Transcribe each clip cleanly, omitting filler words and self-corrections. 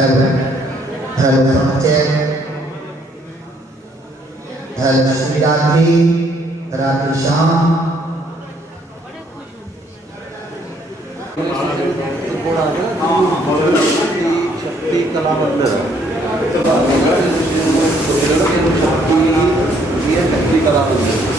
Hello hello check hello श्री रात्रि रात्रि शाम शक्ति कला मंदिर शक्ति कला मंदिर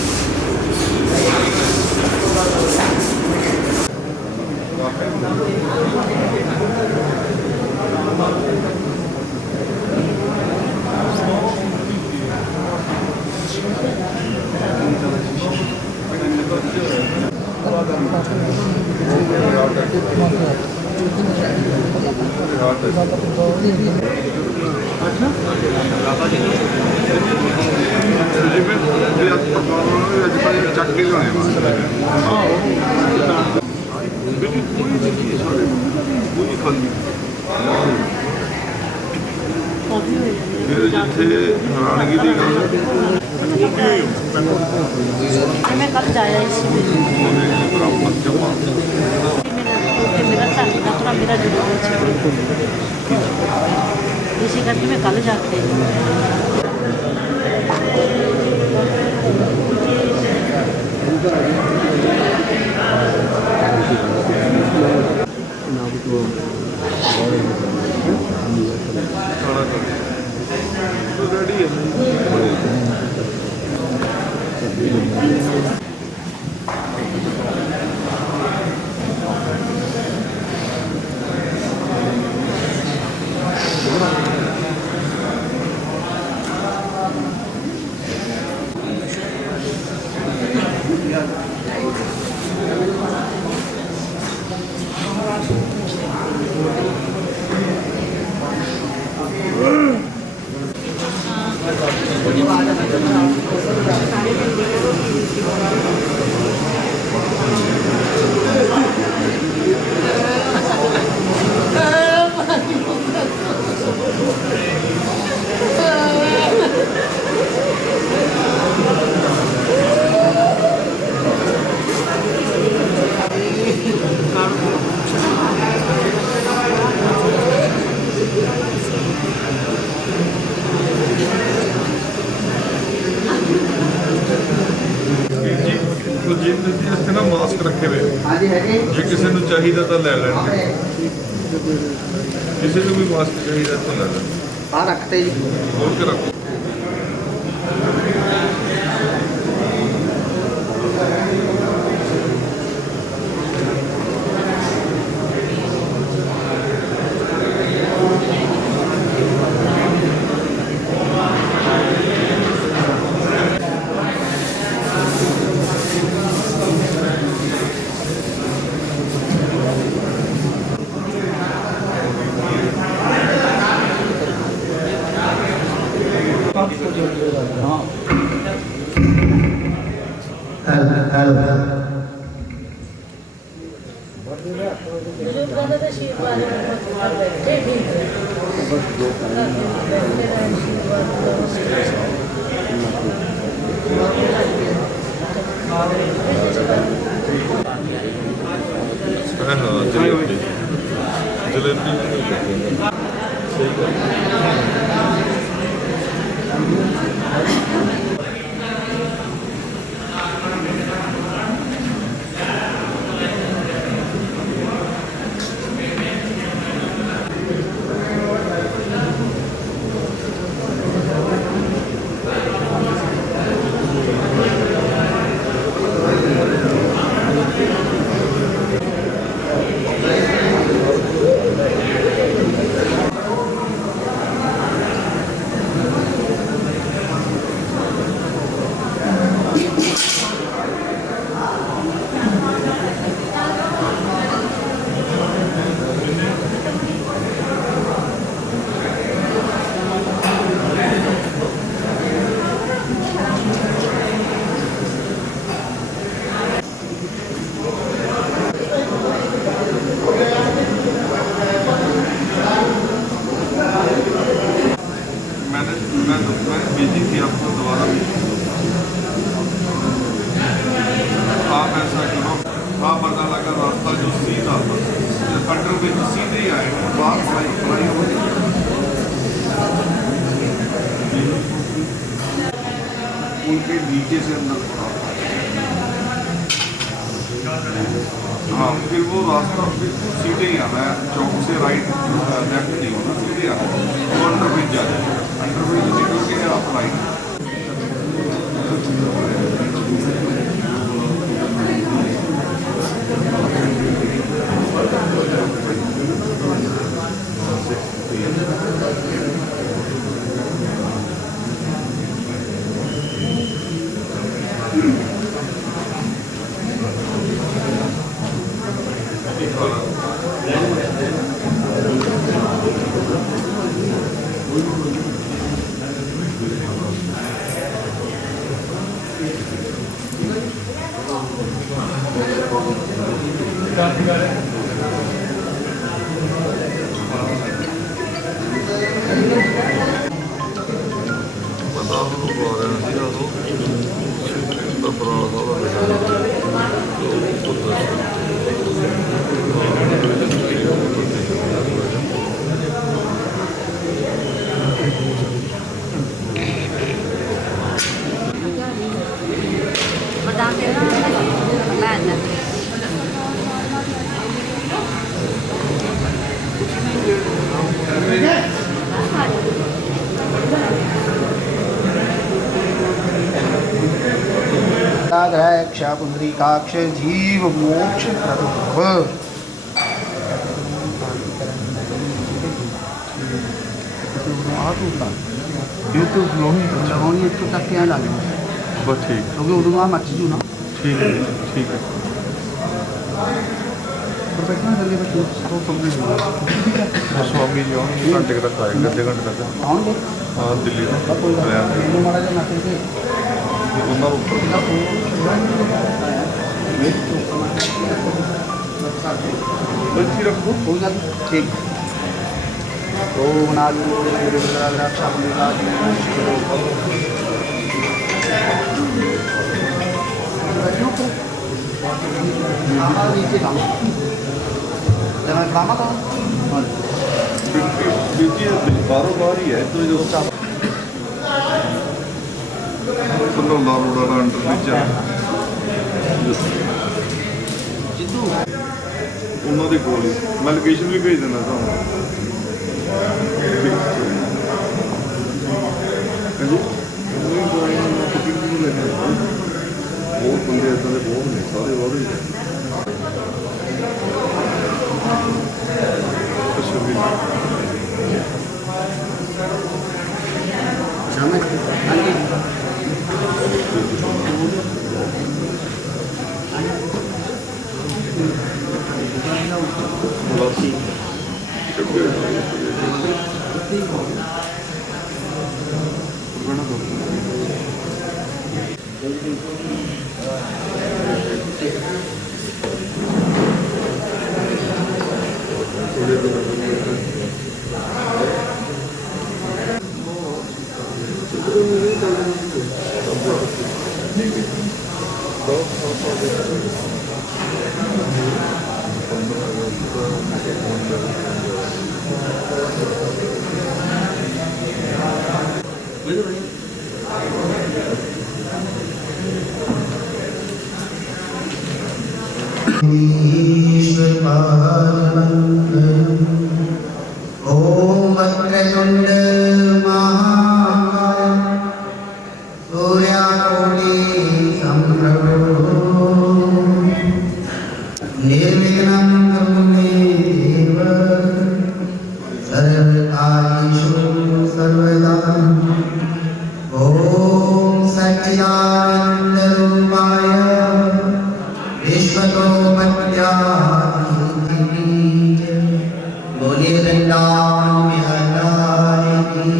मैं कल जाया मेरा इसी करके मैं कल जाके ना मास्क रखे हुए जो किसी को चाहिए तो ले लेंगे किसी को भी मास्क चाहिए तो ले लेंगे रखते जी और क्या रखो पुल के नीचे से अंदर पड़ा। हाँ, फिर वो रास्ता बिल्कुल सीधे ही आना है, चौक से राइट लेफ्ट नहीं होना, सीधे आना है, वो अंडर ब्रिज जा जाएगा, अंडर ब्रिज निकल के आप राइट। बादाम देना मैं क्षपुंद्रिकाक्ष जीव मोक्ष प्रदुः यूट्यूब लोही तो तक क्या लगे बस ठीक, क्योंकि उधर वहाँ मत जू ना ठीक है, ठीक है। प्रोफेशनल चलिए बस तो कंप्लीट हो गया स्वामी जी आएंगे घंटे तक आएंगे, आधे घंटे तक। आएंगे हाँ, दिल्ली में कोई माड़ा जो मैसेज से उन्होंने ऊपर बच्ची रखो। कोई ना ठीक ओम नादि नीचे काम ड्रामा का बारों बार ही है तो जो लारोड़ा का अंडर नीचे जिद्दू उन्होंने कोल ही मैं लोकेशन भी भेज देना ਤੁਹਾਨੂੰ। बहुत बंदे ऐसा बहुत ने सारे और ही ओम वक्रतुंड महाकाय सूर्यकोटि समप्रभो निर्विघ्नं कुरु मे देव सर्वकार्येषु सर्वदा ओम सच्चिदानंद रूपाय विश्वतोपत्याय बोलिए वृंदावन बिहारी की,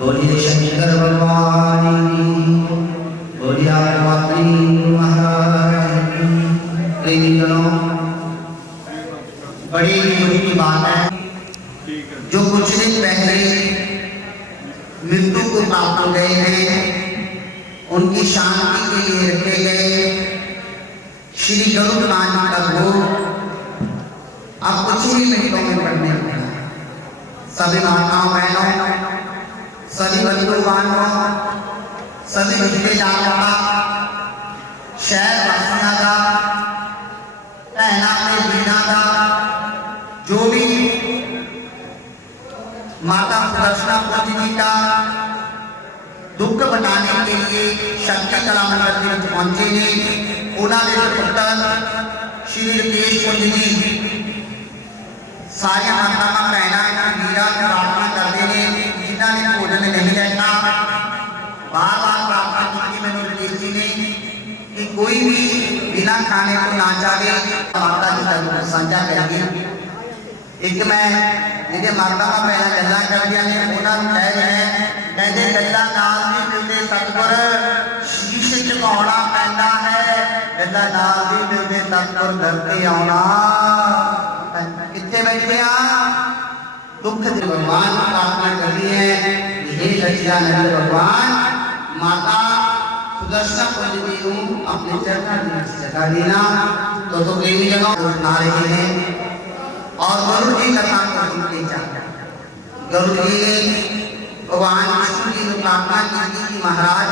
बोलिए शंकर भगवान की, बोलिए आरती महाराज की। प्रेमियों, बड़ी खुशी की बात है जो कुछ दिन पहले मृत्यु को प्राप्त हो गए हैं, उनकी शांति के लिए रखे गए श्री गरुड़नाथ का भोग अब कुछ ही मिनटों में पढ़ने वाला है। सभी माताओं बहनों, सभी बंधु बांधवों, सभी रिश्तेदारों का, शहर वासियों का, भैनों के वीरों का, जो भी माता सुदर्शना पुत्र जी का दुख बताने के लिए शक्ति कला मंदिर में पहुंचे ने, उन्होंने पुत्र श्री रकेश पुंज जी सारिया मातावां भैनों वीरां की प्रार्थना करते हैं जिन्होंने भोजन नहीं लेता। बार बार प्रार्थना की मैंने रकेश जी ने कि कोई भी बिना खाने को ना जावे, माता जी का दुख साझा करिए। एक मैं जिहड़े मातावां भैनां गल्लां करदियां ने उन्होंने कह रहे हैं, कहते गल्लां नाल नहीं मिलते सतगुर, शीश झुकाउणा पैंदा है, गल्लां नाल नहीं मिलते सतगुर, दर ते आउणा। कितने बैठे दुख दे भगवान की प्रार्थना करनी है, हे सच्चिदानंद भगवान माता सुदर्शना पुंज जी को अपने चरणों में जगह देना। तो कई जगह सुना रहे हैं और गरुड़ जी कथा को सुनते जाते। गरुड़ जी ने भगवान विष्णु जी को प्रार्थना की कि महाराज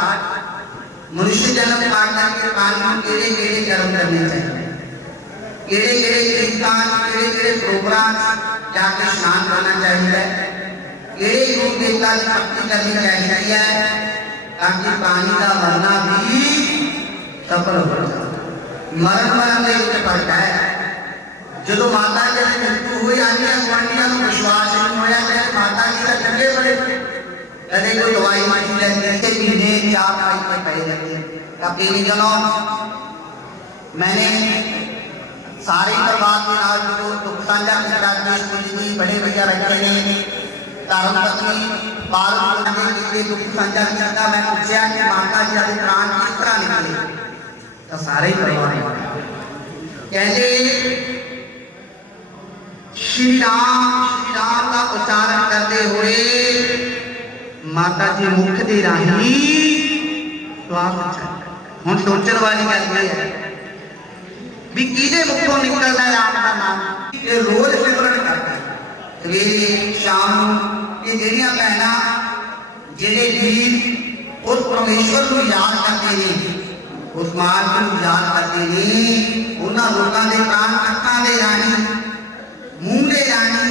मनुष्य जन्म पाने के कानून केड़े केड़े कर्म करने चाहिए, केड़े केड़े कीर्तन, केड़े केड़े प्रोग्राम जाके स्नान करना चाहिए, केड़े गुरु देवता की भक्ति करनी चाहिए ताकि पानी का मरना भी सफल हो जाए। मरण के उत्ते पड़ता है। जो माता जी की मृत्यु हुई आने गुआढ़ियां को विश्वास नहीं होया कि माता जी का चंगे बड़े कदे कोई दवाई मारी लेंगे से महीने 4 महीने पे पै जाते हैं। कभी जनों मैंने सारे परिवार के नाल जो दुख साझा किया, जी बड़े भैया बैठे ने, धर्म पत्नी बाल के दुख साझा किया। मैं पूछा कि माता जी के प्राण किस तरह निकले, तो सारे परिवार कहते श्री राम का उच्चारण करते हुए माता जी मुख दे राही श्वास हुण सोचण वाली गल है भी किहदे मुखों निकलदा है राम का नाम। ये रोज सिमरन करते सवेरे शाम ये ਜਿਹੜੀਆਂ ਭੈਣਾਂ ਜਿਹੜੇ ਵੀਰ उस परमेश्वर को याद करते हैं, उस मार्ग को याद करते हैं, उन्हां लोकां दे प्राण अखां दे राही, मुंह दे राही,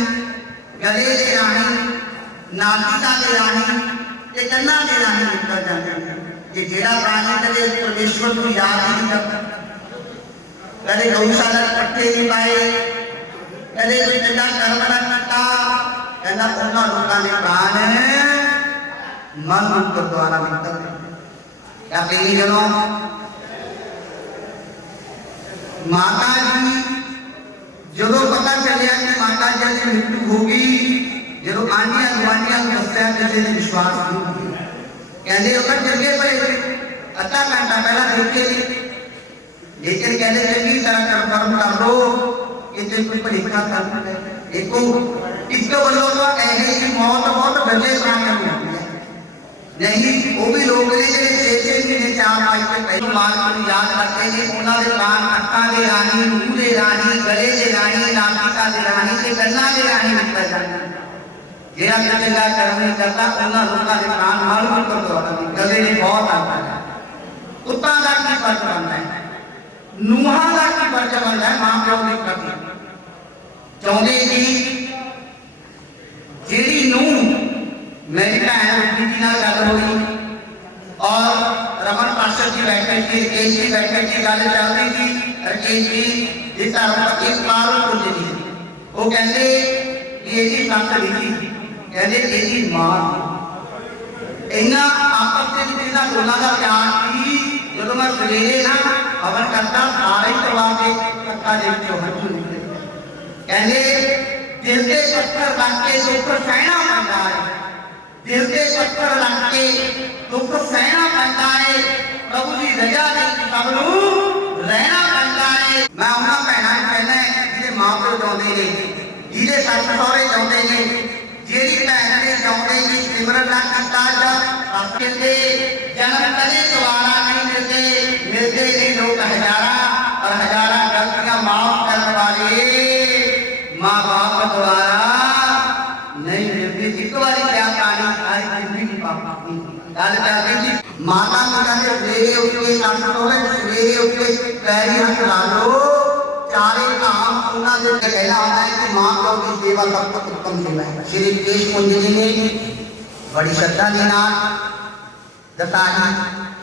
गले दे राही, नासिका दे राही ते कन्नां दे राही निकल जाते हैं। जे जेड़ा प्राणी कदे परमेश्वर को याद नहीं करता, कदे गौशाला पट्टे नहीं पाए, कदे कोई चंगा कर्म ना किया, कहना उन्हां लोकां दे प्राण मन मुक्त द्वारा निकल क्या कही जनों। माता जी जो पता चलिया कि माता जी की मृत्यु होगी, जो आंडिया गुआढ़िया दसिया किसी ने विश्वास नहीं कहते चंगे पड़े अद्धा घंटा पहला देखे लेकिन कहते चंगी तरह कंफर्म कर लो कि कोई भलेखा कर एक वालों तो ऐसी मौत बहुत बड़े प्राणियों में होती है नहीं, वो भी लोग ने जो 6-6 महीने 4 महीने पहले मार्ग को याद करते हैं। उन्होंने प्राण अखां दे राही, मुंह दे राही, गले दे राही, नासिका दे राही ते गल्लां दे राही निकल जाते हैं। जेड़ा चंगा कर्म नहीं करता उन्हां लोकां दे प्राण मल मुक्त द्वारा निकलदे ने। बहुत आता है पुत्तां दा की फर्ज बनता है, ਨੂਹਾਂ ਦਾ ਕੀ फर्ज बनता है, मां प्यो नहीं करती चाहते कि जेड़ी नूह मेरी भैन रुपी जी नाल गल हुई और रमन पार्षद जी बैठे थे, रकेश जी बैठे थे, गल चल रही थी। रकेश जी ये धर्म पत्नी पारुल पुंज जी वो कहते कि ये सस नहीं थी, कहते ये मां इन्ना आपस में जिन्ना दोनों का प्यार थी। जो मैं सवेरे ना हवन करता सारे करवा के कथा देख हथू निकले कहते दिल के पत्थर लग के दुख सहना पैदा है, दिल के पत्थर लग के दुख सहना पैदा है। प्रभु जी रजा ने सब रहना पैदा है। मैं उन्होंने भैनों कहना है जिसे मां प्यो चाहते हैं, जिसे सस सहुरे चाहते हैं, जेड़ी भैन ने चाहते कि सिमरन ना किया जाए जन्म कदे दोबारा नहीं मिलते, मिलते ही लोग हजारा और हजारा गलतियां माफ करने वाले माँ बाप द्वारा नहीं मिलती। एक बार क्या कहानी सारी जिंदगी की पापा की गल करती थी। माता शासन होवे सवेरे उठ के पैरी हथ ला लो चारे धाम उन्होंने कहना होता है कि माँ प्यो की सेवा सबसे उत्तम सेवा है। श्री केश कुंज जी ने बड़ी श्रद्धा के नाल दसारी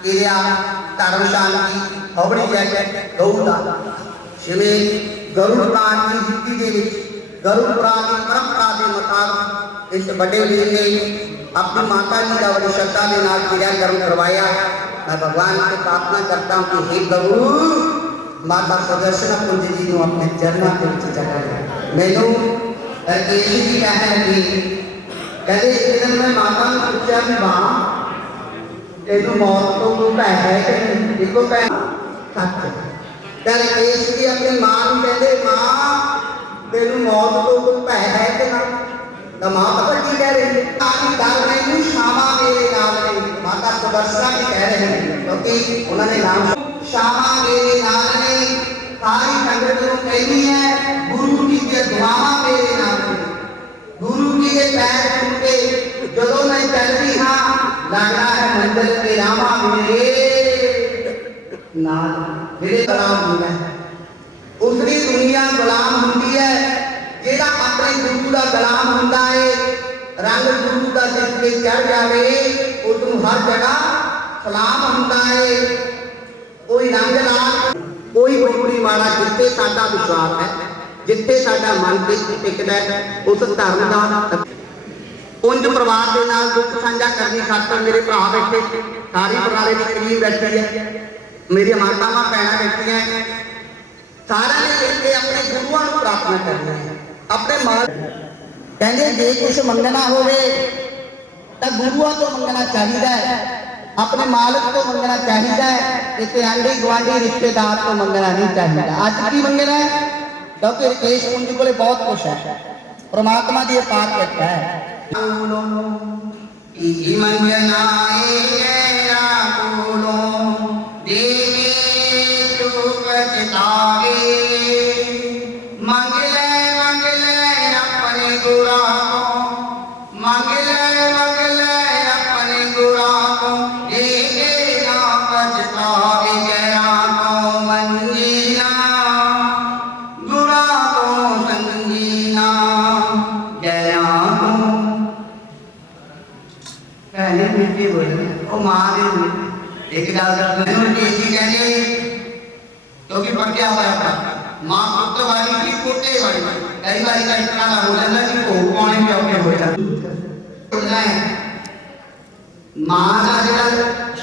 क्रिया धर्म शांति हवड़ी जैकेट गौदा जिमें गरुड़ पुराण की हिस्ट्री के विच गरुड़ पुराण की परंपरा के मुताबिक इस बड़े वीर ने अपनी माता जी का बड़ी श्रद्धा के नाल क्रियाकर्म करवाया। मैं भगवान से प्रार्थना करता हूँ कि हे प्रभु माता सुदर्शन कुंज जी को अपने चरणों के विच जगह मैनू केश जी कहने लगी कहते एक दिन मैं माता ने पूछा भी मां तेनू मौत तो कोई भय है कि नहीं? देखो भय सच कहते केश जी अपनी मां को कहते मां तेनू मौत तो कोई भय है कि ना? तो मां पता की कह रही है ताकि डर नहीं शामा मेरे नाल नहीं। माता सुदर्शना भी कह रहे हैं क्योंकि उन्होंने नाम शामा मेरे नाल नहीं सारी संगत को कहनी है गुरु जी के दुआवा मेरे नाल नहीं। गुरु जी के पैर छू के जो मैं चल रही हाँ लगना है मंदिर के रामा मेरे नाल मेरे गुलाम होना है। उसकी दुनिया गुलाम होती है जेड़ा अपने गुरु का गुलाम होता है रंग गुरु का जिस पे चढ़ जाए उसको हर जगह सलाम होता है। कोई रंग लाल कोई बुरी माड़ा जिथे साडा विश्वास है जिथे साडा मन टिकदा है उस धर्म का उंज परिवार के नाल दुख साझा करने खातर मेरे भरा बैठे सारी बराले की करीब बैठी है मेरी मातावां भैणां बैठी हैं सारे ने मिलकर अपने गुरुआं नूं प्रार्थना करनी है। अपने माल कहते जे कुछ मंगना होवे तां गुरुआं तो मंगना चाहिए है अपने मालिक तो मंगना चाहिए किसी आंधी गुआढ़ी रिश्तेदार तो मंगना नहीं चाहिए। आज की मंगना है क्योंकि केश कुंज को बहुत कुछ है परमात्मा की अपार कृपा है। क्योंकि बढ़ हुआ है मां पुत्र वाली की पोते वाली कई बार का इतना ना हो जाता कि भोग पाने में औखे हो जाता है। मां का जो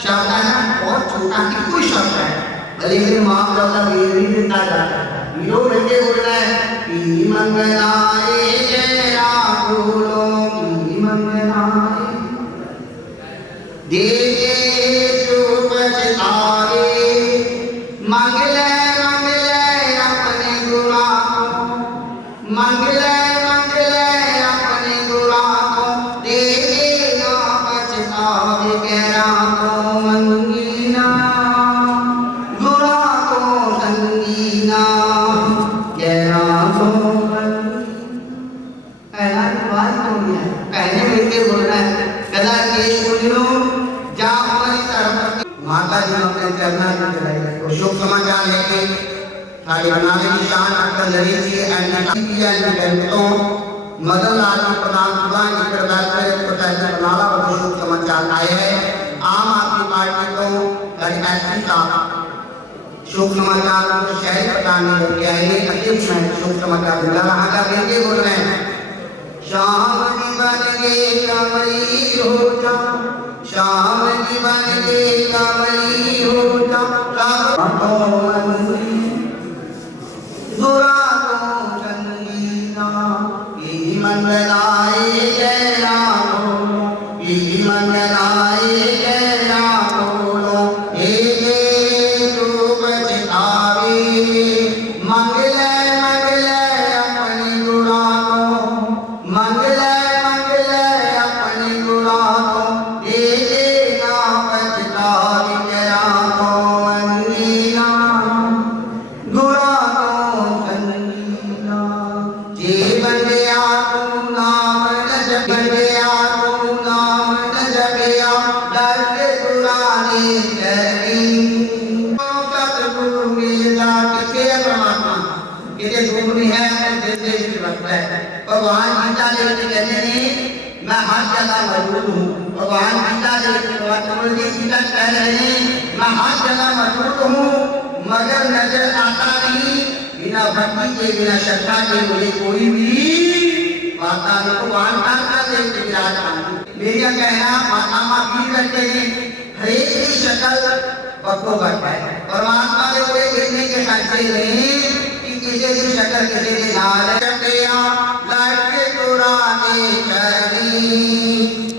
शब्द है ना बहुत छोटा ही कोई शब्द है लेकिन मां का ये नहीं देता जाता यो लगे बोलना है कि मंगलाए जय राघुलो की मंगलाए देवे सुख चितारे मंगले मंगले मंगले अपने गुरा को देवे ना पछतावे गहरा को मंगीना गुरा को संगीना गहरा को पहला बात हो गया पहले मिलके बोलना है कदा केश कुंजनो जा हमारी तरफ माता जी अपने चरणों में चढ़ाई तो शुभ समाचार लेके सारे बनाने की शान अक्सर लड़ी थी एंड तो मदन लाल की प्रधान सभा की किरदार प्रोफेसर बनाला और शुभ समाचार आए हैं। आम आदमी पार्टी को एसपी साहब शुभ समाचार शहरी प्रधान ने लेके आए अध्यक्ष में शुभ समाचार मिला रहा था लेके बोल रहे हैं शाम की बन के कमली हो जा शाम की बन के कमली हो जा गुरा को संगीना यही मंगलाए जय राघो यही मंगलाए जय राघो हे रूप चितावे मंगले मंगले अपने गुरा को मंगले मंगले अपने गुरा को हे ना पछतावे जय राघो अंगीना गुरा है। भगवान गीता दे विच कहते ने मैं हर जगह मौजूद हूँ। भगवान गीता दे विच भगवान गीता कह रहे हैं मैं हर जगह मौजूद हूँ मगर नजर आता नहीं। बिना भक्ति के बिना श्रद्धा के मुझे कोई भी माता भगवान का विराजमान मेरा कहना माता माफी करते हैं हरेक की शक्ल बको बट है। परमात्मा ने कोई गिरने के साक्षी नहीं कि किसी की शक्ल किसी के नाल चटिया लड़के पुराने चरनी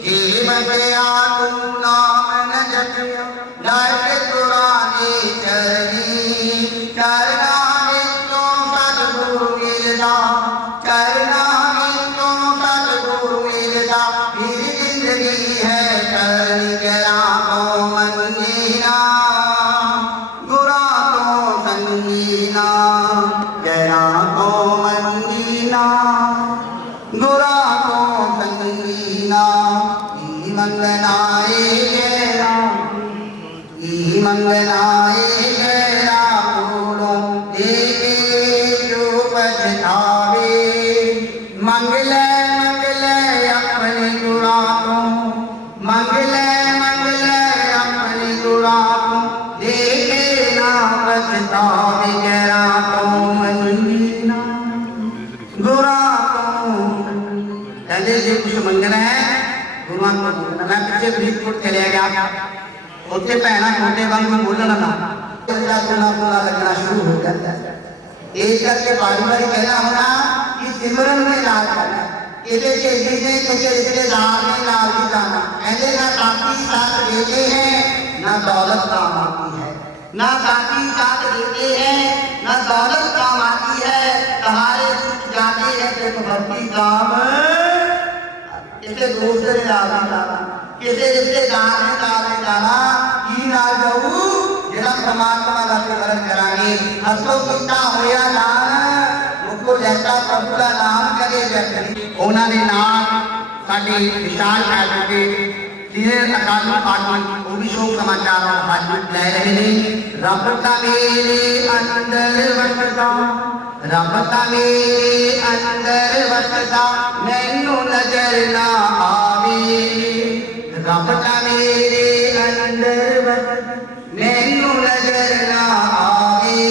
के बटिया तू नाम न जपिया लड़के पुराने चरनी करना तो सतगुरु मिलना करना तो सतगुरु मिलना फिर जिंदगी है करनी करा को मंगीना गुरा को संगीना जरा को मंगीना गुरा को संगीना ई मंगनाए गेरा ई मंगनाए गेरा बोलो देखे जो पछतावे मंगले मंगले अपने गुरा को मंगले मंगले अपने गुरा को देखे ना पछतावे गेरा को मंगीना गुरा को कहते जो कुछ मंगना है गुरुआ को बोलना। मैं पीछे फरीदकोट चले गया उत्थे भैणा छोटे वांगू बोलना ना बोला लगना शुरू हो जाता है। इस करके बारी बारी कहना होना कि सिमरन में नाल करना किसी किसी रिश्तेदार ने नाल नहीं जाना। कहते ना साथी साथ देते हैं ना दौलत काम आती है ना साथी साथ देते हैं ना दौलत काम आती है। तुम्हारे सुख जाते हैं तो भक्ति काम किसी दूसरे ने नाल नहीं जाना किसी रिश्तेदार ने नाल नहीं जाना की नाल जाऊ जेड़ा परमात्मा का सिमरन करांगे हसो किता होया नाल मुको जैसा प्रभु का नाम करे जैसे उन्होंने नाम साडे विशाल साहब के सीनियर अकादमी पार्टी वो भी शोक समाचार और हाजिर ले रहे हैं। रब का मेरे अंदर वसदा रब का मेरे अंदर वसदा मैनू नजर ना आवे रब का मेरे अंदर वसदा मैनू नजर ना आवे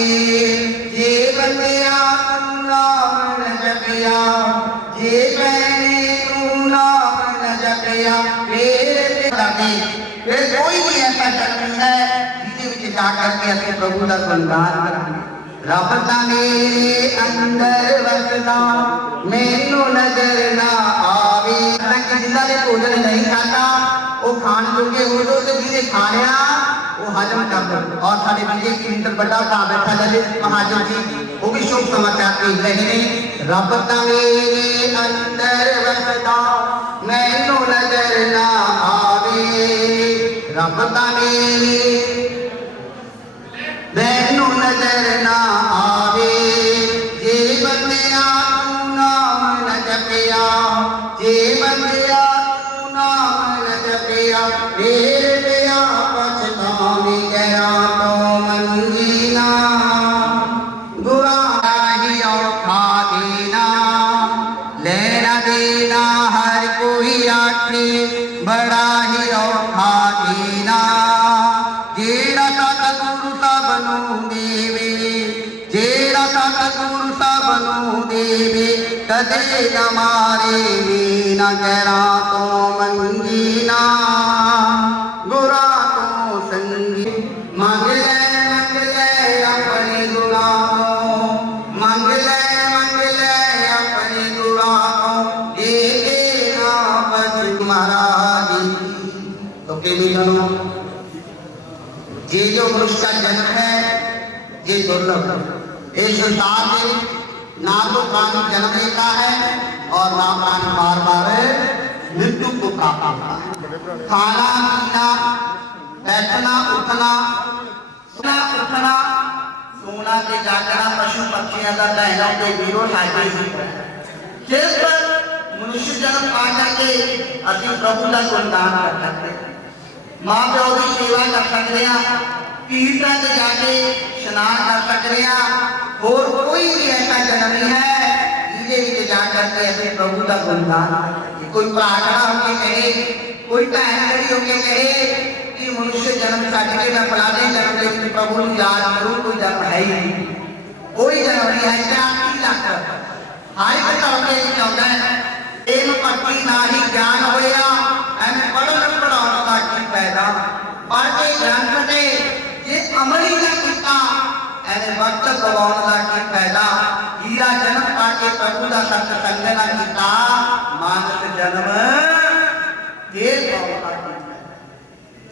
जे बंदिया तू नाम न जपिया जे मैंने तू नाम न जपिया फिर कोई भी ऐसा जन्म है जिसे विच जाकर के अपने प्रभु का गुणगान करें। रब दा मेरे अंदर वसदा मैनू नजर ना आवे। जिन्होंने भोजन नहीं खाता वो खाण जोगे हो दो जिन्हें खा लिया वो हजम कर दो। और साढ़े विजय कीर्तन बड़ा भरा बैठा ललित महाजन जी वो भी शुभ समाचार भेज रहे हैं। रब दा मेरे अंदर वसदा मैनू नजर ना आवे रब दा मेरे मैनू नजर ना आवे जे बंदिया तू नाम न जपिया जे बंदिया तू नाम न जपिया फिर पिया पछतावे गया तो मंगीना गुरा ही औखा देना लेना देना हर कोई आखे बड़ा ही औखा देना जेड़ा सतगुरु सबनू देवे जेड़ा सतगुरु सबनू देवे कदे न मारे भी न करा तो मंगीना गुरा तो संगी मंगले मंगले अपने गुरा को मंगले मंगले अपने गुरा को देखे ना बच महाराज तो के भी जानो ये जो मनुष्य का जन्म है ये दुर्लभ इस संसार में ना तो प्राणी जन्म लेता है और ना प्राणी बार बार मृत्यु को प्राप्त होता है। खाना पीना बैठना उठना उठना सोना के जागना पशु पक्षियों का बहनों के वीरों साझे जिस पर मनुष्य जन्म पा करके अति प्रभु का गुणगान कर सकते माँ प्यो की सेवा कर सकते हैं कीर्तन से जाके स्नान कर सकते हैं और कोई भी ऐसा जन्म नहीं है ਜਿਹਦੇ ਵਿੱਚ ਜਾ ਕਰਕੇ ਅਸੀਂ ਪ੍ਰਭੂ ਦਾ ਗੁਣਗਾਨ ਕਰੀਏ। ਕੋਈ ਭਰਾ ਖੜਾ ਹੋ ਕੇ ਕਹੇ, ਕੋਈ ਭੈਣ ਖੜੀ ਹੋ ਕੇ ਕਹੇ ਕਿ ਮਨੁੱਖ ਜਨਮ ਛੱਡ ਕੇ ਮੈਂ ਫਲਾਣੇ ਜਨਮ ਦੇ ਵਿੱਚ ਪ੍ਰਭੂ ਨੂੰ ਯਾਦ ਕਰੂ, ਕੋਈ ਜਨਮ ਹੈ ਹੀ ਨਹੀਂ, ਕੋਈ ਜਨਮ ਨਹੀਂ ਹੈ। ਕਿਆ ਕੀ ਲੱਗ ਹਰ ਇੱਕ ਧਰਮ ਦੇ ਵਿੱਚ ਆਉਂਦਾ ਹੈ, ਪ੍ਰੇਮ ਭਗਤੀ ਨਾਲ ਹੀ ਗਿਆਨ ਹੋਇਆ, ਐਵੇਂ ਪੜ੍ਹਨ ਪੜਾਉਣ ਦਾ ਕੀ ਫਾਇਦਾ। ਪੜ੍ਹ ਕੇ ਗ੍ਰੰਥ ਦੇ ਜੇ ਅਮਲ ਹੀ ਨਾ ਕੀਤਾ, ਐਵੇਂ ਵਕਤ ਗਵਾਉਣ ਦਾ ਕੀ ਫਾਇਦਾ। ਹੀਰਾ ਜਨਮ ਪਾ ਕੇ ਪ੍ਰਭੂ ਦਾ ਸਤ ਸੰਗ ਨਾ ਕੀਤਾ, ਮਾਨਸ ਜਨਮ ਫੇਰ ਪਾਉਣ ਦਾ ਕੀ ਫਾਇਦਾ।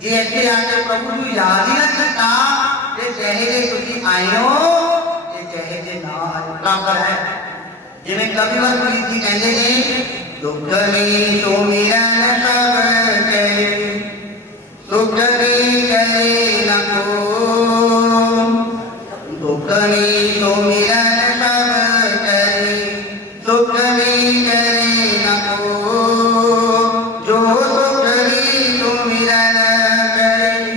ਜੇ ਇੱਥੇ ਆ ਕੇ ਪ੍ਰਭੂ ਨੂੰ ਯਾਦ ਹੀ ਨਾ ਕੀਤਾ, ਤੇ ਜਿਹੇ ਜੇ ਤੁਸੀਂ ਆਏ ਹੋ ਤੇ ਜਿਹੇ ਜੇ ਨਾ ਆਏ ਬਰਾਬਰ ਹੈ। ਜਿਵੇਂ ਕਵੀਵਰ ਪ੍ਰੀਤ ਜੀ ਕਹਿੰਦੇ ਨੇ, ਦੁੱਖ ਨਹੀਂ ਸੁਮਿਰਨ ਸਭ ਕਰੇ, ਸੁਖ ਨਹੀਂ ਕਰੇ ਨਾ ਕੋ, ਦੁੱਖ ਨਹੀਂ ਸੁਮਿਰਨ ਸਭ ਕਰੇ, ਸੁਖ ਨਹੀਂ ਕਰੇ ਨਾ ਕੋ, ਜੋ ਸੁਖ ਨਹੀਂ ਸੁਮਿਰਨ ਕਰੇ,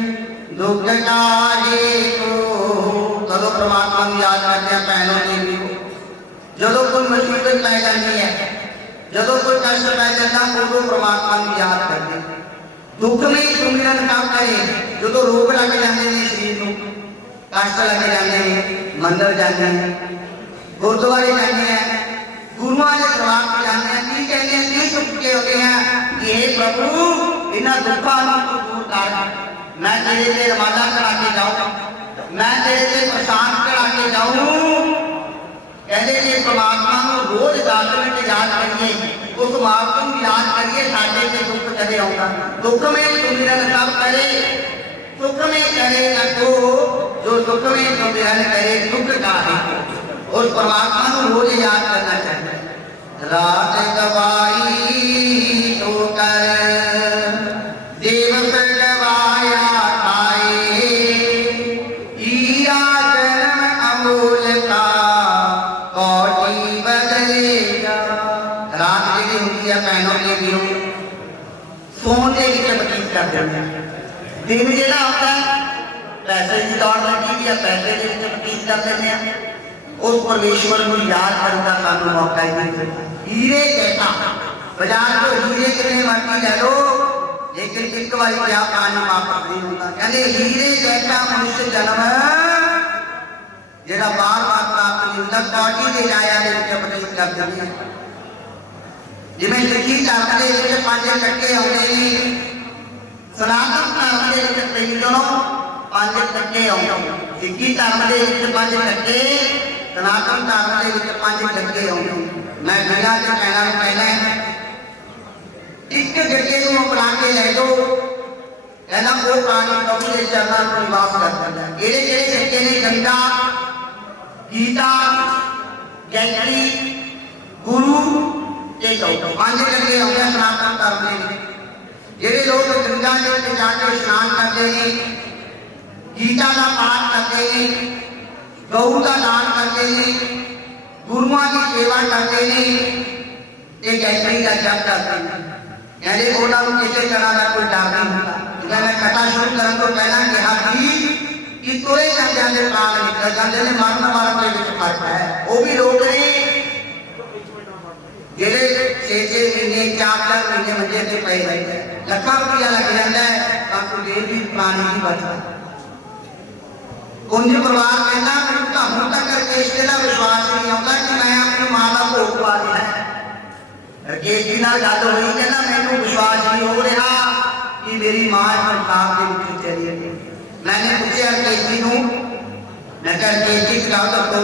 ਦੁੱਖ ਕਾਜੇ ਕੋ। ਕਦੋਂ ਪ੍ਰਮਾਤਮਾ ਨੂੰ ਯਾਦ ਕਰਦੇ ਆ ਭੈਣੋ ਜੀ, ਜਦੋਂ ਕੋਈ ਮੁਸੀਬਤ ਪੈ ਜਾਂਦੀ ਹੈ, ਜਦੋਂ ਕੋਈ ਕਸ਼ਟ ਪੈ ਜਾਂਦਾ, ਉਦੋਂ ਪ੍ਰਮਾਤਮਾ ਨੂੰ ਯਾਦ ਕਰਦੇ। ਦੁੱਖ ਨਹੀਂ ਸੁਮਿਰਨ ਕੰਮ ਕਰੇ, ਜਦੋਂ ਰੋਗ ਲੱਗ ਜਾਂਦੇ ਨੇ ਸਰੀਰ ਨੂੰ, ਕਸ਼ਟ ਲੱਗ ਜਾਂਦੇ ਨੇ, ਮੰਦਰ ਜਾਂਦੇ ਨੇ, ਗੁਰਦੁਆਰੇ ਜਾਂਦੇ ਆ, ਗੁਰੂਆਂ ਦੇ ਦਰਬਾਰ ਤੇ ਜਾਂਦੇ ਆ, ਕੀ ਕਹਿੰਦੇ ਆ, ਕੀ ਸੁੱਖ ਕੇ ਹੁੰਦੇ ਆ ਕਿ हे ਪ੍ਰਭੂ ਇਹਨਾਂ ਦੁੱਖਾਂ ਨੂੰ ਤੂੰ ਦੂਰ ਕਰ, ਮੈਂ ਤੇਰੇ ਤੇ ਰਮਾਲਾ ਚੜਾ ਕੇ ਜਾਊਂ, ਮੈਂ ਤੇਰੇ ਤੇ ਪ੍ਰਸ਼ਾਦ ਚੜਾ ਕੇ ਜਾਊਂ। ਕਹਿੰਦੇ ਜੇ ਪ੍ਰਮਾਤਮਾ ਨੂੰ ਰੋਜ਼ 10 ਮਿੰਟ ਯਾਦ ਕਰੀਏ, ਉਸ ਮਾਲਕ ਨੂੰ ਯਾਦ ਕਰੀਏ, ਸਾਡੇ ਤੇ ਦੁੱਖ ਕਦੇ ਆਉਂਦਾ। ਦੁੱਖ ਮੇਂ ਸੁਮਿਰਨ ਸਭ ਕਰੇ, ਸੁਖ ਮੇਂ ਕਰੇ ਨਾ ਕੋ, ਜੋ ਸੁਖ ਮੇਂ ਸੁਮਿਰਨ ਕਰੇ ਦੁੱਖ ਕਾਹੇ। ਉਸ ਪ੍ਰਮਾਤਮਾ ਨੂੰ ਰੋਜ਼ ਯਾਦ ਕਰਨਾ ਚਾਹੀਦਾ। ਰਾਤ ਗਵਾਈ ਤੋ ਕਰ ਦਿਵਸ ਗਵਾਇਆ ਖਾਏ, ਹੀਰਾ ਜਨਮ ਅਮੋਲ ਕਾ ਕੋਟੀ ਬਦਲੇਗਾ। ਰਾਤ ਜਿਹੜੀ ਹੁੰਦੀ ਹੈ ਭੈਣੋਂ ਦੇ ਵੀਰੋ, ਫੋਨ ਦੇ ਵਿੱਚ ਬਤੀਤ ਕਰ ਦਿੰਦੇ ਆ। ਦਿਨ ਜਿਹੜਾ ਹੁੰਦਾ ਪੈਸੇ ਦੀ ਦੌੜ ਲੱਗੀ ਵੀ ਆ, ਪੈਸੇ ਦੇ ਵਿੱਚ ਬਤੀਤ ਕਰ ਦਿੰਦੇ ਆ। ਉਸ ਪਰਮੇਸ਼ਵਰ ਨੂੰ ਯਾਦ ਕਰਨ ਦਾ ਸਾਨੂੰ ਮੌਕਾ ਹੀ ਨਹੀਂ ਮਿਲਦਾ। ਹੀਰੇ ਜੈਸਾ ਬਾਜ਼ਾਰ ਤੋਂ ਹੀਰੇ ਕਿੰਨੇ ਮਰਜ਼ੀ ਲੈ ਲਓ, ਲੇਕਿਨ ਇੱਕ ਵਾਰੀ ਵਿਆਹ ਪਾਣੀ ਵਾਪਸ ਨਹੀਂ ਹੁੰਦਾ। ਕਹਿੰਦੇ ਹੀਰੇ ਜੈਸਾ ਮਨੁੱਖ ਜਨਮ ਜਿਹੜਾ ਬਾਰ-ਬਾਰ ਪ੍ਰਾਪਤ ਨਹੀਂ ਹੁੰਦਾ, ਕੋਟੀ ਦੇ ਜਾਇਆ ਦੇ ਵਿੱਚ ਬਤੀਤ ਕਰ ਦਿੰਦੇ ਆ। ਜਿਵੇਂ ਸਿੱਖੀ ਧਰਮ ਦੇ ਵਿੱਚ 5 ਟੱਕੇ ਆਉਂਦੇ ਨੇ, ਸਨਾਤਨ ਧਰਮ ਦੇ ਵਿੱਚ 5 ਟੱਕੇ ਆਉਂਦੇ। ਸਿੱਖੀ ਧਰਮ ਦੇ ਵਿੱਚ 5 ਟੱਕੇ, ਸਨਾਤਨ ਧਰਮ ਦੇ ਵਿੱਚ 5 ਟੱਕੇ ਆਉਂਦੇ। ਮੈਂ ਬਿਨਾਂ ਦੇ ਕਹਿਣਾ ਨੂੰ ਕਹਿਣਾ, ਇੱਕ ਗੱਡੇ ਨੂੰ ਅਪਣਾ ਕੇ ਲੈ ਜਾਓ, ਕਹਿੰਦਾ ਉਹ ਪ੍ਰਾਣੀ ਪ੍ਰਭੂ ਦੇ ਚਰਨਾਂ ਨੂੰ ਨਿਵਾਸ ਕਰ ਦਿੰਦਾ। ਕਿਹੜੇ ਕਿਹੜੇ ਟੱਕੇ ਨੇ? ਗੰਗਾ, ਗੀਤਾ, ਗੈਂਤੀ, ਗੁਰੂ ਤੇ ਗਊ। 5 ਟੱਕੇ ਆਉਂਦੇ ਸਨਾਤਨ ਧਰਮ ਦੇ ਵਿੱਚ। ਜਿਹੜੇ ਲੋਕ ਗੰਗਾ ਦੇ ਵਿੱਚ ਜਾ ਕੇ ਇਸ਼ਨਾਨ ਕਰਦੇ ਨੇ, ਗੀਤਾ ਦਾ ਪਾਠ ਕਰਦੇ ਨੇ, ਗਊ ਦਾ ਦਾਨ ਕਰਦੇ ਨੇ, ਗੁਰੂਆਂ ਦੀ ਸੇਵਾ ਕਰਦੇ ਨੇ ਤੇ ਗੈਂਤੀ ਦਾ ਜਪ ਕਰਦੇ ਨੇ, ਕਹਿੰਦੇ ਉਹਨਾਂ ਨੂੰ ਕਿਸੇ ਤਰ੍ਹਾਂ ਦਾ ਕੋਈ ਡਰ ਨਹੀਂ ਹੁੰਦਾ। ਜਿਵੇਂ ਮੈਂ ਕਥਾ ਸ਼ੁਰੂ ਕਰਨ ਤੋਂ ਪਹਿਲਾਂ ਕਿਹਾ ਸੀ ਕਿ ਤੁਰੇ ਜਾਂਦਿਆਂ ਦੇ ਪ੍ਰਾਣ ਨਿਕਲ ਜਾਂਦੇ ਨੇ, ਮਰਨ ਮਰਨ ਦੇ ਵਿੱਚ ਫਰਕ ਹੈ। ਉਹ ਵੀ ਲੋਕ ਨੇ ਜਿਹੜੇ 6 ਮਹੀਨੇ 4 ਮਹੀਨੇ ਮੰਜੇ ਤੇ ਪਏ ਰਹਿੰਦੇ, ਲੱਖਾਂ ਰੁਪਇਆ ਲੱਗ ਜਾਂਦਾ ਹੈ, ਤਾਂ ਕੋਈ ਵੀ ਪ੍ਰਾਣੀ ਨਹੀਂ ਬਚਦਾ। ਕੁੰਜ ਪਰਿਵਾਰ ਕਹਿੰਦਾ ਮੈਨੂੰ ਤਾਂ ਹੁਣ ਤੱਕ ਰਕੇਸ਼ ਦਾ ਵਿਸ਼ਵਾਸ ਨਹੀਂ ਆਉਂਦਾ ਕਿ ਮੈਂ ਆਪਣੀ ਮਾਂ ਦਾ ਭੋਗ ਪਾ ਲਿਆ ਹੈ। ਰਕੇਸ਼ ਜੀ ਨਾਲ ਗੱਲ ਹੋਈ, ਕਹਿੰਦਾ ਮੈਨੂੰ ਵਿਸ਼ਵਾਸ ਨਹੀਂ ਹੋ ਰਿਹਾ ਕਿ ਮੇਰੀ ਮਾਂ ਸੰਸਾਰ ਦੇ ਵਿੱਚ ਚਲੀ ਗਈ। मैंने पूछा रकेश जी ਨੂੰ, मैं क्या रकेश जी एक गल दसो,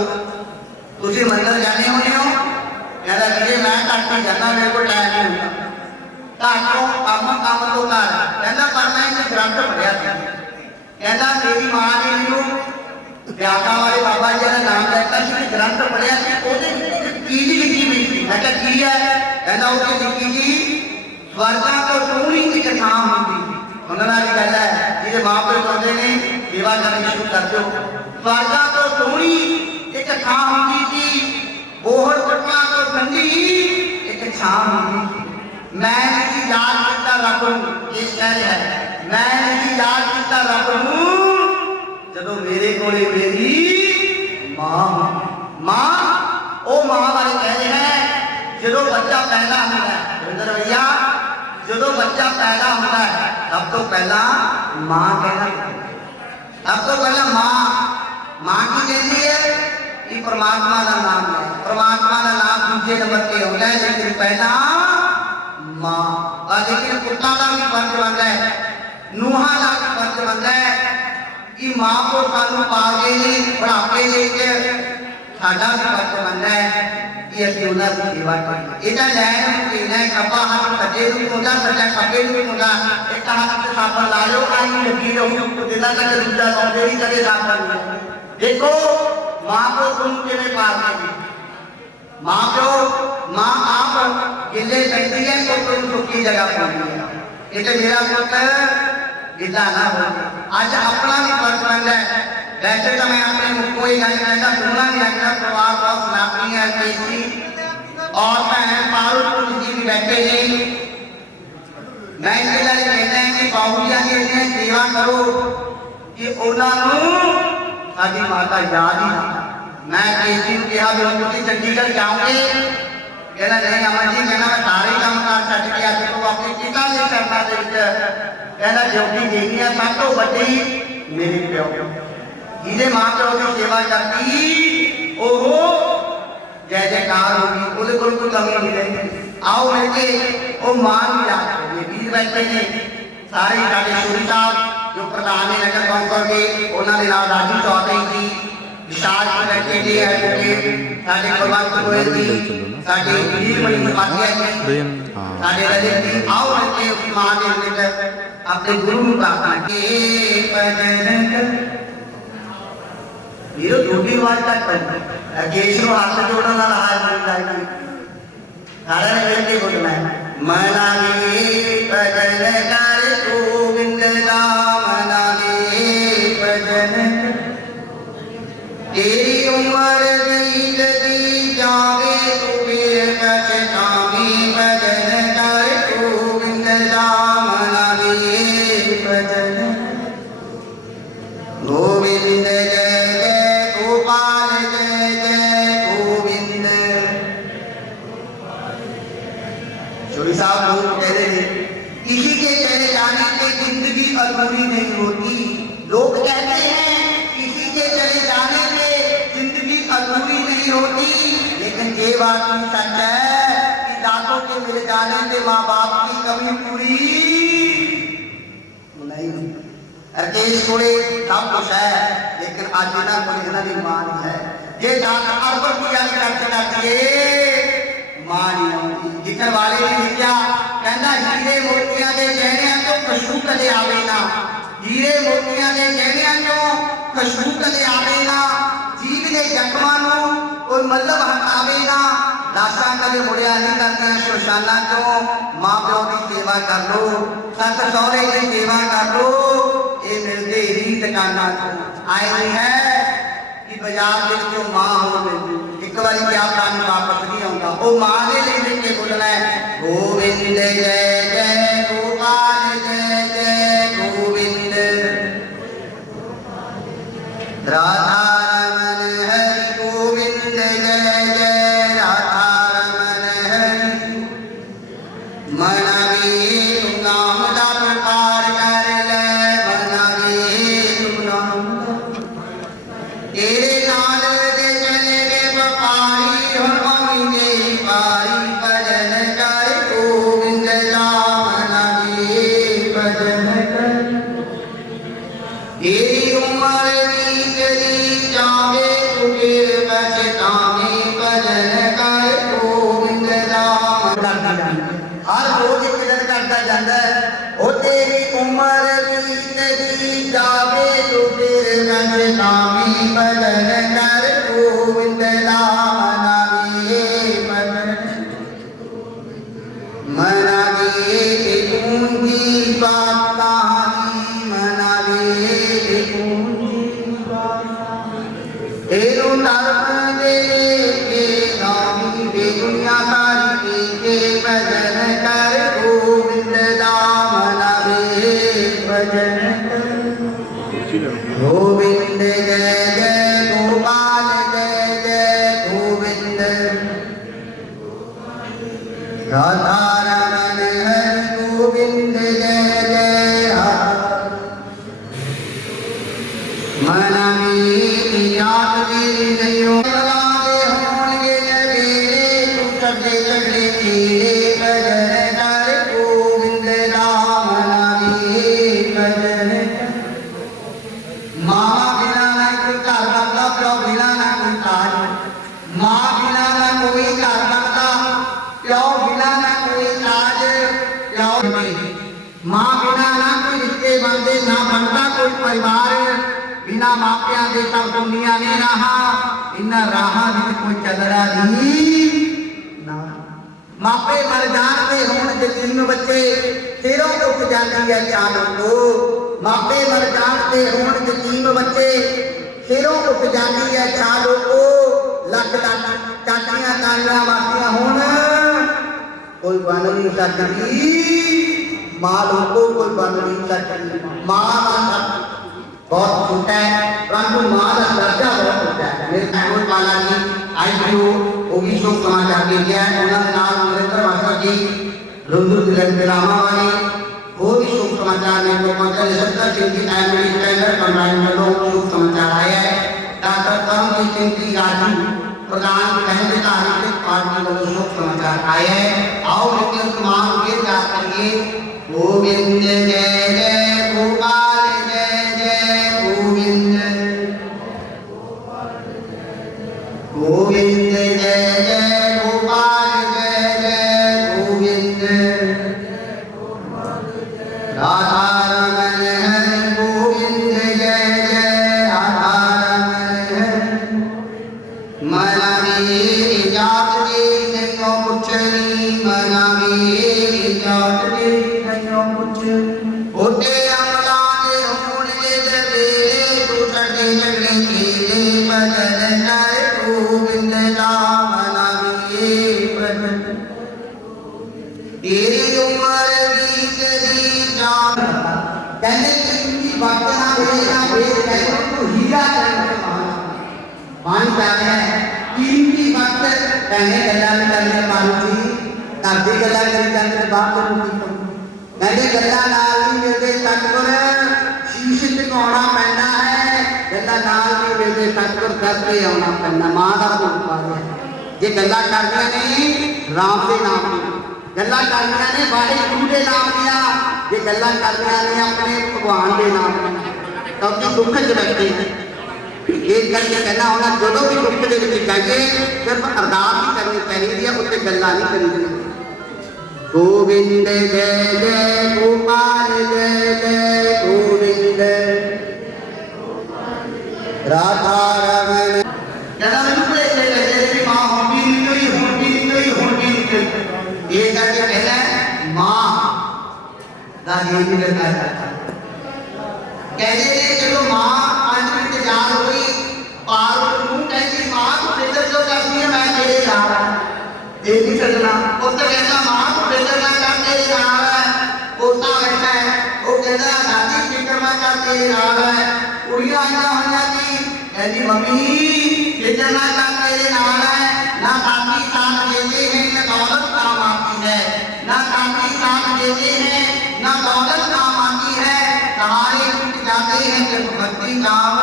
ਤੁਸੀਂ ਮੰਦਰ ਜਾਣੇ ਹੋਣੇ ਹੋ? ਕਹਿੰਦਾ ਵੀਰੇ ਮੈਂ ਘੱਟ ਹੀ ਜਾਂਦਾ, ਮੇਰੇ ਕੋਲ ਟਾਈਮ ਨਹੀਂ ਹੁੰਦਾ, ਘਰ ਤੋਂ ਕੰਮ ਤੋਂ ਘਰ। ਕਹਿੰਦਾ ਪਰ ਮੈਂ ਇੱਕ ਗ੍ਰੰਥ ਪੜ੍ਹਿਆ ਸੀ, ਕਹਿੰਦਾ ਮੇਰੀ ਮਾਂ ਨੇ ਮੈਨੂੰ ਵਿਆਖਾ ਵਾਲੇ ਬਾਬਾ ਜੀ ਦਾ ਨਾਮ ਦਿੱਤਾ ਸੀ, ਗ੍ਰੰਥ ਪੜ੍ਹਿਆ ਸੀ, ਉਹਦੇ ਵਿੱਚ ਇੱਕ ਚੀਜ਼ ਲਿਖੀ ਹੋਈ ਸੀ। ਮੈਂ ਕਿਹਾ ਕੀ ਹੈ? ਕਹਿੰਦਾ ਉਹਦੇ ਲਿਖੀ ਸੀ ਸਵਰਗਾਂ ਤੋਂ ਸੋਹਣੀ ਇੱਕ ਥਾਂ ਹੁੰਦੀ। ਸੁਣਨ ਵਾਲੀ ਗੱਲ ਹੈ, ਜਿਹਦੇ ਮਾਂ ਪਿਓ ਚਾਹੁੰਦੇ ਨੇ ਸੇਵਾ ਕਰਨੀ ਸ਼ੁਰੂ ਕਰ ਦਿਓ। ਸਵਰਗਾਂ ਤੋਂ ਸੋਹਣੀ ਇੱਕ ਥਾਂ ਹੁੰਦੀ ਸੀ, ਬੋਹੜ ਪੱਟਾਂ ਤੋਂ ਠੰਡੀ ਇੱਕ ਛਾਂ ਹੁੰਦੀ ਸੀ। ਮੈਂ ਨਹੀਂ ਯਾਦ ਕੀਤਾ ਰੱਬ ਨੂੰ, ਇਹ ਕਹਿ ਰਿਹਾ ਹੈ, ਮੈਂ ਨਹੀਂ ਯਾਦ ਕੀਤਾ ਰੱਬ ਨੂੰ ਜਦੋਂ ਮੇਰੇ ਕੋਲੇ ਮੇਰੀ ਮਾਂ। ਉਹ ਮਾਂ ਵਾਲੇ ਕਹਿ ਰਹੇ ਹੈ जो बच्चा पैदा होता है रविंद्र भैया, जो बच्चा पैदा होता है सब तो पहला मां कहना, सब तो पहला मां की कहती है कि परमात्मा का नाम है, परमात्मा का नाम दूसरे नंबर पे होता है, लेकिन पहला मां। और लेकिन पुत्ता का भी फर्ज बनता है, नूहा का भी फर्ज बनता है कि मां को सानू पागे नहीं पढ़ाके लेके साडा भी फर्ज बनता है कि असं उन्होंने सेवा करिए। यह लैन देना है, खब्बा हाथ सज्जे भी होता, सज्जा खब्बे भी होता, एक हाथ से साबन ला लो आई लगी रहो तो दिन तक दूसरा सौदे ही करे साबन। देखो मां को तुम किमें पालोगे, मां को मां आप गिले बैठी है तो तुम सुखी जगह पहुंची। ये तो मेरा पुत्र गिला ना हो, आज अपना भी फर्ज बन जाए। वैसे तो मैं अपने मुख को ही गल कहता, सुनना नहीं लगता, परिवार बहुत सनातनी है केसी और भैन पारुल जी भी बैठे नहीं। मैं इसके लिए कहता है कि बाबूजिया की इतनी सेवा करो कि उन्होंने साडी माता याद ही ना। मैं केसी को कहा भी हम तुम चंडीगढ़ जाओगे, कहना नहीं अमन जी, कहना मैं सारे काम कार छड्ड के आज तो अपने पिता ने करना दे कहना ड्यूटी देनी है सब तो बड़ी मेरे प्यो जिसे मां प्यो की सेवा करती ओहो जय जयकार होगी, ਉਹਦੇ ਕੋਲ ਕੋਈ कमी नहीं रहेगी। आओ मिलके ਉਹ ਮਾਂ ਨੂੰ याद करिए। ਵੀਰ बैठे ने सारे साडे शोरी साहब जो प्रधान ने नगर कौंसल के, उन्होंने नाल राजू चौधरी जी, विशाल जी बैठे ने, एडवोकेट साडे कुलवंत गोयल जी, साडे वीरमणि पाटिया जी, साडे रजत जी। आओ मिलके उस मां के निकट अपने गुरु ਨੂੰ प्रार्थना के भजन वीरो दूसरी बात तक पढ़ केश ਨੂੰ ਹੱਥ ਜੋੜਨ ਨਾਲ ਹਾਲ ਮਿਲਦਾ ਹੈ। ਸਾਰਿਆਂ ਨੇ ਮਿਲ ਕੇ ਬੋਲਣਾ ਹੈ ਮਨਾ ਵੀ ਭਜਨ ਕਰ ਗੋਬਿੰਦ ਨਾਮ ਨਾਮੇ ਭਜਨ तेरी उम्र गई लगी जावे तू फिर पछतावी भजन कर गोविंद राम नामे भजन गोविंद जय जय गोपाल जय जय गोविंद। चोरी साहब लोग कह रहे थे किसी के चले जाने से जिंदगी अधूरी नहीं होती। लोग कहते हैं किसी के चले जाने से जिंदगी अधूरी नहीं होती, लेकिन ये बात भी सच है कि दांतों के मिल जाने से माँ बाप की कमी पूरी नहीं होती। राकेश कोले सब कुछ है, लेकिन आज इन्हों को इन्होंने मां नहीं है। ये दांत अरबर की गल करते मां नहीं आती। जिक्र वाले ने लिखा कहना हीरे मोतियां के गहणियां तो खुशबू कदे आवे ना, हीरे मोतियां के गहणियां तो खुशबू कदे आवे ना, जीव के जख्मां नूं कोई मतलब हटावे ना, लाशां कदे मुड़िया नहीं करदियां शमशानां चों। मां प्यो की सेवा कर लो, सस सहुरे की सेवा कर लो, ये मिलते ही दुकानां चों आए नहीं है कि बाजार के विचों मां हो मिलती। एक बार क्या प्राणी वापस नहीं आऊंगा, वो मां ने ले के बोलना है गोविंद जय जय गोपाल जय जय गोविंद राधा रमन हरि गोविंद जय जय राधा रमन हरि। मना भी तुम नाम का प्रकार कर ले, मना भी तुम नाम तेरे नाल दे चले गए व्यापारी और मम्मी तेरी पारी भजन कर गोविंद राम नामे भजन कर। तेरी उम्र बीत गई जावे तू फिर पछतावे भजन कर गोविंद राम। हर रोज एक दिन करता जाता है ओ तेरी उम्र बीत गई जावे तू फिर पछतावे भजन कर गोविंद राम नामे भजन। मना वे पूंजी बात कहानी, मना वे पूंजी बात तेरू धर्म दे के नामी वे दुनिया सारी के भजन कर गोविंद राम नामे भजन कर। गोविंद जय जय गोपाल जय जय गोविंद राधा रमन हरि गोविंद जय जय राधा मन मेरी याद मेरी नहीं बलाते होंगे जगेरे तू सबसे जगले तेरे भजन हरि गोविंद राम नामी भजन माँ बिना ना कोई घर बनता प्यो बिना ना कोई काज माँ बिना ना कोई घर बनता प्यो बिना ना कोई काज प्यो माँ बिना ना कोई रिश्ते बनते ना बनता कोई परिवार बिना मापिया के सब दुनिया ने रहा इन राह कोई चल रहा नहीं मापे मर जाते होने यतीम बच्चे सिरों उठ जाती है चालों को मापे मर जाते होने यतीम बच्चे सिरों उठ जाती है चालों को लख लख चाटियां तालियां मारतियां होने कोई बन नहीं सकती मां लोगों कोई बन नहीं सकती मां का बहुत छोटा है परंतु मां का दर्जा बहुत छोटा है मेरे महमूद माला जी आईपीओ ओगी शोक समाचार के लिए उन्होंने नाम नरेंद्र भाषा जी रुद्र दिलंगरामा वाली ओगी शोक समाचार में तो पहुंचा 70 सिंह की एमडी स्टैंडर्ड कंबाइन में लोग शोक समाचार आया है डॉक्टर तरमजीत सिंह की राजू प्रधान कहने तारीख पार्टी वालों शोक समाचार आया है आओ लेकिन तमाम के याद करिए गोविंद जय जय गोपाल जय जय गोविंद गोविंद जय जय गोपाल जय जय गोविंद राधा रमन हरि गोविंद जय जय राधा रमन हरि मना मेरी जात दे नहीं पुछनी मना मेरी जात दे नहीं पुछनी होते अमला ने होने जबे तू चढ़े जगले तेरे भजन हरि गोविंद राम नामी भजन तेरी उम्र बीत दी जान कहने की बातें ना भेज कहने को हीरा मान जाते हैं कीमती वक्त कहने गला में करने मारूंगी काफी गला करी जाने बात करूंगी कहने गला नाल ही मेरे सतगुर शीश टिकाना पैना है गला नाल ही मेरे सतगुर करके आना पैना मां का पुरखा है ये गला करनिया नहीं राम के नाम की गला करनिया ने बाड़े गुरु के नाम दिया ये गला करनिया ने अपने भगवान के नाम क्योंकि दुख च बैठे हैं एक गल कहना होना जो भी दुख के जाइए सिर्फ अरदास ही करनी चाहिए उत्ते गल्लां नहीं करी गोविंद जय जय गोपाल जय जय गोविंद राधा रमन कहना मैनू भेजे मेरी मां होगी ये करके कहना मां का ये नहीं करना चाहता कहते हैं चलो मां 5 मिनट याद हुई पार तू कहती मां तू फिक्र क्यों करती है मैं तेरे नाल ये नहीं करना पुत्र कहता मां तू फिक्र ना कर तेरे नाल है पोता बैठा है वो कहता दादी फिक्र ना कर तेरे नाल है कुड़ियां आईया होइयां सी कहती मम्मी फिक्र ना कर तेरे नाल है ना दादी साथ देते हैं ना दौलत काम आती है ना दादी साथ देते हैं ना दौलत काम आती है सहारे टूट जाते हैं जब भक्ति काम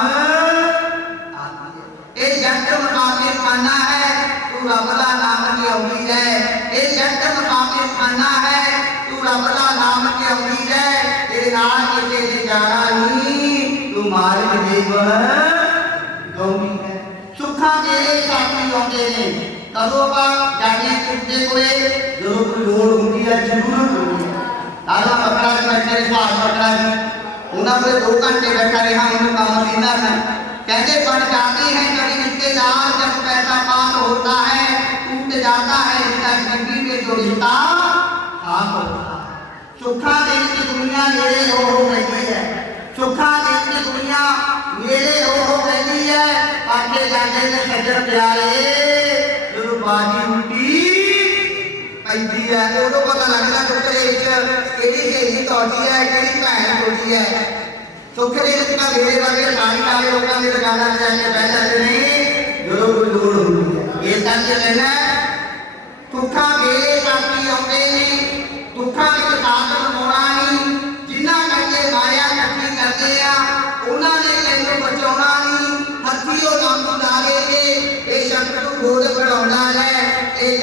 आती है ये जट मुकाबले खाना है तू रबला नाम की उम्मीद है ये जट मुकाबले खाना है तू रबला नाम की उम्मीद है तेरे नाल किसे से जाना नहीं तू मार के देव गौरी है सुखा तेरे साथी आते हैं कदों का जाने किसके कोई जरूर कोई लोड़ होती है जरूरत होती है आधा पकड़ा बैठे स्वाद पकड़ा उन्होंने 2 घंटे बैठा रहा उन्हें काम देना है कहते बढ़ जाते हैं कभी रिश्तेदार जब पैसा पास होता है टूट जाता है इसका जिंदगी में जो रिश्ता खास होता है सुखा देश की दुनिया मेरे हो रही है सुखा देश की दुनिया मेरे हो रही है आगे जाने में सज्जन प्यारे जो बाजी उल्टी पैदी है उदों पता लगता टुकड़े केड़ी सहेली तोड़ी है केड़ी भैन तोड़ी है सुखरे का मेरे वर्गे सारी वाले लोगों ने लगाना चाहिए बैठा नहीं जो कोई लोड़ होती है ये तक कहना सुखा मेरे साथी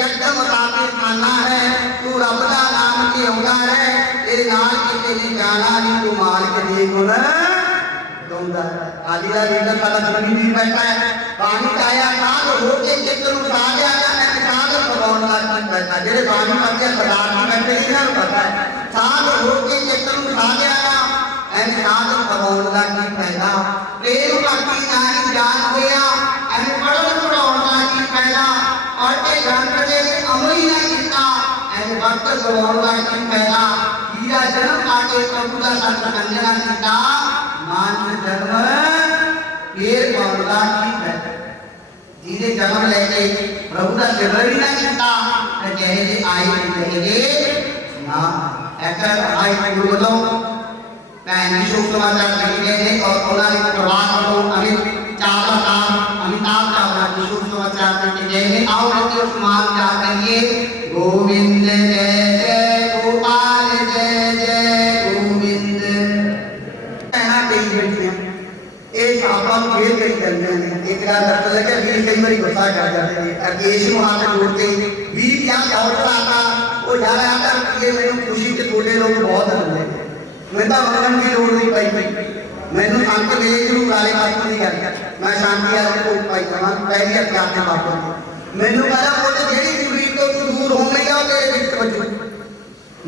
शब्द मुताबिक खाना है, तू रब दा नाम लियाउंदा है, तेरे नाल किते नहीं जाना नहीं, तू माल के लिए गुण गाउंदा है। आदि दा लीडर साडा जमीन भी बैठा है, पानी आया साध हो के चित्त नूं सा दिया जाना है, साध भगवान दा की बैठा जेड़े पानी वर्गे सरदार जी बैठे इन्हां नूं पता है, साध हो के चित्त नूं सा दिया ना ਐਨ ਸਾਧ ਭਗਵਾਨ ਦਾ ਕੀ ਫਾਇਦਾ, ਪ੍ਰੇਮ ਭਗਤੀ ਨਾਹੀਂ ਜਾਣ ਹੋਇਆ, ਐਨ ਪੜ੍ਹਨ ਪੜਾਉਣ ਦਾ ਕੀ ਫਾਇਦਾ, ਪੜ੍ਹ ਕੇ ਗ੍ਰੰਥ ਦੇ ਅਮਲ ਹੀ ਨਾ ਕੀਤਾ, ਐਨ ਵਕਤ ਗਵਾਉਣ ਦਾ ਕੀ ਫਾਇਦਾ, ਹੀਰਾ ਜਨਮ ਆ ਕੇ ਪ੍ਰਭੂ ਦਾ ਸੰਤ ਕੰਜਣਾ ਕੀਤਾ, ਮਾਨਸ ਜਨਮ ਫੇਰ ਪਾਉਣ ਦਾ ਕੀ ਫਾਇਦਾ, ਜਿਹਨੇ ਜਨਮ ਲੈ ਕੇ ਪ੍ਰਭੂ ਦਾ ਸਿਮਰਨ ਹੀ ਨਾ ਕੀਤਾ, ਤੇ ਜਿਹੇ ਜੇ ਆਏ ਜਿਹੇ ਜੇ ਨਾ ਐਕਰ ਆਏ ਗੁਰੂ ਵੱਲੋਂ निशुल्क समाचार लिखे गए थे और उन्होंने प्रभात को अमिताभ चावला निशुल्क समाचार लिखे गए थे। आओ देखिए उस मान जा करिए, गोविंद जय जय गोपाल जय जय गोविंद। कहना चाहिए एक आपा खेल करी करते हैं, एक रात डॉक्टर लगे वीर कई बार गुस्सा कर जाते हैं, अकेश को हाथ जोड़ते वीर क्या दौड़ रहा था वो जा रहा था, ये मेरे खुशी के थोड़े लोग बहुत होंगे, मैं तो मंगन की लोड़ नहीं पाई, मैंने शांति मेरे गुरु वाले बात नहीं कर, मैं शांति वाले को पाई मैं पहली अत्यार से बात मैंने कहा वो तो जेडी दूरी तो तू दूर हो गया तेरे बीच बच्चों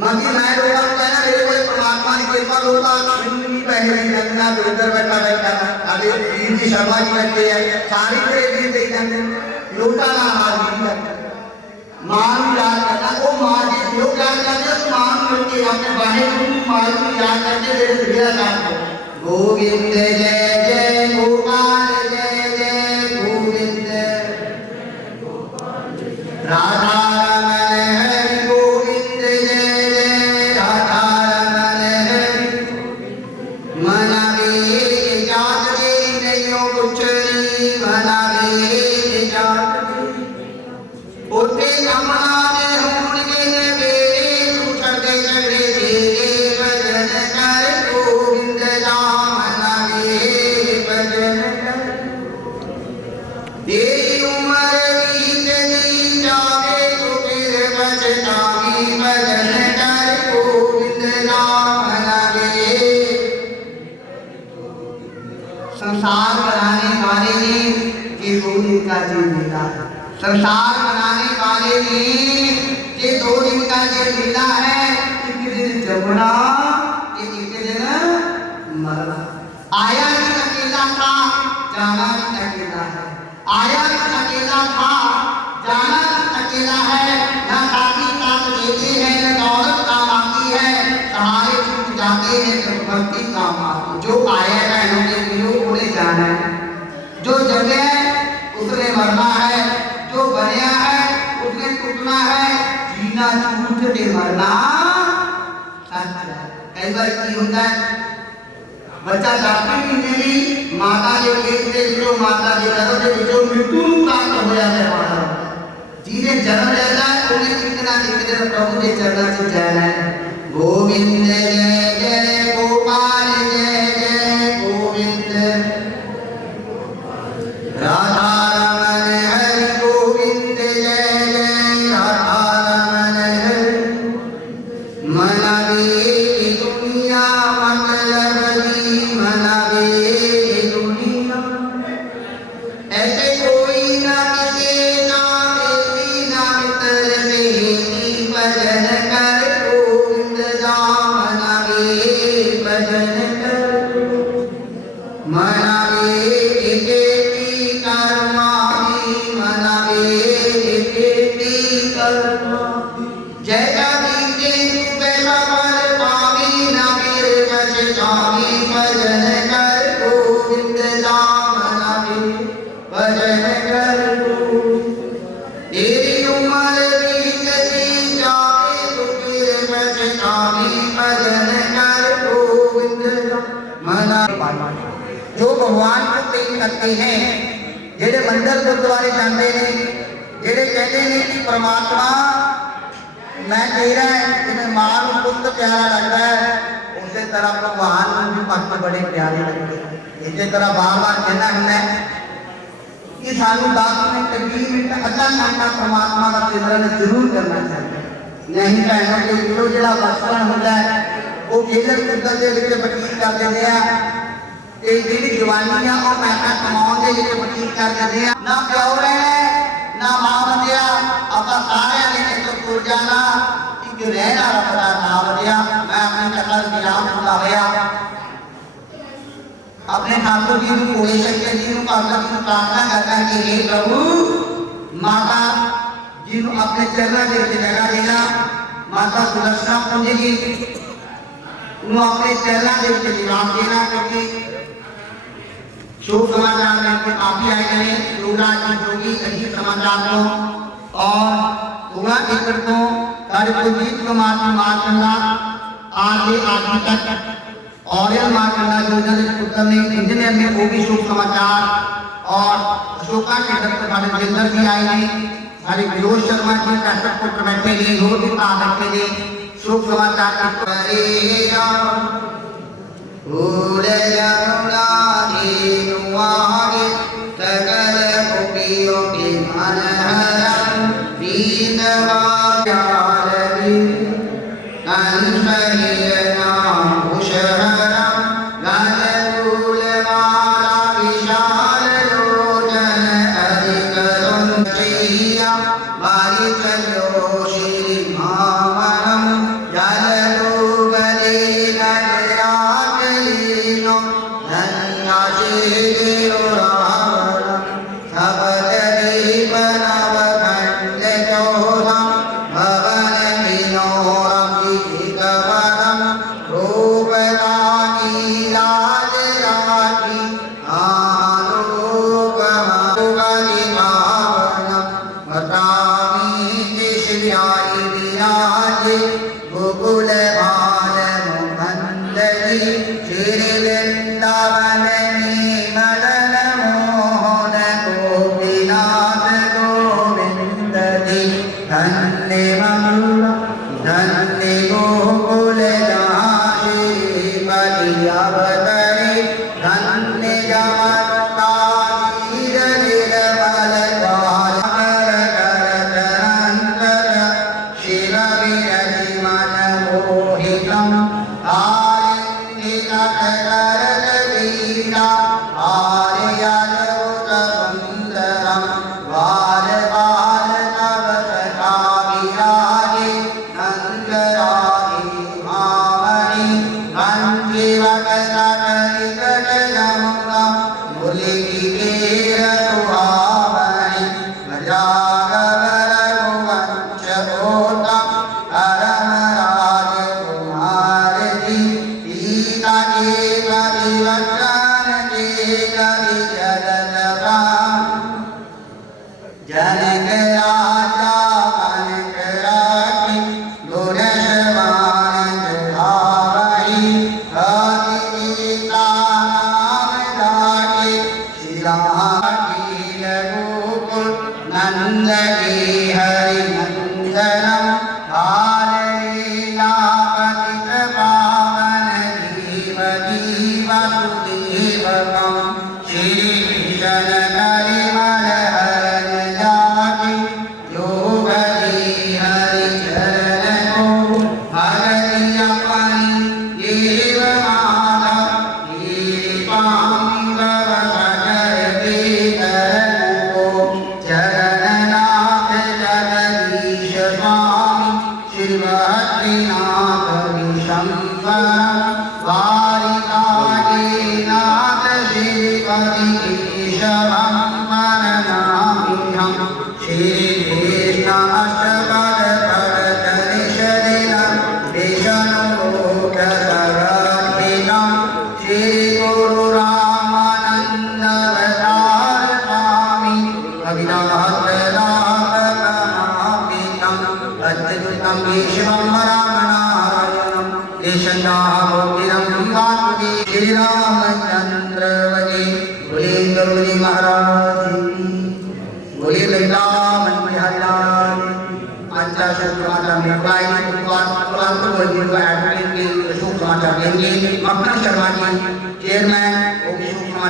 मांगी मैं लोगों को कहना मेरे को परमात्मा की कृपा होता नहीं पहले नहीं लगना तो उधर बैठा बैठा अभी वीर जी शर्मा जी बैठे हैं सारी तेरे वीर दे जाते लोटा ना हाल नहीं करता मान याद करना वो मां जी लोग याद करते तो मान मिलके अपने बाहर मान याद करते तेरे दिया जाता गोविंद जय जय गोपाल जय जय गोविंद राधा रमण हरि गोविंद जय जय राधा रमण हरि मनावे जात दे नहीं कुछड़ी मनावे जात ओते कमला दे होणगे ने बेरे तू छड़े छड़े दे भजन कर गोविंद राम नामे भजन कर तेरी उम्र बीत नहीं जावे तो फिर बचतावी भजन कर गोविंद राम नामे। संसार बनाने वाले ने ये दो दिन का जीवन मिला, संसार बनाने वाले ने ये 2 दिन का जो मिला है, एक दिन जमना एक दिन मरना। आया भी अकेला था जाना भी अकेला है, आया भी अकेला था जाना भी अकेला है, न साथी साथ देते हैं न दौलत काम आती है, सहारे छूट जाते हैं तो भक्ति काम आती। जो आया है उन्हें जाना है, जो जगह है उसने मरना है, जो बनया है उसने टूटना है, जीना झूठ दे मरना सच है। कई बार की होता है बच्चा 10 महीने की माता के पेट से जो माता के गर्भ से जो मृत्यु प्राप्त हो जाता है वहां जिन्हें जन्म लेता है उन्हें कितना कितना प्रभु के चरणों से जाना है। गोविंद जय जय गोपाल जय जय गोविंद राधा रमण हरि गोविंद जय जय राधा रमण हरि मनावे दुनिया मतलब दी मनावे दुनिया ऐसे कोई ना किसे ना बेटी ना मित्र बेटी भजन कर गोविंद राम मनावे भजन कर मनावे एकेती कर्माणि मनावे एकेती कर्माणि जैसा बीते वैसा फल पावी ना फिर पछतावी भजन कर गोविंद राम मनावे भजन कर तेरी उम्र बीतती जावे तो फिर पछतावी भजन कर गोविंद राम मनावे। जो भगवान को प्रेम करते हैं जेड़े मंदिर गुरुद्वारे जाते हैं जेड़े कहते हैं कि परमात्मा मैं तेरा है जिन्हें मां को पुत्र प्यारा लगता है उसी तरह भगवान को भी भक्त बड़े प्यारे लगते हैं। इसी तरह बार बार कहना है कि सानू 10 मिनट 20 मिनट अद्धा घंटा परमात्मा का सिमरन जरूर करना चाहिए। नहीं भैनों के जो जिहड़ा बचपन होंदा है वो खेलत कुदत दे विच बतीत कर दिंदे आ ते जिहड़ी जवानी आ वो पैसा कमाउण दे विच बतीत कर दिंदे आ। ना प्यो रहे ना मां वधिया आपां सारिआं ने इत्थों तुर जाना कि रहना रब दा नाम वधिया। मैं अपनी कथा विराम दिंदा होया अपने ठाकुर जी को कोले शंकर जी को भगत को प्रार्थना करता है कि हे प्रभु माता जी को अपने चरणों के जगह देना। माता सुदर्शना कुंज जी को अपने चरणों के निवास देना क्योंकि शुभ समाचार में काफी आए गए युवराज जी जोगी अजीत समाचार को और गुणा एकड़ को सारे कुलजीत कुमार की मारकंडा आगे आदमी तक और मारकंडा योजना के पुत्र ने इंजीनियर में वो भी शुभ समाचार और अशोका के डॉक्टर हमारे जिंदर जी आए हैं हमारे विरोध शर्मा जी कैसेट पुत्र बैठे हैं रोड भी आ रखे हैं शुभ समाचार करेगा भूले यमुना दीनुआगे सकल गोपियों के मन हरम दीनवा प्यारी कंसहिरना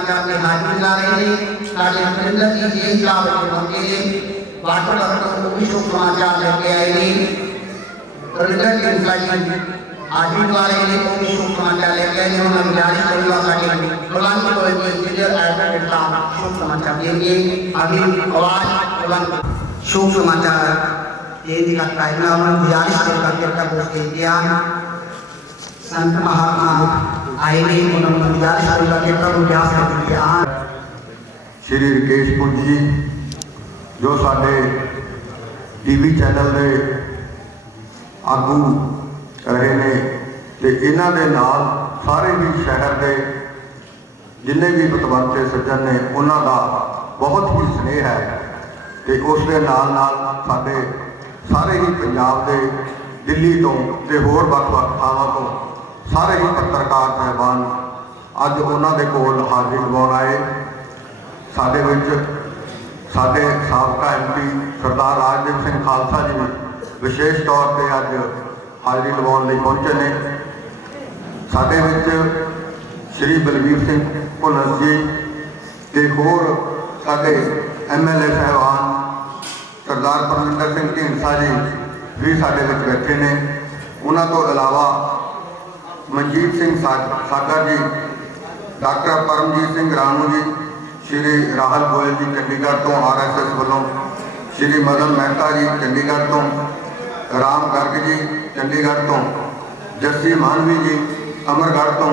समाचार के हाजिर ला रहे हैं साढ़े सुरेंद्र जी जेल ला मौके वाटर को भी शुभ समाचार लेके आए हैं सुरेंद्र जी इंसाई हाजिर ला रहे हैं वो भी शुभ समाचार लेके आए हैं उन्होंने गुजारिश करूँगा साढ़े प्रबंध को इंजीनियर एडवोकेट साहब शुभ समाचार देंगे अभी आवाज प्रबंध शुभ समाचार देने का कार्यक्रम गुजारिश करूँगा संत महात्मा आए ने उन्होंने गुजारिश करूँगा कि प्रभु व्यास करके श्री रकेश पुंज जी जो साडे टीवी चैनल दे आगू रहे ने ते इन्हां दे नाल सारे भी शहर दे जिन्ने भी पतवंते सज्जन ने उन्हां दा बहुत ही स्नेह है ते उस दे नाल नाल साडे सारे ही पंजाब दे दिल्ली तो ते होर वख-वख थावां तो सारे ही पत्रकार साहबान अज उन्हां दे कोल हाजिर करवाउण आए साडे विच साडे साबका MP सरदार राजदेव सिंह खालसा जी विशेष तौर पर अज हाजिरी लवाउण लई पहुंचे ने साडे विच श्री बलबीर सिंह भुल्लर जी ते होर साडे MLA साहबान सरदार परमिंदर सिंह ढींडसा जी भी साडे विच बैठे ने उन्हां तो इलावा मनजीत सिंह सागर जी डॉक्टर परमजीत सिंह राणू जी श्री राहल गोयल जी चंडीगढ़ तो RSS वालों श्री मदन मेहता जी चंडीगढ़ तो राम गर्ग जी चंडीगढ़ तो जस्सी मानवी जी अमरगढ़ तो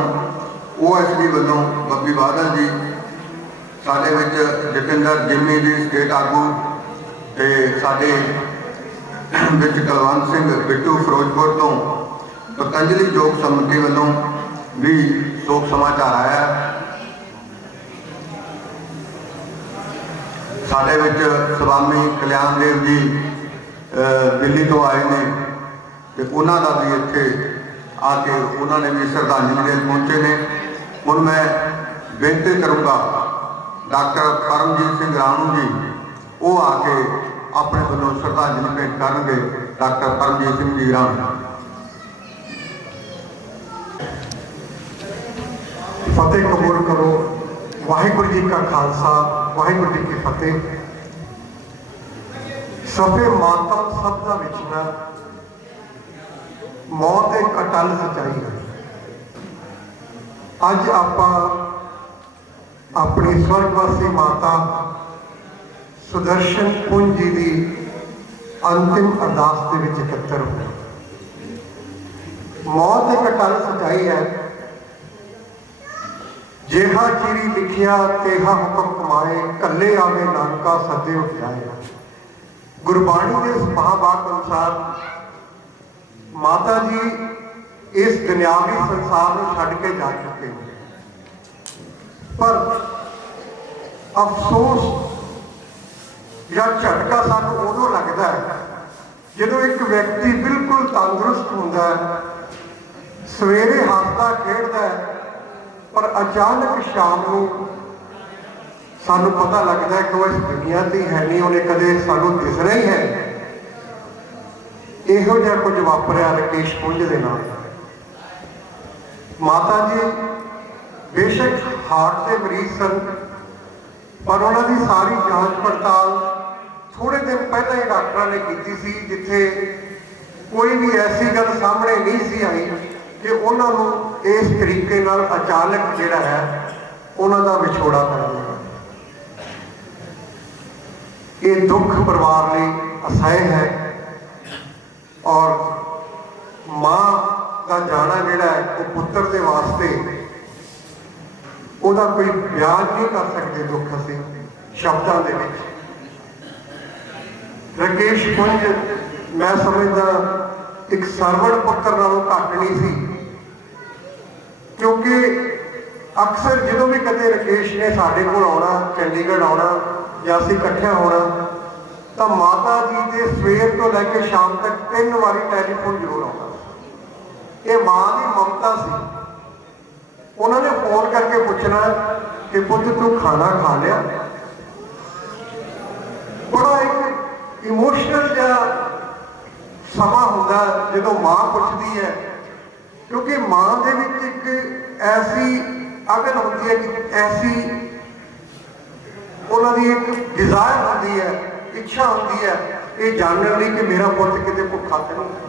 OSD वालों बब्बी बादल जी साडे विच जतिंदर जिम्मी जी स्टेट आगू ते साडे विच कुलवंत सिंह बिट्टू फिरोजपुर तो पतंजलि योग समिति वालों भी शोक समाचार आया साडे विच स्वामी कल्याण देव जी दिल्ली तो आए ने ते उन्हां दा भी इत्थे आके उन्होंने भी श्रद्धांजलि देन पहुंचे ने हुण मैं बेनती करूँगा डॉक्टर परमजीत सिंह राणू जी वो आके अपने वालों श्रद्धांजलि भेंट करेंगे डॉक्टर परमजीत सिंह जी राणू फतेह कबूल करो वाहिगुरू जी का खालसा वाहिगुरू जी की फतेह सफे मातम शब्दा विचना मौत एक अटल सच्चाई है अज आपां अपनी स्वर्गवासी माता सुदर्शन पुंज जी की अंतिम अरदास के विच इकट्ठे होए मौत एक अटल सच्चाई है जेहा चिरी लिखिया तेहा हुक्म कमाए कले आवे नानका सदे उठाए गुरबाणी के इस महावाक अनुसार माता जी इस दुनियावी संसार में छड़ के जा चुके हैं पर अफसोस या झटका सानू उदों लगता है जो एक व्यक्ति बिल्कुल तंदुरुस्त होंदा है सवेरे हसदा खेडदा है पर अचानक शाम को सानू पता लगता है कि वो इस दुनिया से है नहीं उन्हें कदे सानू दिसना ही है इहो जिहा कुछ वापरिया रकेश पुंज दे नाल माता जी बेशक हार्ट के मरीज सन पर उन्होंने सारी जांच पड़ताल थोड़े दिन पहले ही डॉक्टर ने की सी जिथे कोई भी ऐसी गल सामने नहीं सी आई कि उन्होंने इस तरीके नाल अचानक जिहड़ा है उन्हों का विछोड़ा कर दिया ये दुख परिवार लिए असह्य है और मां का जाना जिहड़ा है वो पुत्र के वास्ते ਉਹਦਾ कोई बयान नहीं कर सकते दुख असी शब्दों के विच रकेश पुंज मैं समझदा एक सरवण पुत्र नालों घट नहीं सी क्योंकि अक्सर जो भी कदे रकेश ने साडे कोल आउणा चंडीगढ़ आउणा या असीं इकट्ठे होना तो माता जी के सवेर तो लैके शाम तक 3 बारी टैलीफोन जरूर आउंदा ये मां की ममता सी उन्होंने फोन करके पूछना कि पुत्र तू खाना खा लिया बड़ा एक इमोशनल जहा समा होंदा जो मां पूछती है क्योंकि मां दे विच एक ऐसी अगन होती है कि ऐसी ਉਹਨਾਂ ਦੀ ਇੱਕ ਡਿਜ਼ਾਇਰ ਹੁੰਦੀ ਹੈ, ਇੱਛਾ ਹੁੰਦੀ ਹੈ ਇਹ ਜਾਣਨ ਲਈ ਕਿ ਮੇਰਾ ਪੁੱਤ ਕਿਤੇ ਭੁੱਖਾ ਤਾਂ ਨਹੀਂ।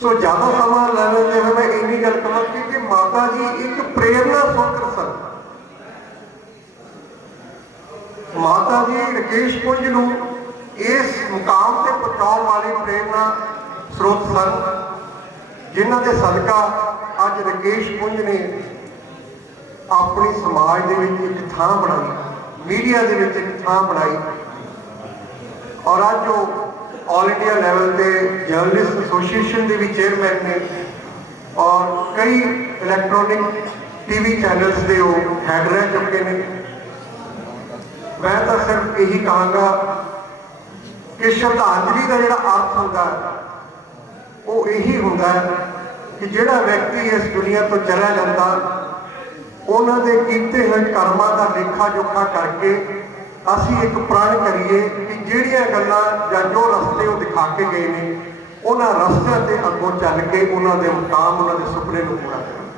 ਸੋ ਜ਼ਿਆਦਾ ਸਮਾਂ ਲੈ ਲੈਂਦੇ ਹੋਏ ਮੈਂ ਇੰਨੀ ਗੱਲ ਕਹਾਂ ਕਿ ਮਾਤਾ ਜੀ ਇੱਕ ਪ੍ਰੇਰਨਾ ਸਰੋਤ ਸਨ। ਮਾਤਾ ਜੀ ਰਕੇਸ਼ ਪੁੰਜ ਨੂੰ ਇਸ ਮੁਕਾਮ ਤੇ ਪਹੁੰਚਾਉਣ ਵਾਲੀ ਪ੍ਰੇਰਨਾ ਸਰੋਤ ਸਨ, ਜਿਨ੍ਹਾਂ ਦੇ ਸਦਕਾ ਅੱਜ ਰਕੇਸ਼ ਪੁੰਜ ਨੇ ਆਪਣੀ ਸਮਾਜ ਦੇ ਵਿੱਚ ਇੱਕ ਥਾਂ ਬਣਾਈ, ਮੀਡੀਆ ਦੇ ਵਿੱਚ ਇੱਕ ਥਾਂ ਬਣਾਈ, ਔਰ ਅੱਜ ਉਹ ਆਲ ਇੰਡੀਆ ਲੈਵਲ ਤੇ ਜਰਨਲਿਸਟ ਐਸੋਸੀਏਸ਼ਨ ਦੇ ਵੀ ਚੇਅਰਮੈਨ ਨੇ ਔਰ ਕਈ ਇਲੈਕਟ੍ਰੋਨਿਕ ਟੀਵੀ ਚੈਨਲਸ ਦੇ ਉਹ ਹੈਡ ਰਹਿ ਚੁੱਕੇ ਨੇ। ਮੈਂ ਤਾਂ ਸਿਰਫ ਇਹੀ ਕਹਾਂਗਾ ਕਿ ਸ਼ਰਧਾਂਜਲੀ ਦਾ ਜਿਹੜਾ ਅਰਥ ਹੁੰਦਾ ਉਹ ਇਹੀ ਹੁੰਦਾ ਕਿ ਜਿਹੜਾ ਵਿਅਕਤੀ ਇਸ ਦੁਨੀਆ ਤੋਂ ਚਲਾ ਜਾਂਦਾ ਉਹਨਾਂ ਦੇ ਕੀਤੇ ਹੋਏ ਕਰਮਾਂ ਦਾ ਲੇਖਾ ਜੋਖਾ ਕਰਕੇ ਅਸੀਂ ਇੱਕ ਪ੍ਰਣ ਕਰੀਏ ਕਿ ਜਿਹੜੀਆਂ ਗੱਲਾਂ ਜਾਂ ਜੋ ਰਸਤੇ ਉਹ ਦਿਖਾ ਕੇ ਗਏ ਨੇ ਉਹਨਾਂ ਰਸਤਿਆਂ ਤੇ ਅੱਗੋਂ ਚੱਲ ਕੇ ਉਹਨਾਂ ਦੇ ਮੁਕਾਮ, ਉਹਨਾਂ ਦੇ ਸੁਪਨੇ ਨੂੰ ਪੂਰਾ ਕਰੀਏ।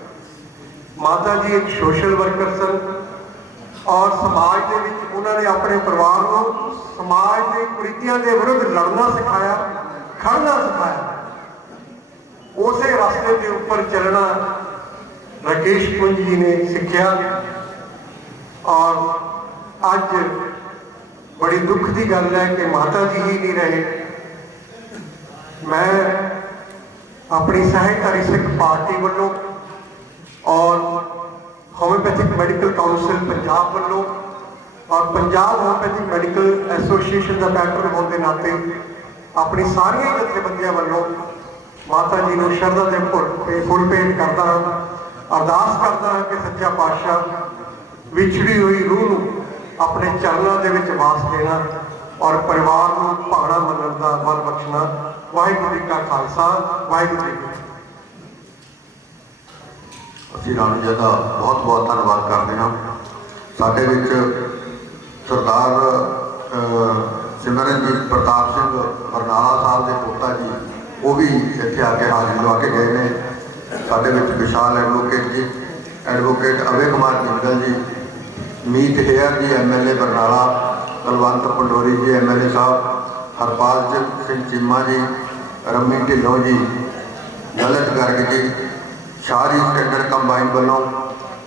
ਮਾਤਾ ਜੀ ਇੱਕ ਸੋਸ਼ਲ ਵਰਕਰ ਸਨ ਔਰ ਸਮਾਜ ਦੇ ਵਿੱਚ ਉਹਨਾਂ ਨੇ ਆਪਣੇ ਪਰਿਵਾਰ ਨੂੰ ਸਮਾਜ ਦੇ ਕੁਰੀਤੀਆਂ ਦੇ ਵਿਰੁੱਧ ਲੜਨਾ ਸਿਖਾਇਆ, ਖੜਨਾ ਸਿਖਾਇਆ। ਉਸੇ ਰਸਤੇ ਦੇ ਉੱਪਰ ਚੱਲਣਾ ਰਕੇਸ਼ ਪੁੰਜ ਜੀ ਨੇ ਸਿੱਖਿਆ ਔਰ ਅੱਜ ਬੜੀ ਦੁੱਖ ਦੀ ਗੱਲ ਹੈ ਕਿ ਮਾਤਾ ਜੀ ਹੀ ਨਹੀਂ ਰਹੇ। ਮੈਂ ਆਪਣੀ ਸਹਿਕਾਰੀ ਸਿੱਖ ਪਾਰਟੀ ਵੱਲੋਂ ਔਰ ਹੋਮਿਓਪੈਥਿਕ ਮੈਡੀਕਲ ਕਾਉਂਸਲ ਪੰਜਾਬ ਵੱਲੋਂ ਔਰ ਪੰਜਾਬ ਹੋਮਿਓਪੈਥਿਕ ਮੈਡੀਕਲ ਐਸੋਸੀਏਸ਼ਨ ਦਾ ਪੈਟਰਨ ਹੋਣ ਦੇ ਨਾਤੇ ਆਪਣੀ ਸਾਰੀਆਂ ਜਥੇਬੰਦੀਆਂ ਵੱਲੋਂ ਮਾਤਾ ਜੀ ਨੂੰ ਸ਼ਰਧਾ ਦੇ ਫੁੱਲ ਭੇਟ ਕਰਦਾ ਹਾਂ। ਅਰਦਾਸ ਕਰਦਾ ਹਾਂ ਕਿ ਸੱਚਾ ਪਾਤਸ਼ਾਹ ਵਿਛੜੀ ਹੋਈ ਰੂਹ ਨੂੰ ਆਪਣੇ ਚਰਨਾਂ ਦੇ ਵਿੱਚ ਵਾਸ ਦੇਣਾ ਔਰ ਪਰਿਵਾਰ ਨੂੰ ਭਾਣਾ ਮੰਨਣ ਦਾ ਬਲ ਬਖਸ਼ਣਾ। ਵਾਹਿਗੁਰੂ ਜੀ ਕਾ ਖਾਲਸਾ, ਵਾਹਿਗੁਰੂ ਜੀ ਕੀ ਫਤਿਹ। ਅਸੀਂ ਰਾਣੂ ਜੀ ਦਾ ਬਹੁਤ ਬਹੁਤ ਧੰਨਵਾਦ ਕਰਦੇ ਹਾਂ। ਸਾਡੇ ਵਿੱਚ ਸਰਦਾਰ ਸਿਮਰਨਜੀਤ ਪ੍ਰਤਾਪ ਸਿੰਘ ਬਰਨਾਲਾ ਸਾਹਿਬ ਦੇ ਪੋਤਾ ਜੀ ਉਹ ਵੀ ਇੱਥੇ ਆ ਕੇ ਹਾਜ਼ਰੀ ਲਵਾ ਕੇ ਗਏ ਨੇ। ਸਾਡੇ ਵਿੱਚ ਵਿਸ਼ਾਲ ਐਡਵੋਕੇਟ ਜੀ, ਐਡਵੋਕੇਟ ਅਵੇ ਕੁਮਾਰ ਜਿੰਦਲ ਜੀ, ਮੀਤ ਹੇਅਰ ਜੀ MLA ਬਰਨਾਲਾ, ਕੁਲਵੰਤ ਪੰਡੋਰੀ ਜੀ MLA ਸਾਹਿਬ, ਹਰਪਾਲ ਸਿੰਘ ਚੀਮਾ ਜੀ, ਰਮੀ ਢਿੱਲੋਂ ਜੀ, ਲਲਿਤ ਗਰਗ ਜੀ, ਸ਼ਾਹਰੀ ਸਟੈਂਡਰਡ ਕੰਬਾਈਨ ਵੱਲੋਂ,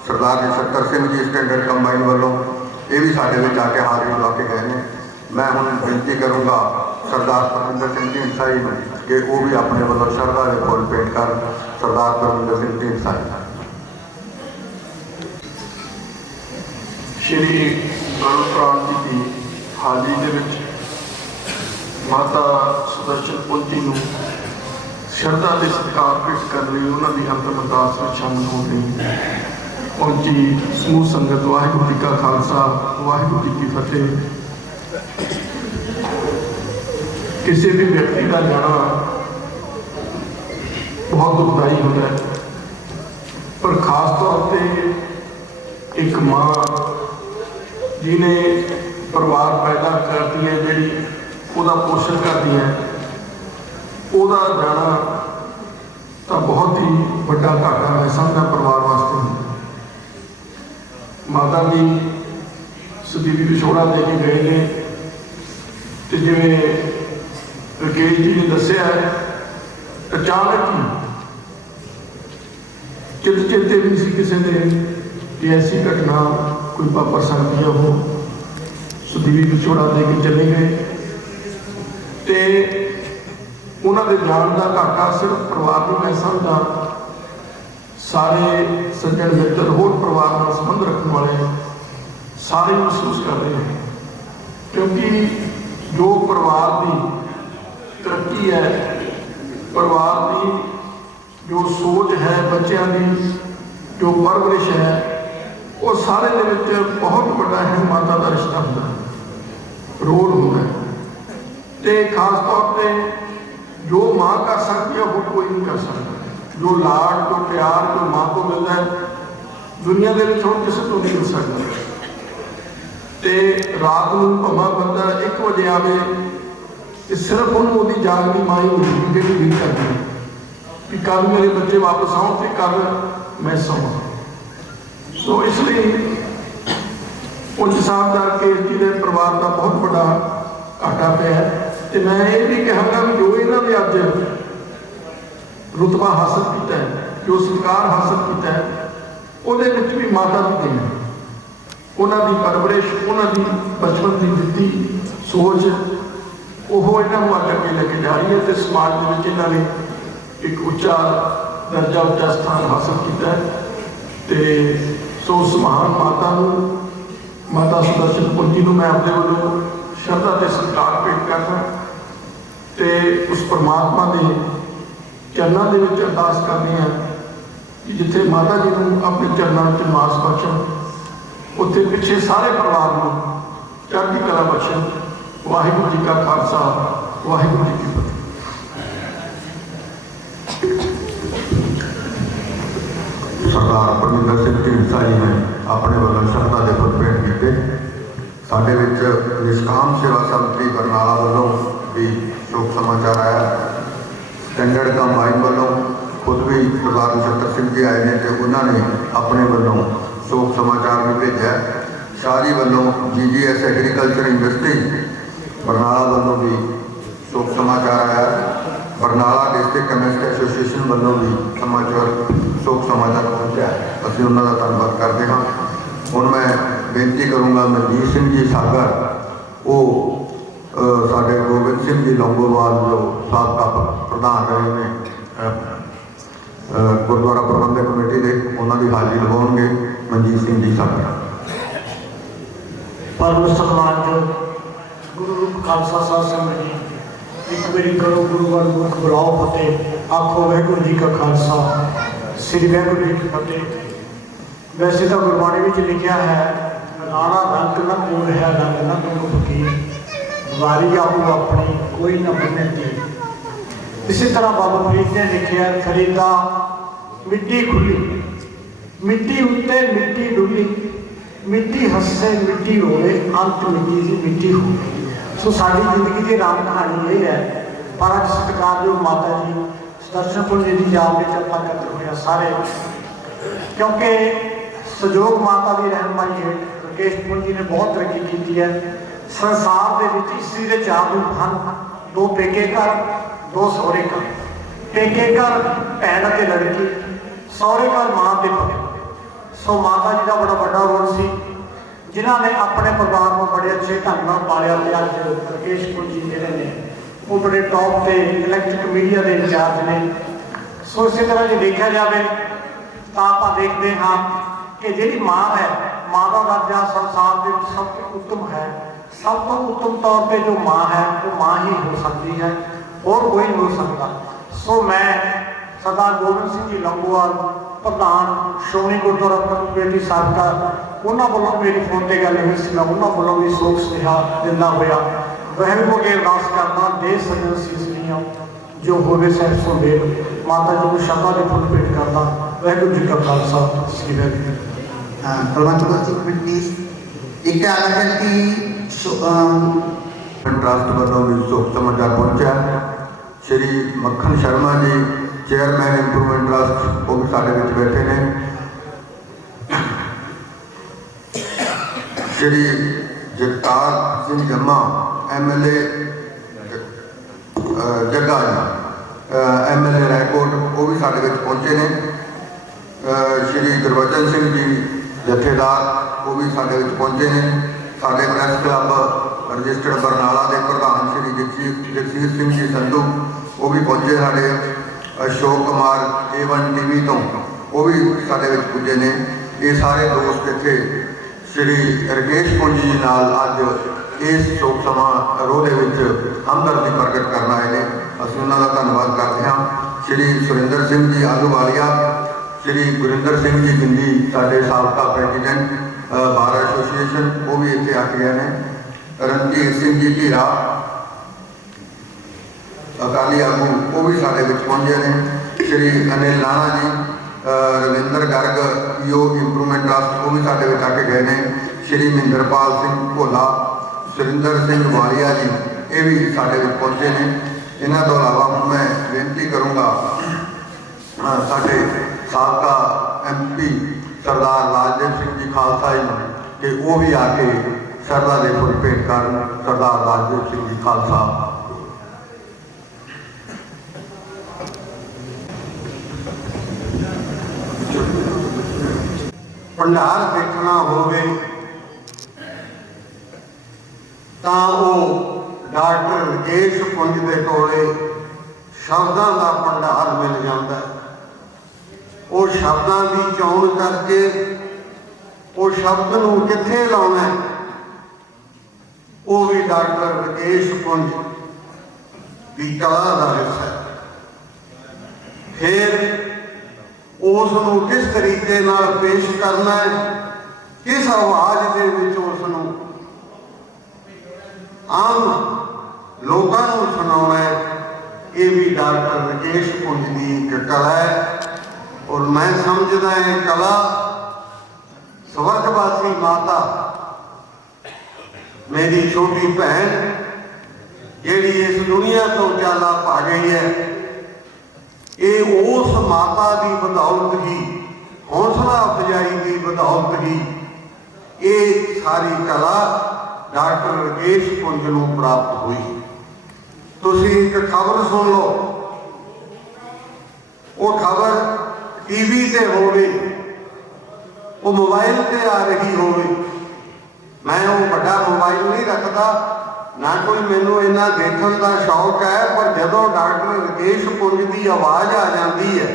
ਸਰਦਾਰ ਨਛੱਤਰ ਸਿੰਘ ਜੀ ਸਟੈਂਡਰਡ ਕੰਬਾਈਨ ਵੱਲੋਂ ਇਹ ਵੀ ਸਾਡੇ ਵਿੱਚ ਆ ਕੇ ਹਾਜ਼ਰੀ ਲਵਾ ਕੇ ਗਏ ਨੇ। ਮੈਂ ਹੁਣ ਬੇਨਤੀ ਕਰੂੰਗਾ ਸਰਦਾਰ ਪਰਮਿੰਦਰ ਸਿੰਘ ਢੀਂਡਸਾ ਜੀ ਨੂੰ ਕਿ ਉਹ ਵੀ ਆਪਣੇ ਵੱਲੋਂ ਸ਼ਰਧਾ ਦੇ ਫੁੱਲ ਭੇਟ ਕਰਨ। ਸਰਦਾਰ ਪਰਮਿੰਦਰ ਸਿੰਘ ਢੀਂਡਸਾ ਸ਼੍ਰੀ ਗੁਰੂ ਪ੍ਰਾਣ ਜੀ ਦੀ ਹਾਜ਼ਰੀ ਦੇ ਵਿੱਚ ਮਾਤਾ ਸੁਦਰਸ਼ਨ ਪੁੰਜ ਜੀ ਨੂੰ ਸ਼ਰਧਾ ਦੇ ਸਤਿਕਾਰ ਭੇਟ ਕਰਨ ਲਈ ਉਹਨਾਂ ਦੀ ਅੰਤਿਮ ਅਰਦਾਸ ਵਿੱਚ ਸ਼ਾਮਲ ਹੋਣ ਲਈ ਪਹੁੰਚੀ ਸਮੂਹ ਸੰਗਤ। ਵਾਹਿਗੁਰੂ ਜੀ ਕਾ ਖਾਲਸਾ, ਵਾਹਿਗੁਰੂ ਜੀ ਕੀ ਫਤਿਹ। ਕਿਸੇ ਵੀ ਵਿਅਕਤੀ ਦਾ ਜਾਣਾ ਬਹੁਤ ਦੁਖਦਾਈ ਹੁੰਦਾ ਹੈ, ਪਰ ਖਾਸ ਤੌਰ ਤੇ ਇੱਕ ਮਾਂ ਜਿਹਨੇ ਪਰਿਵਾਰ ਪੈਦਾ ਕਰਦੀ ਹੈ, ਜਿਹੜੀ ਉਹਦਾ ਪੋਸ਼ਣ ਕਰਦੀ ਹੈ, ਉਹਦਾ ਜਾਣਾ ਤਾਂ ਬਹੁਤ ਹੀ ਵੱਡਾ ਘਾਟਾ ਹੈ ਸਮਝਦਾ ਪਰਿਵਾਰ ਵਾਸਤੇ। ਮਾਤਾ ਜੀ ਸਦੀਵੀ ਵਿਛੋੜਾ ਦੇ ਕੇ ਗਏ ਨੇ ਤੇ ਜਿਵੇਂ ਰਕੇਸ਼ ਜੀ ਨੇ ਦੱਸਿਆ ਅਚਾਨਕ ਹੀ ਚੇਤੇ ਵੀ ਸੀ ਕਿਸੇ ਨੇ ਕਿ ਐਸੀ ਘਟਨਾ ਕੋਈ ਵਾਪਰ ਸਕਦੀ ਹੈ। ਉਹ ਸਦੀਵੀ ਵਿਛੋੜਾ ਦੇ ਕੇ ਚਲੇ ਗਏ ਤੇ ਉਹਨਾਂ ਦੇ ਜਾਣ ਦਾ ਘਾਟਾ ਸਿਰਫ ਪਰਿਵਾਰ ਨੂੰ ਮੈਂ ਸਮਝਦਾ, ਸਾਰੇ ਸੱਜਣ ਮਿੱਤਰ ਹੋਰ ਪਰਿਵਾਰ ਨਾਲ ਸੰਬੰਧ ਰੱਖਣ ਵਾਲੇ ਸਾਰੇ ਮਹਿਸੂਸ ਕਰ ਰਹੇ ਨੇ, ਕਿਉਂਕਿ ਜੋ ਪਰਿਵਾਰ ਦੀ ਤਰੱਕੀ ਹੈ, ਪਰਿਵਾਰ ਦੀ ਜੋ ਸੋਚ ਹੈ, ਬੱਚਿਆਂ ਦੀ ਜੋ ਪਰਵਰਿਸ਼ ਹੈ, ਉਹ ਸਾਰੇ ਦੇ ਵਿੱਚ ਬਹੁਤ ਵੱਡਾ ਹੈ ਮਾਤਾ ਦਾ ਰਿਸ਼ਤਾ ਹੁੰਦਾ, ਰੋਲ ਹੁੰਦਾ ਤੇ ਖਾਸ ਤੌਰ ਤੇ ਜੋ ਮਾਂ ਕਰ ਸਕਦੀ ਹੈ ਉਹ ਕੋਈ ਨਹੀਂ ਕਰ ਸਕਦਾ। ਜੋ ਲਾਡ, ਜੋ ਪਿਆਰ, ਜੋ ਮਾਂ ਤੋਂ ਮਿਲਦਾ ਹੈ ਦੁਨੀਆ ਦੇ ਵਿੱਚ ਹੋਰ ਕਿਸੇ ਤੋਂ ਨਹੀਂ ਮਿਲ ਸਕਦਾ। ਤੇ ਰਾਤ ਨੂੰ ਭਾਵੇਂ ਬੰਦਾ 1 ਵਜੇ ਆਵੇ ਤੇ ਸਿਰਫ ਉਹਨੂੰ ਉਹਦੀ ਜਾਗਦੀ ਮਾਂ ਹੀ ਹੁੰਦੀ ਜਿਹੜੀ ਉਮੀਦ ਕਰਦੀ ਹੈ ਕਿ ਕੱਲ ਮੇਰੇ ਬੱਚੇ ਵਾਪਸ ਆਉਣ ਤੇ ਕੱਲ ਮੈਂ ਸੌਵਾਂ। ਸੋ ਇਸ ਲਈ ਪੁੰਜ ਸਾਹਿਬਦਾਰ ਕੇਸ ਜੀ ਦੇ ਪਰਿਵਾਰ ਦਾ ਬਹੁਤ ਵੱਡਾ ਘਾਟਾ ਪਿਆ ਤੇ ਮੈਂ ਇਹ ਵੀ ਕਹਾਂਗਾ ਵੀ ਜੋ ਇਹਨਾਂ ਨੇ ਅੱਜ ਰੁਤਬਾ ਹਾਸਲ ਕੀਤਾ ਹੈ, ਜੋ ਸਤਿਕਾਰ ਹਾਸਲ ਕੀਤਾ ਹੈ, ਉਹਦੇ ਵਿੱਚ ਵੀ ਮਾਤਾ ਦੀ ਦੇਣ ਹੈ। ਉਹਨਾਂ ਦੀ ਪਰਵਰਿਸ਼, ਉਹਨਾਂ ਦੀ ਬਚਪਨ ਦੀ ਦਿੱਤੀ ਸੋਚ, ਉਹ ਇਹਨਾਂ ਨੂੰ ਅੱਜ ਅੱਗੇ ਲੈ ਕੇ ਜਾ ਰਹੀ ਹੈ ਤੇ ਸਮਾਜ ਦੇ ਵਿੱਚ ਇਹਨਾਂ ਨੇ ਇੱਕ ਉੱਚਾ ਦਰਜਾ, ਉੱਚਾ ਸਥਾਨ ਹਾਸਲ ਕੀਤਾ ਹੈ। ਤੇ ਸੋ ਉਸ ਮਹਾਨ ਮਾਤਾ ਨੂੰ, ਮਾਤਾ ਸੁਦਰਸ਼ਨ ਪੁੰਜੀ ਨੂੰ ਮੈਂ ਆਪਣੇ ਵੱਲੋਂ ਸ਼ਰਧਾ ਤੇ ਸਤਿਕਾਰ ਭੇਟ ਕਰਦਾ ਤੇ ਉਸ ਪਰਮਾਤਮਾ ਦੇ ਚਰਨਾਂ ਦੇ ਵਿੱਚ ਅਰਦਾਸ ਕਰਨੀ ਹੈ ਕਿ ਜਿੱਥੇ ਮਾਤਾ ਜੀ ਨੂੰ ਆਪਣੇ ਚਰਨਾਂ ਵਿੱਚ ਨਿਵਾਸ ਬਖਸ਼ਣ, ਉੱਥੇ ਪਿੱਛੇ ਸਾਰੇ ਪਰਿਵਾਰ ਨੂੰ ਚੜ੍ਹਦੀ ਕਲਾ ਬਖਸ਼ਣ। ਵਾਹਿਗੁਰੂ ਜੀ ਕਾ ਖਾਲਸਾ, ਵਾਹਿਗੁਰੂ ਜੀ ਕੀ ਫਤਿਹ। ਸਰਦਾਰ ਪਰਮਿੰਦਰ ਸਿੰਘ ਢੀਂਡਸਾ ਜੀ ਨੇ ਆਪਣੇ ਵੱਲੋਂ ਸ਼ਰਧਾ ਦੇ ਫੁੱਲ ਭੇਟ ਕੀਤੇ। ਸਾਡੇ ਵਿੱਚ ਨਿਸ਼ਕਾਮ ਸੇਵਾ ਸੰਮਤੀ ਬਰਨਾਲਾ ਵੱਲੋਂ ਵੀ ਸ਼ੋਕ ਸਮਾਚਾਰ ਆਇਆ। ਸਟੈਂਡਰਡ ਕੰਬਾਈਨ ਵੱਲੋਂ ਖੁਦ ਵੀ ਸਰਦਾਰ ਨਛੱਤਰ ਸਿੰਘ ਜੀ ਆਏ ਨੇ ਤੇ ਉਹਨਾਂ ਨੇ ਆਪਣੇ ਵੱਲੋਂ ਸ਼ੋਕ ਸਮਾਚਾਰ ਵੀ ਭੇਜਿਆ। ਸ਼ਾਹਰੀ ਵੱਲੋਂ GGS ਐਗਰੀਕਲਚਰ ਯੂਨੀਵਰਸਿਟੀ ਬਰਨਾਲਾ ਵੱਲੋਂ ਵੀ ਸ਼ੋਕ ਸਮਾਚਾਰ ਆਇਆ। ਬਰਨਾਲਾ ਡਿਸਟ੍ਰਿਕਟ ਕੈਮਿਸਟ ਐਸੋਸੀਏਸ਼ਨ ਵੱਲੋਂ ਵੀ ਸ਼ੋਕ ਸਮਾਚਾਰ ਪਹੁੰਚਿਆ। ਅਸੀਂ ਉਹਨਾਂ ਦਾ ਧੰਨਵਾਦ ਕਰਦੇ ਹਾਂ। ਹੁਣ ਮੈਂ ਬੇਨਤੀ ਕਰੂੰਗਾ ਮਨਜੀਤ ਸਿੰਘ ਜੀ ਸਾਗਰ, ਉਹ ਸਾਡੇ ਗੋਬਿੰਦ ਸਿੰਘ ਜੀ ਲੌਂਗੋਵਾਲ ਜੋ ਸਾਬਕਾ ਪ੍ਰਧਾਨ ਰਹੇ ਨੇ ਗੁਰਦੁਆਰਾ ਪ੍ਰਬੰਧਕ ਕਮੇਟੀ ਦੇ, ਉਹਨਾਂ ਦੀ ਹਾਜ਼ਰੀ ਲਵਾਉਣਗੇ। ਮਨਜੀਤ ਸਿੰਘ ਜੀ ਸਾਗਰ। ਪਰਮ ਸਤਿਕਾਰਯੋਗ ਗੁਰੂ ਰੂਪ ਖਾਲਸਾ ਸਾਹਿਬ ਸੰਗਤ ਜੀ, ਇੱਕ ਵਾਰੀ ਕਰੋ ਗੁਰੂ ਵਾਲ ਮੁਖ ਬੁਲਾਓ ਫਤਿਹ, ਆਖੋ ਵਾਹਿਗੁਰੂ ਜੀ ਕਾ ਖਾਲਸਾ, ਸ੍ਰੀ ਵਾਹਿਗੁਰੂ ਜੀ ਕੀ ਫਤਿਹ। ਵੈਸੇ ਤਾਂ ਗੁਰਬਾਣੀ ਵਿੱਚ ਲਿਖਿਆ ਹੈ, ਰਾਣਾ ਰੰਗ ਨਾ ਕੋਲ ਹੈ ਰੰਗ ਨਾ ਕੋਲ ਫਕੀਰ, ਵਾਰੀ ਆਪੋ ਆਪਣੀ ਕੋਈ ਨਾ ਬੰਨੇ ਤੀ। ਇਸੇ ਤਰ੍ਹਾਂ ਬਾਬਾ ਫਰੀਦ ਨੇ ਲਿਖਿਆ, ਖਰੀਦਾ ਮਿੱਟੀ ਖੁੱਲੀ, ਮਿੱਟੀ ਉੱਤੇ ਮਿੱਟੀ ਡੁੱਲੀ, ਮਿੱਟੀ ਹੱਸੇ ਮਿੱਟੀ ਰੋਵੇ, ਅੰਤ ਮਿੱਟੀ ਦੀ ਮਿੱਟੀ ਹੋਵੇ। ਸੋ ਸਾਡੀ ਜ਼ਿੰਦਗੀ ਦੀ ਰਾਮ ਕਹਾਣੀ ਇਹ ਹੈ। ਪਰ ਅੱਜ ਸਤਿਕਾਰਯੋਗ ਮਾਤਾ ਜੀ ਸੁਦਰਸ਼ਨ ਪੁੰਜੀ ਦੀ ਯਾਦ ਵਿੱਚ ਆਪਾਂ ਇਕੱਤਰ ਹੋਏ ਹਾਂ ਸਾਰੇ, ਕਿਉਂਕਿ ਸਹਿਯੋਗ ਮਾਤਾ ਦੀ ਰਹਿਨੁਮਾਈ ਹੇਠ ਰਕੇਸ਼ ਪੁੰਜੀ ਨੇ ਬਹੁਤ ਤਰੱਕੀ ਕੀਤੀ ਹੈ। ਸੰਸਾਰ ਦੇ ਵਿੱਚ ਇਸਤਰੀ ਦੇ 4 ਰੂਪ ਹਨ, 2 ਪੇਕੇ ਘਰ, 2 ਸਹੁਰੇ ਘਰ। ਪੇਕੇ ਘਰ ਭੈਣ ਅਤੇ ਲੜਕੀ, ਸਹੁਰੇ ਘਰ ਮਾਂ ਤੇ ਪਤੀ। ਸੋ ਮਾਤਾ ਜੀ ਦਾ ਬੜਾ ਵੱਡਾ ਰੋਲ ਸੀ, ਜਿਨ੍ਹਾਂ ਨੇ ਆਪਣੇ ਪਰਿਵਾਰ ਨੂੰ ਬੜੇ ਅੱਛੇ ਢੰਗ ਨਾਲ ਪਾਲਿਆ। ਤੇ ਅੱਜ ਰਕੇਸ਼ ਪੁੰਜੀ ਜਿਹੜੇ ਨੇ ਉਹ ਬੜੇ ਟੌਪ ਤੇ ਇਲੈਕਟ੍ਰਿਕ ਮੀਡੀਆ ਦੇ ਇੰਚਾਰਜ ਨੇ। ਸੋ ਇਸੇ ਤਰ੍ਹਾਂ ਜੇ ਦੇਖਿਆ ਜਾਵੇ ਤਾਂ ਆਪਾਂ ਦੇਖਦੇ ਹਾਂ ਕਿ ਜਿਹੜੀ ਮਾਂ ਹੈ, ਮਾਂ ਦਾ ਦਰਜਾ ਸੰਸਾਰ ਦੇ ਵਿੱਚ ਸਭ ਤੋਂ ਉੱਤਮ ਹੈ। ਸਭ ਤੋਂ ਉੱਤਮ ਤੌਰ ਤੇ ਜੋ ਮਾਂ ਹੈ ਉਹ ਮਾਂ ਹੀ ਹੋ ਸਕਦੀ ਹੈ, ਹੋਰ ਕੋਈ ਨਹੀਂ ਹੋ ਸਕਦਾ। ਸੋ ਮੈਂ ਸਰਦਾਰ ਗੋਬਿੰਦ ਸਿੰਘ ਜੀ ਲੌਂਗੋਵਾਲ ਪ੍ਰਧਾਨ ਸ਼੍ਰੋਮਣੀ ਗੁਰਦੁਆਰਾ ਪ੍ਰਬੰਧਕ ਕਮੇਟੀ ਸਾਬਕਾ, ਉਹਨਾਂ ਵੱਲੋਂ ਮੇਰੀ ਫੋਨ ਤੇ ਗੱਲ ਹੋਈ ਸੀ, ਮੈਂ ਉਹਨਾਂ ਵੱਲੋਂ ਵੀ ਸੋਗ ਸੁਨੇਹਾ ਦਿੰਦਾ ਹੋਇਆ ਵਾਹਿਗੁਰੂ ਅੱਗੇ ਅਰਦਾਸ ਕਰਦਾ, ਦੇ ਸਜਣ ਸੀਸਨੀਆਂ ਜੋ ਹੋਵੇ ਸਹਿਬ ਸੁਭੇਦ। ਮਾਤਾ ਜੀ ਨੂੰ ਸ਼ਰਧਾ ਦੇ ਫੁੱਲ ਭੇਟ ਕਰਦਾ। ਵਾਹਿਗੁਰੂ ਜੀ ਕਾ ਖਾਲਸਾ, ਸ੍ਰੀ ਵਾਹਿਗੁਰੂ। ਪ੍ਰਬੰਧਕ ਕਮੇਟੀ ਇੱਕ ਅਲੱਗ ਕਿ ਟਰਸਟ ਵੱਲੋਂ ਵੀ ਸ਼ੋਕ ਸਮਾਚਾਰ ਪਹੁੰਚਿਆ। ਸ਼੍ਰੀ ਮੱਖਣ Sharma ji chairman improvement trust, ਉਹ ਵੀ ਸਾਡੇ ਵਿੱਚ ਬੈਠੇ ਨੇ। ਸ਼੍ਰੀ ਜਗਤਾਰ ਸਿੰਘ ਜੰਮਾ MLA ਜੱਗਾ ਜੀ MLA ਰਾਏਕੋਟ, ਉਹ ਵੀ ਸਾਡੇ ਵਿੱਚ ਪਹੁੰਚੇ ਨੇ। ਸ਼੍ਰੀ ਗੁਰਬਚਨ ਸਿੰਘ ਜੀ ਜਥੇਦਾਰ, ਉਹ ਵੀ ਸਾਡੇ ਵਿੱਚ ਪਹੁੰਚੇ ਨੇ। ਸਾਡੇ ਪ੍ਰੈਸ ਕਲੱਬ ਰਜਿਸਟਰਡ ਬਰਨਾਲਾ ਦੇ ਪ੍ਰਧਾਨ ਸ਼੍ਰੀ ਜਗਸੀਰ ਸਿੰਘ ਜੀ ਸੰਧੂ, ਉਹ ਵੀ ਪਹੁੰਚੇ ਸਾਡੇ। ਅਸ਼ੋਕ ਕੁਮਾਰ A1 TV ਤੋਂ, ਉਹ ਵੀ ਸਾਡੇ ਵਿੱਚ ਪੁੱਜੇ ਨੇ। ਇਹ ਸਾਰੇ ਦੋਸਤ ਇੱਥੇ ਸ਼੍ਰੀ ਰਕੇਸ਼ ਪੁੰਜੀ ਜੀ ਨਾਲ ਅੱਜ ਇਸ ਸ਼ੋਕ ਸਮਾਰੋਹ ਦੇ ਵਿੱਚ ਹਮਦਰਦੀ ਪ੍ਰਗਟ ਕਰਨ ਆਏ ਨੇ। ਅਸੀਂ ਉਹਨਾਂ ਦਾ ਧੰਨਵਾਦ ਕਰਦੇ ਹਾਂ। ਸ਼੍ਰੀ ਸੁਰਿੰਦਰ ਸਿੰਘ ਜੀ ਆਲੂਵਾਲੀਆ, ਸ਼੍ਰੀ ਗੁਰਿੰਦਰ ਸਿੰਘ ਜੀ ਗਿੰਦੀ, ਸਾਡੇ ਸਾਬਕਾ ਪ੍ਰੈਜ਼ੀਡੈਂਟ ਬਾਰ ਐਸੋਸੀਏਸ਼ਨ, ਉਹ ਵੀ ਇੱਥੇ ਆ ਕੇ ਗਏ ਨੇ। ਰਣਜੀਤ ਸਿੰਘ ਜੀ ਢੀਰਾ ਅਕਾਲੀ ਆਗੂ, ਉਹ ਵੀ ਸਾਡੇ ਵਿੱਚ ਪਹੁੰਚੇ ਨੇ। ਸ਼੍ਰੀ Anil Nana ji, Ravinder Garg PO improvement trust, ਉਹ ਵੀ ਸਾਡੇ ਵਿੱਚ ਆ ਕੇ ਗਏ ਨੇ। ਸ਼੍ਰੀ ਮਹਿੰਦਰਪਾਲ ਸਿੰਘ ਭੋਲਾ, ਸੁਰਿੰਦਰ ਸਿੰਘ ਵਾਲੀਆ ਜੀ, ਇਹ ਵੀ ਸਾਡੇ ਵਿੱਚ ਪਹੁੰਚੇ ਨੇ। ਇਹਨਾਂ ਤੋਂ ਇਲਾਵਾ ਹੁਣ ਮੈਂ ਬੇਨਤੀ ਕਰੂੰਗਾ ਸਾਡੇ ਸਾਬਕਾ MP ਸਰਦਾਰ ਰਾਜਦੇਵ ਸਿੰਘ ਜੀ ਖਾਲਸਾ ਜੀ कि वो भी आके शरदा के फुल भेंट कर सरदार राजदेव सिंह जी खालसा। भंडार देखना होवे तां वो डॉक्टर रकेश पुंज दे कोले शब्दां दा भंडार मिल जाता है। वो शब्दां की चोण करके वो शब्द नूं कित्थे लाउणा है, वो भी डॉक्टर रकेश पुंज की कला का हिस्सा है। फिर उस नूं किस तरीके नाल पेश करना है, किस आवाज दे विच उस नूं आम लोगों को सुनाना है, ये भी डॉक्टर रकेश पुंज की एक कला है। और मैं समझदा है कला स्वर्गवासी माता मेरी छोटी भैन जिहड़ी इस दुनिया तो जाला पा गई है, ये उस माता की बदौलत ही, हौसला अफजाई की बदौलत ही ये सारी कला डॉक्टर रकेश पुंज नूं प्राप्त हुई। तुसीं एक खबर सुन लो, वो खबर टीवी ते होवे, वो मोबाइल ते आ रही होवे। मैं वो बड़ा मोबाइल नहीं रखता, ना कोई मैनू इन्ना देखने का शौक है, पर जदों डॉक्टर रकेश पुंज की आवाज़ आ जाती है,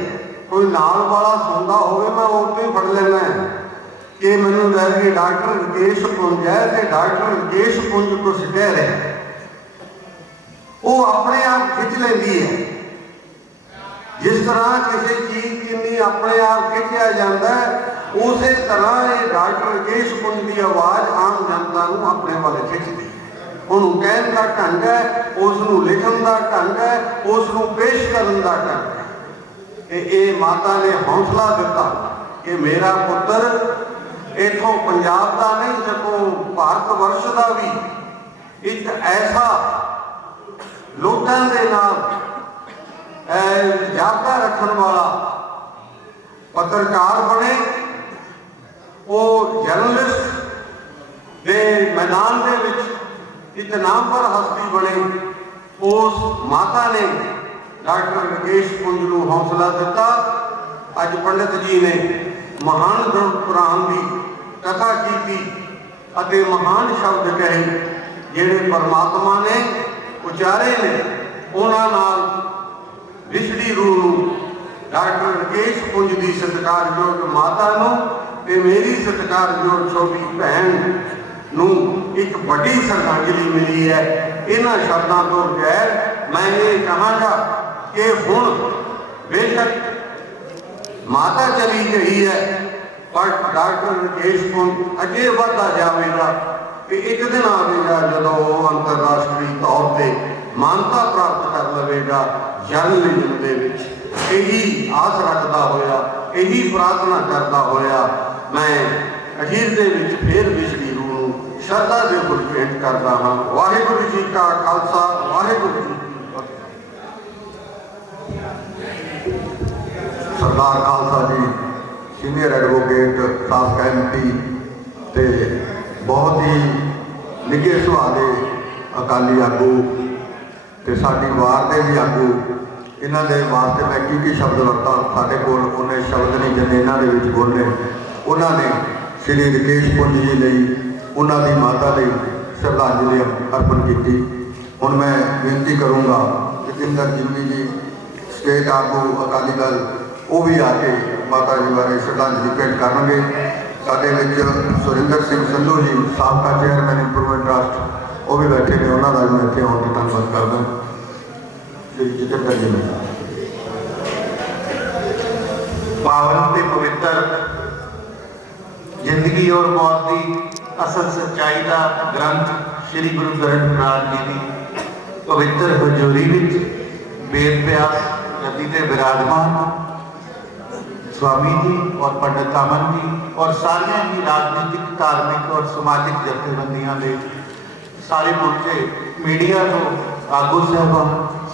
कोई नाल वाला सुनता होवे, मैं उतो ही फड़ लेना है कि मैनू लगे डॉक्टर रकेश पुंज है, तो डॉक्टर रकेश पुंज कुछ कह रहे हैं। वो अपने आप खिंच लेंदी है, जिस तरह किसी चीज़ किन्नी अपने आप खिंचया जाता है, उस तरह ये डॉक्टर रकेश पुंज की आवाज़ आम जनता को अपने वाले खिंचती है। उन्होंने कहने का ढंग है, उसनूं लिखण का ढंग है, उसनूं पेश करने का ढंग है। ये माता ने हौसला दिता कि मेरा पुत्र इथों पंजाब का नहीं, सगों भारत वर्ष का भी एक ऐसा लोगों के नाल जागता रखने वाला पत्रकार बने, वो जर्नलिस्ट के मैदान के विच एक नामवर हस्ती बने। उस माता ने डॉक्टर रकेश पुंज नूं हौसला दिता। अज पंडित जी ने महान ग्रंथ पुराण की कथा की अते महान शब्द कहे जिहड़े परमात्मा ने उचारे ने, उन्हां नाल विछड़ी रूह नूं डॉक्टर रकेश पुंज की सत्कारयोग माता नूं ते मेरी सत्कारयोग छोटी भैन नूं एक बड़ी श्रद्धांजलि मिली है। इन्हां शब्दों तो बगैर मैं ये कहांगा कि हुण बेशक माता चली गई है, पर डॉक्टर रकेश पुंज अगे बढ़ता जाएगा कि एक दिन आएगा जदों वो अंतरराष्ट्रीय तौर पर मानता प्राप्त कर लवेगा जर्नलिज्म दे विच। यही आस रखता होया, यही प्रार्थना करता होया, मैं अखीर दे विच फिर विछड़ी रूह नूं श्रद्धा दे फुल भेंट करता हाँ। वाहिगुरू जी का खालसा, वाहिगुरू जी की फतेह। सरदार खालसा जी सीनियर एडवोकेट साबका MP ते बहुत ही निगे सुभाਅ दे अकाली आगू ते साडी वार दे भी आगू। इन्हां दे वास्ते मैं की शब्द वरता, साडे कोल उन्ने शब्द नहीं जिन्ने इन्हां दे विच बोले। उन्हां ने श्री रकेश पुंज जी लई, उन्हां दी माता लई श्रद्धांजलि अर्पण की। हुण मैं बेनती करूँगा जतिंदर जिम्मी जी स्टेट आगू अकाली दल, वो भी आके माता जी बारे श्रद्धांजलि भेंट करनगे। साडे विच सुरिंदर सिंह संधू जी साबका चेयरमैन इंप्रूवमेंट ट्रस्ट, वो भी बैठे ने, उन्होंने मैं इतने आने का धन्यवाद करदा। जितेंद्र जी ने पावन ते पवित्र जिंदगी और मौत की असल सच्चाई का ग्रंथ श्री गुरु ग्रंथ जी की पवित्र हजूरी विच वेद व्यास गद्दी ते विराजमान स्वामी जी और पंडित अमन जी और सारिया ही राजनीतिक, धार्मिक और समाजिक जथेबंदियों के सारे पहुंचे मीडिया को आगू साहबान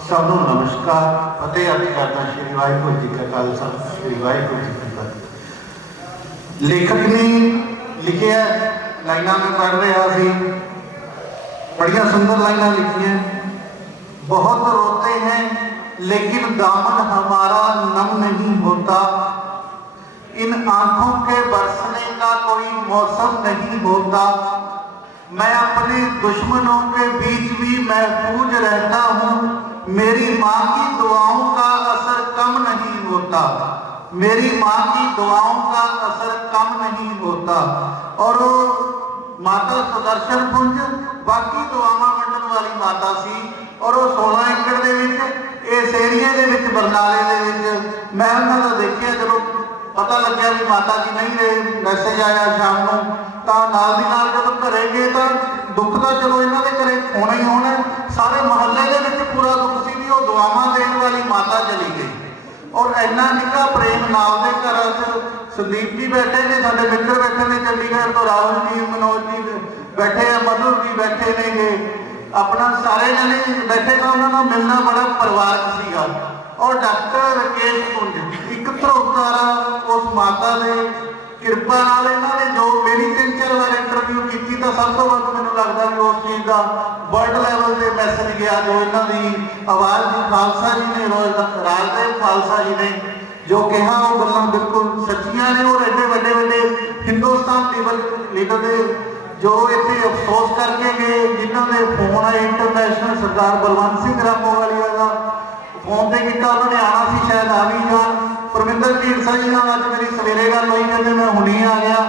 सबनों नमस्कार। फतेह अर्ज करता श्री वाहिगुरू जी का खालसा, श्री वाहिगुरू जी की फतेह। लेखक ने लिखा लाइनां में पढ़ रहा सी, बड़िया सुंदर लाइनां लिखियां। बहुत रोते हैं लेकिन दामन हमारा नम नहीं होता, इन आंखों के बरसने का कोई मौसम नहीं होता, मैं अपने दुश्मनों के बीच भी महफूज रहता हूँ, मेरी माँ की दुआओं का असर कम नहीं होता, मेरी माँ की दुआओं का असर कम नहीं होता। और माता सुदर्शन पुंज बाकी दुआवां वंडण वाली माता सी। और 16 एकड़ दे विच इस एरिए दे विच बरनाले दे विच मैं उन्हां दा देखिया, जदों पता लग्या भी माता जी नहीं रहे, मैसेज आया शाम नूं, तां नाल दी नाल जदों घरे गए तां दुख तां चलो इन्हां दे घरे होना ही होना, सारे मुहल्ले दे विच पूरा दुख सी भी ओह दुआवां देण वाली माता चली गई। और इन्ना निका प्रेम नाल दे घर च संदीप जी बैठे ने, साडे मित्र बैठे ने चंडीगढ़ तो, राहुल जी, मनोज जी बैठे हैं, मधुर जी बैठे ने, अपना सारे जने बैठे तो उन्होंने मिलना बड़ा परिवारक सीगा। और डॉक्टर राकेश पुंज एक ध्रुवतारा उस माता ने कृपा नाल इन्होंने जो मेरी 3-4 बार इंटरव्यू की तो सब तो वध मैनूं लगता भी उस चीज़ का वर्ल्ड लैवल से मैसेज गया, जो इन्हों की आवाज़ जी खालसा जी ने, राजदेव खालसा जी ने जो कहा वो गल्लां बिल्कुल सच्चियां ने। और एडे वड्डे वड्डे हिंदुस्तान लीडर दे जो इतने अफसोस करके गए, जिन्होंने फोन आए इंटरनेशनल सरदार बलवंत सिंह रामोवालिया का फोन से किया, उन्होंने आना सी, शायद आ भी जान। परमिंदर ढींडसा जी नाल अज मेरी सवेरे गल हुई, कहते मैं हुणी आ गया।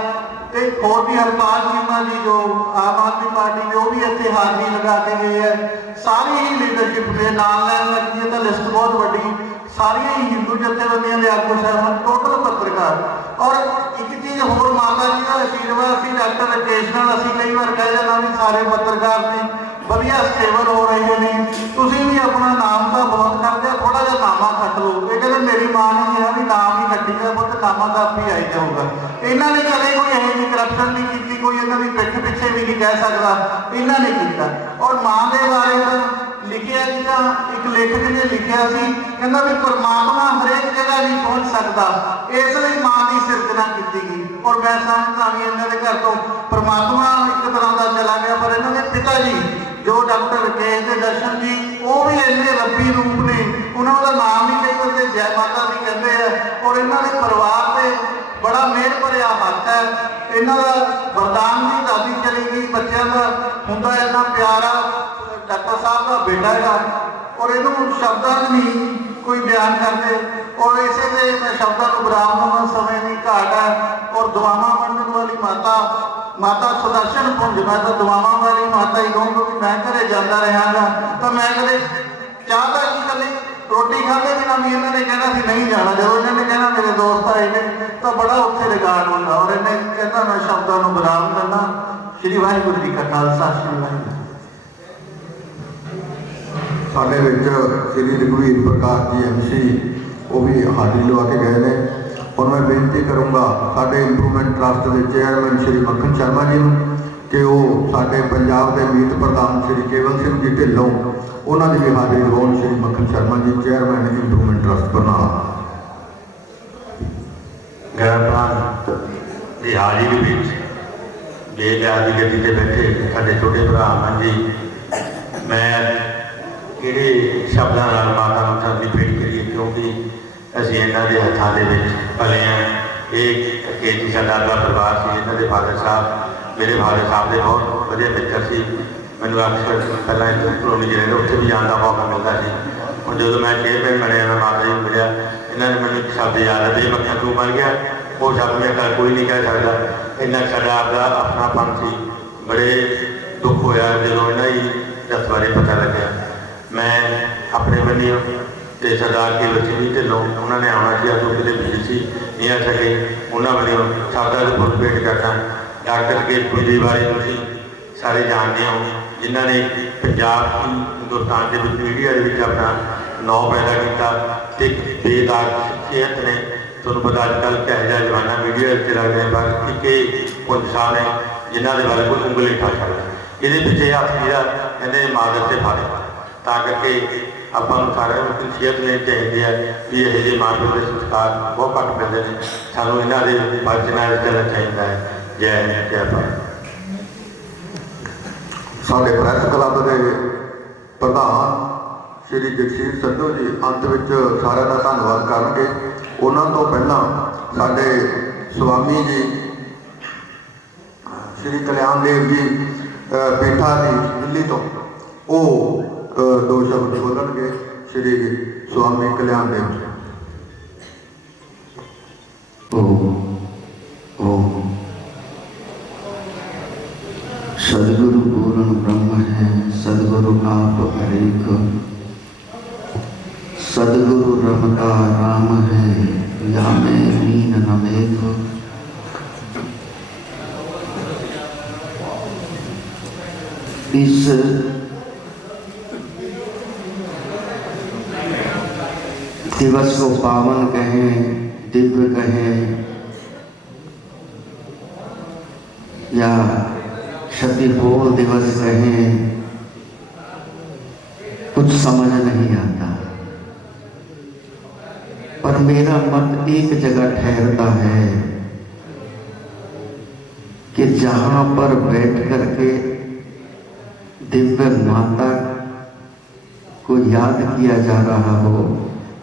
तो होर भी हरपाल चीमा जी जो आम आदमी पार्टी के, वो भी इतने हाजरी लगा के गए हैं। सारी ही लीडरशिप के नाम लैन लगी है, तो लिस्ट बहुत वड्डी, सारिया ही हिंदू जथेबंदियों के आगू साहब, टोटल पत्रकार। और एक चीज़ होर माता जी का आशीर्वाद से डॉक्टर राकेश नाल असीं कई बार कह जाना भी सारे पत्रकार ने वधिया स्टेबल हो रहे हैं, तुसीं भी अपना नाम तो बहुत करते, थोड़ा जिहा नामा खट लो। ये कहते मेरी माँ ने कहा भी नाम ही खट्टी है, पुत नामा तो आप ही आई जाऊगा। इन्हों ने कदे कोई यह जी करप्शन नहीं की, कोई इन्हों की पिठ पिछे भी नहीं कह सकता, इन्हों ने किया। और माँ के बारे में लिखिया जी का एक लेखक ने लिखिया सी, कहता भी परमात्मा हरेक जगह नहीं पहुँच सकता, इसलिए माँ की सिरजना की गई। और मैं समझता भी इन्हों के घर तो परमात्मा एक तरह का चला गया, पर इन्होंने पिता जी जो डॉक्टर राकेश के दर्शन जी, वो भी इन्ने रब्बी रूप ने, उन्होंने नाम ही कई बंदे जय माता दी कहते हैं। और इन्होंने परिवार से बड़ा मेहर भरिया हक है, इन्हों का वरदान भी दादी चली गई, बच्चों का होंदा इन्ना प्यारा डॉक्टर साहब का बेटा है। और इनू शब्दों नहीं कोई बयान करते, और इसे से मैं शब्दों को विराम दूंगा, समय नहीं घाट है। और दुआवां वंडण वाली माता, माता सुदर्शन पुंज, मैं तो दुआवां वाली माता ही कहूँ, क्योंकि मैं घरे जाता रहा तो मैं कदे चाहता कि कल रोटी खाते बिना भी इन्होंने कहना कि नहीं जाना, जब इन्होंने कहना मेरे दोस्त आए ने तो बड़ा उत्थे रिकॉर्ड होता। और इन्हें कहता मैं शब्दों को विराम करना। श्री वाहिगुरू जी का खालसा, श्री वाहिगुरू। साढ़े श्री रघुवीर प्रकाश जी MC वो भी हाजिरी लवा के गए हैं। और मैं बेनती करूँगा साढ़े इंप्रूवमेंट ट्रस्ट के चेयरमैन श्री मक्खन शर्मा जी कि वो साढ़े पंजाब के मीत प्रधान श्री केवल सिंह जी ढिल्लों उन्होंने भी हाजिरी लवाउण। श्री मक्खन Sharma ji chairman improvement trust Barnala गैरपान की हाजिरी में बेलिया की गड्डी से बैठे साढ़े छोटे भरा अमन जी, मैं किहड़े शब्दों नाल माता माता की भेंट करिए, क्योंकि असीं इन्हां दे हत्थां दे विच पले हैं। एक केजी साडा अगला परिवार से, इन्हां दे फादर साहब मेरे फादर साहब के बहुत वधिया मित्र सी। मैनूं अक्सर पहलां इत्थे कलोनी च रहिंदे, उत्थे भी जाण दा मौका मिलता सी। हुण जदों मैं चेयरमैन बनिया, मैं माता जी मिलिया, इन्हां ने मैनूं एक शब्द याद है, बेमक्खियां तूं बन गया। वो शब्द मैं कल कोई नहीं कह सकता, इन्ना साडा आपदा अपनापन सी। बड़े दुख होया जदों इन्हां दी रथ बारे पता लग्या। मैं अपने बनियों तो सरदार केवल सिंह जी ढिल्लों उन्होंने आना सी, अज कि बिजी सी नहीं आ सके, उन्होंने बनियों शब्दों से फुल भेंट करता। डॉक्टर केस पुंज जी बारे तुसीं सारे जानते हो, जिन्होंने पंजाब हिंदुस्तान के मीडिया के अपना नाम पैदा किया, बेदाग शख्सियत ने। तुहानूं पता अजकल किहो जिहा जमाना मीडिया लगते हैं, पर एक पुंज साहब ने जिन्हों के बारे कोई उंगल नहीं ठा सकता। ये पिछले हथ जीरा कहते मादर से फाड़े, तां करके ਆਪਾਂ ਨੂੰ ਸਾਰਿਆਂ ਨੂੰ ਨਸੀਹਤ ਦੇਣੀ ਚਾਹੀਦੀ ਹੈ ਵੀ ਇਹੋ ਜਿਹੇ ਮਾਂ ਪਿਓ ਦੇ ਸੰਸਕਾਰ ਬਹੁਤ ਘੱਟ ਪੈਂਦੇ ਨੇ, ਸਾਨੂੰ ਇਹਨਾਂ ਦੇ ਵਰਜਨਾਂ ਵਿੱਚ ਚੱਲਣਾ ਚਾਹੀਦਾ ਹੈ। ਜੈ ਹਿੰਦ, ਜੈ ਭਾਰਤ। साढ़े प्रैस क्लब के प्रधान श्री जगसीर संधू जी अंत विच सारिਆਂ ਦਾ ਧੰਨਵਾਦ ਕਰਨਗੇ। ਉਹਨਾਂ ਤੋਂ ਪਹਿਲਾਂ ਸਾਡੇ स्वामी जी श्री कल्याण देव जी पेठा जी दिल्ली तो वो दो शब्द बोलणगे। श्री स्वामी कल्याण देव जी। सदगुरु पूर्ण ब्रह्म है, सदगुरु आप अनेक, सदगुरु रमता राम है, या में मीन न मेघ। इस दिवस को पावन कहें, दिव्य कहें या क्षतिपूर्ण दिवस कहें, कुछ समझ नहीं आता, पर मेरा मत एक जगह ठहरता है कि जहां पर बैठ करके दिव्य माता को याद किया जा रहा हो,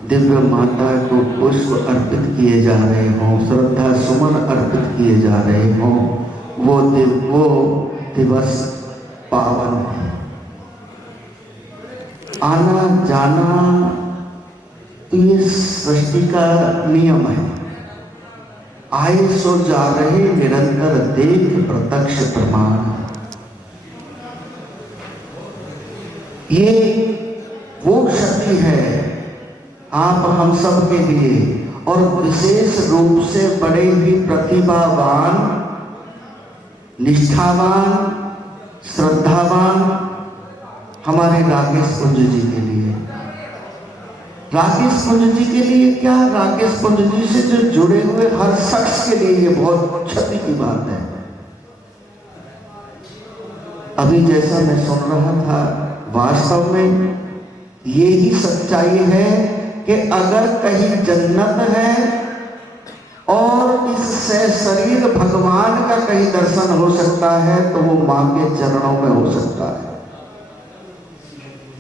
दिव्य माता को पुष्प अर्पित किए जा रहे हों, श्रद्धा सुमन अर्पित किए जा रहे हों, वो दिवस पावन है। आना जाना तो ये सृष्टि का नियम है। आए सो जा रहे निरंतर देख प्रत्यक्ष प्रमाण। ये वो शक्ति है आप हम सब के लिए, और विशेष रूप से बड़े ही प्रतिभावान, निष्ठावान, श्रद्धावान हमारे राकेश पुंज जी के लिए। राकेश पुंज जी के लिए क्या, राकेश पुंज जी से जो जुड़े हुए हर शख्स के लिए ये बहुत क्षति की बात है। अभी जैसा मैं सुन रहा था, वास्तव में ये ही सच्चाई है कि अगर कहीं जन्नत है और इससे शरीर भगवान का कहीं दर्शन हो सकता है तो वो माँ के चरणों में हो सकता है।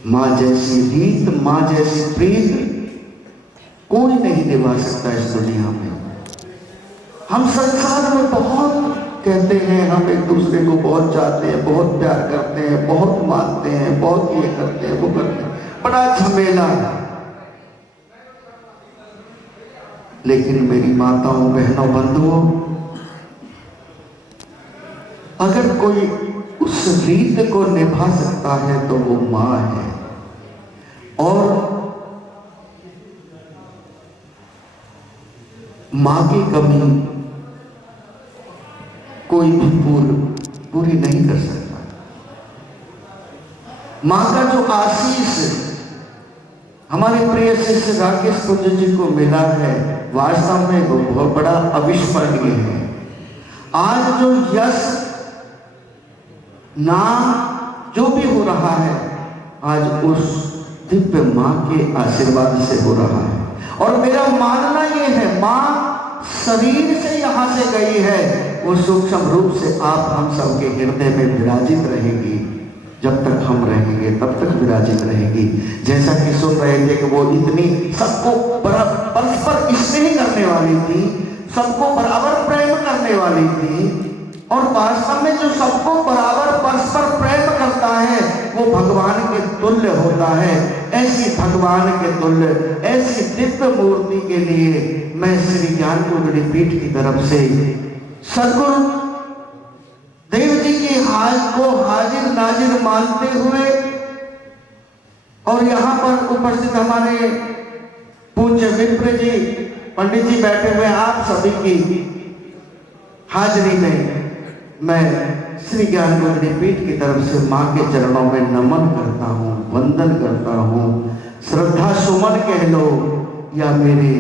माँ जैसी रीत, माँ जैसी प्रीत कोई नहीं निभा सकता इस दुनिया में। हम संसार में बहुत कहते हैं, हम एक दूसरे को बहुत चाहते हैं, बहुत प्यार करते हैं, बहुत मानते हैं, बहुत ये करते हैं, वो करते हैं, बड़ा झमेला है। लेकिन मेरी माताओं, बहनों, बंधुओं, अगर कोई उस रीत को निभा सकता है तो वो माँ है। और माँ की कमी कोई भी पूरी नहीं कर सकता। माँ का जो आशीष हमारे प्रिय शिष्य राकेश पुंज जी को मिला है, वास्तव में वो बहुत बड़ा अविस्मरणीय है। आज जो यश, नाम जो भी हो रहा है, आज उस दिव्य माँ के आशीर्वाद से हो रहा है। और मेरा मानना ये है, माँ शरीर से यहाँ से गई है, वो सूक्ष्म रूप से आप हम सबके हृदय में विराजित रहेगी। जब तक हम रहेंगे तब तक विराजित रहेगी। जैसा कि सुन रहे थे कि वो इतनी सबको परस्पर स्नेह करने वाली थी, सबको बराबर प्रेम करने वाली थी, और वास्तव में जो सबको बराबर परस्पर प्रेम करता है वो भगवान के तुल्य होता है। ऐसी भगवान के तुल्य, ऐसी दिव्य मूर्ति के लिए मैं श्री ज्ञान कुंडली पीठ की तरफ से सदगुरु देव जी की को हाजिर नाजिर मानते हुए, और यहाँ पर उपस्थित हमारे पूज्य विप्र जी, पंडित जी बैठे हुए, आप सभी की हाजिरी में मैं श्री ज्ञान कुंडली पीठ की तरफ से माँ के चरणों में नमन करता हूँ, वंदन करता हूँ। श्रद्धा सुमन कह लो या मेरे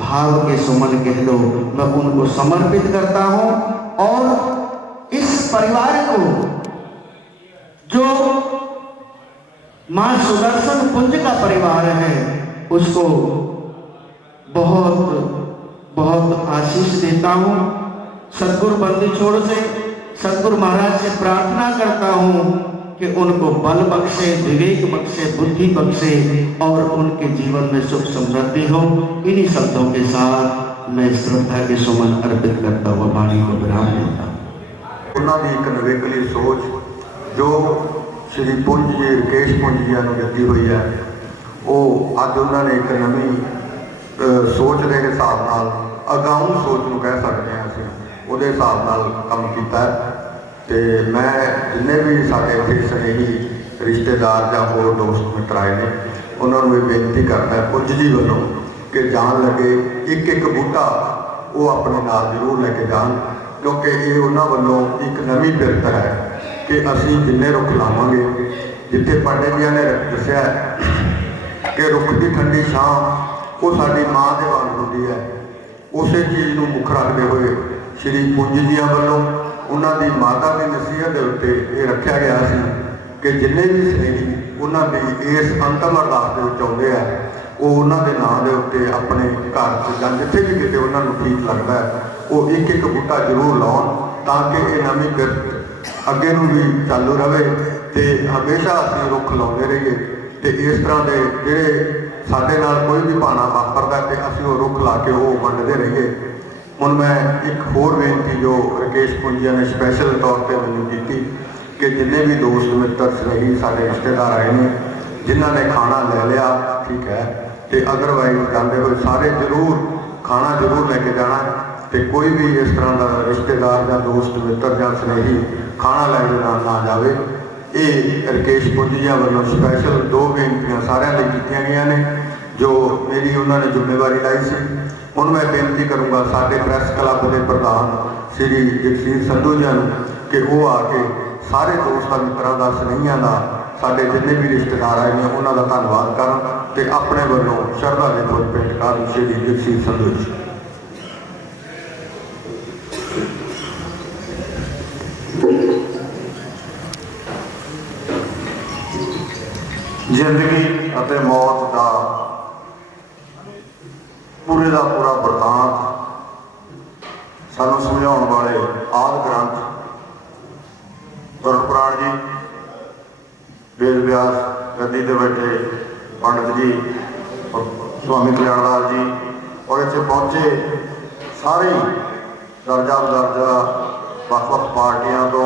भाव के सुमन कह लो, मैं उनको समर्पित करता हूँ। और इस परिवार को, जो मां सुदर्शन पुंज का परिवार है, उसको बहुत बहुत आशीष देता हूँ। सदगुरु बंदी छोड़ से सतगुरु महाराज से प्रार्थना करता हूँ कि उनको बल बख्शे, विवेक बख्शे, बुद्धि बख्शे और उनके जीवन में सुख समृद्धि हो। इन्हीं शब्दों के साथ मैं श्रद्धा के सुमन अर्पित करता हुआ वाणी को विराम देता हूँ। उन्होंने एक नवेकली सोच जो श्री पुंज जी रकेश पुंज जी ने दी हुई है, वो अज उन्होंने एक नवी सोच के हिसाब नाल अगाऊ सोच को कह सकते हैं असं वो हिसाब नाल काम किया है। तो मैं जिन्ने भी साढ़े इतने स्नेही रिश्तेदार या होर दोस्त मित्र आए हैं उन्होंने ये बेनती करता है पुंज जी वालों कि जान लगे एक एक बूटा वो अपने नाल जरूर लेके जान, क्योंकि ये उन्होंने वालों एक नवी बिरत है कि असी जिन्ने रुख लावांगे, जिथे पंडित जी ने दसिया कि रुख की ठंडी छां वो साडी माँ के वांग होंदी है, उस चीज़ को मुख रखते हुए श्री पुंज जी वालों उन्होंने माता की नसीहत के उत्ते ये रखा गया सी कि जिन्ने भी स्नेही उन्होंने इस अंतिम अरदास के आते हैं वो उन्होंने नाम के उत्ते अपने घर या जिथे भी कितने उन्होंने ठीक लगता है वो एक एक बूटा जरूर लाउन, ताकि ये नवी बिरत अगे भी चालू रहे तो हमेशा असीं रुख लाते रहिए। तो इस तरह के जोड़े साढ़े नाल कोई भी भाना वापरता है तो असीं वो रुख ला के वो वंडते रहिए। हुण मैं एक होर बेनती जो रकेश पुंजिया ने स्पैशल तौर पर मैंने की कि जिन्ने भी दोस्त मित्र स्नेही साढ़े रिश्तेदार आए हैं जिन्हों ने खाना ले लिया ठीक है, तो अदरवाइज जाते हुए सारे जरूर खाना जरूर लेके जाना। तो कोई भी इस तरह का रिश्तेदार या दोस्त मित्र या स्नेही खाना लैके ना जाए। ये रकेश पुंजिया वालों स्पैशल दो बेनतियाँ सारिਆਂ ਲਈ ਕੀਤੀਆਂ गई ने जो मेरी उन्होंने जिम्मेवारी लाई सी। हुण मैं बेनती करूँगा साडे प्रैस क्लब के प्रधान श्री जगसीर संधू जी कि वो आके सारे दोस्तों मित्रों का स्नेहियां का साडे जिन्ने भी रिश्तेदार आए हैं उन्होंने धन्यवाद करन ते अपने वालों शरधा के फुल भेंट करन श्री जगसीर संधू जी। जिंदगी अते मौत का पूरे का पूरा वरतांत सानू समझाने वाले आदि ग्रंथ गरुड़ पुराण जी, वेद व्यास गद्दी ते बैठे पंडित जी और स्वामी कल्याणदास जी और इतने पहुँचे सारे दर्जा बदर्जा ਵੱਖ-ਵੱਖ पार्टियां तो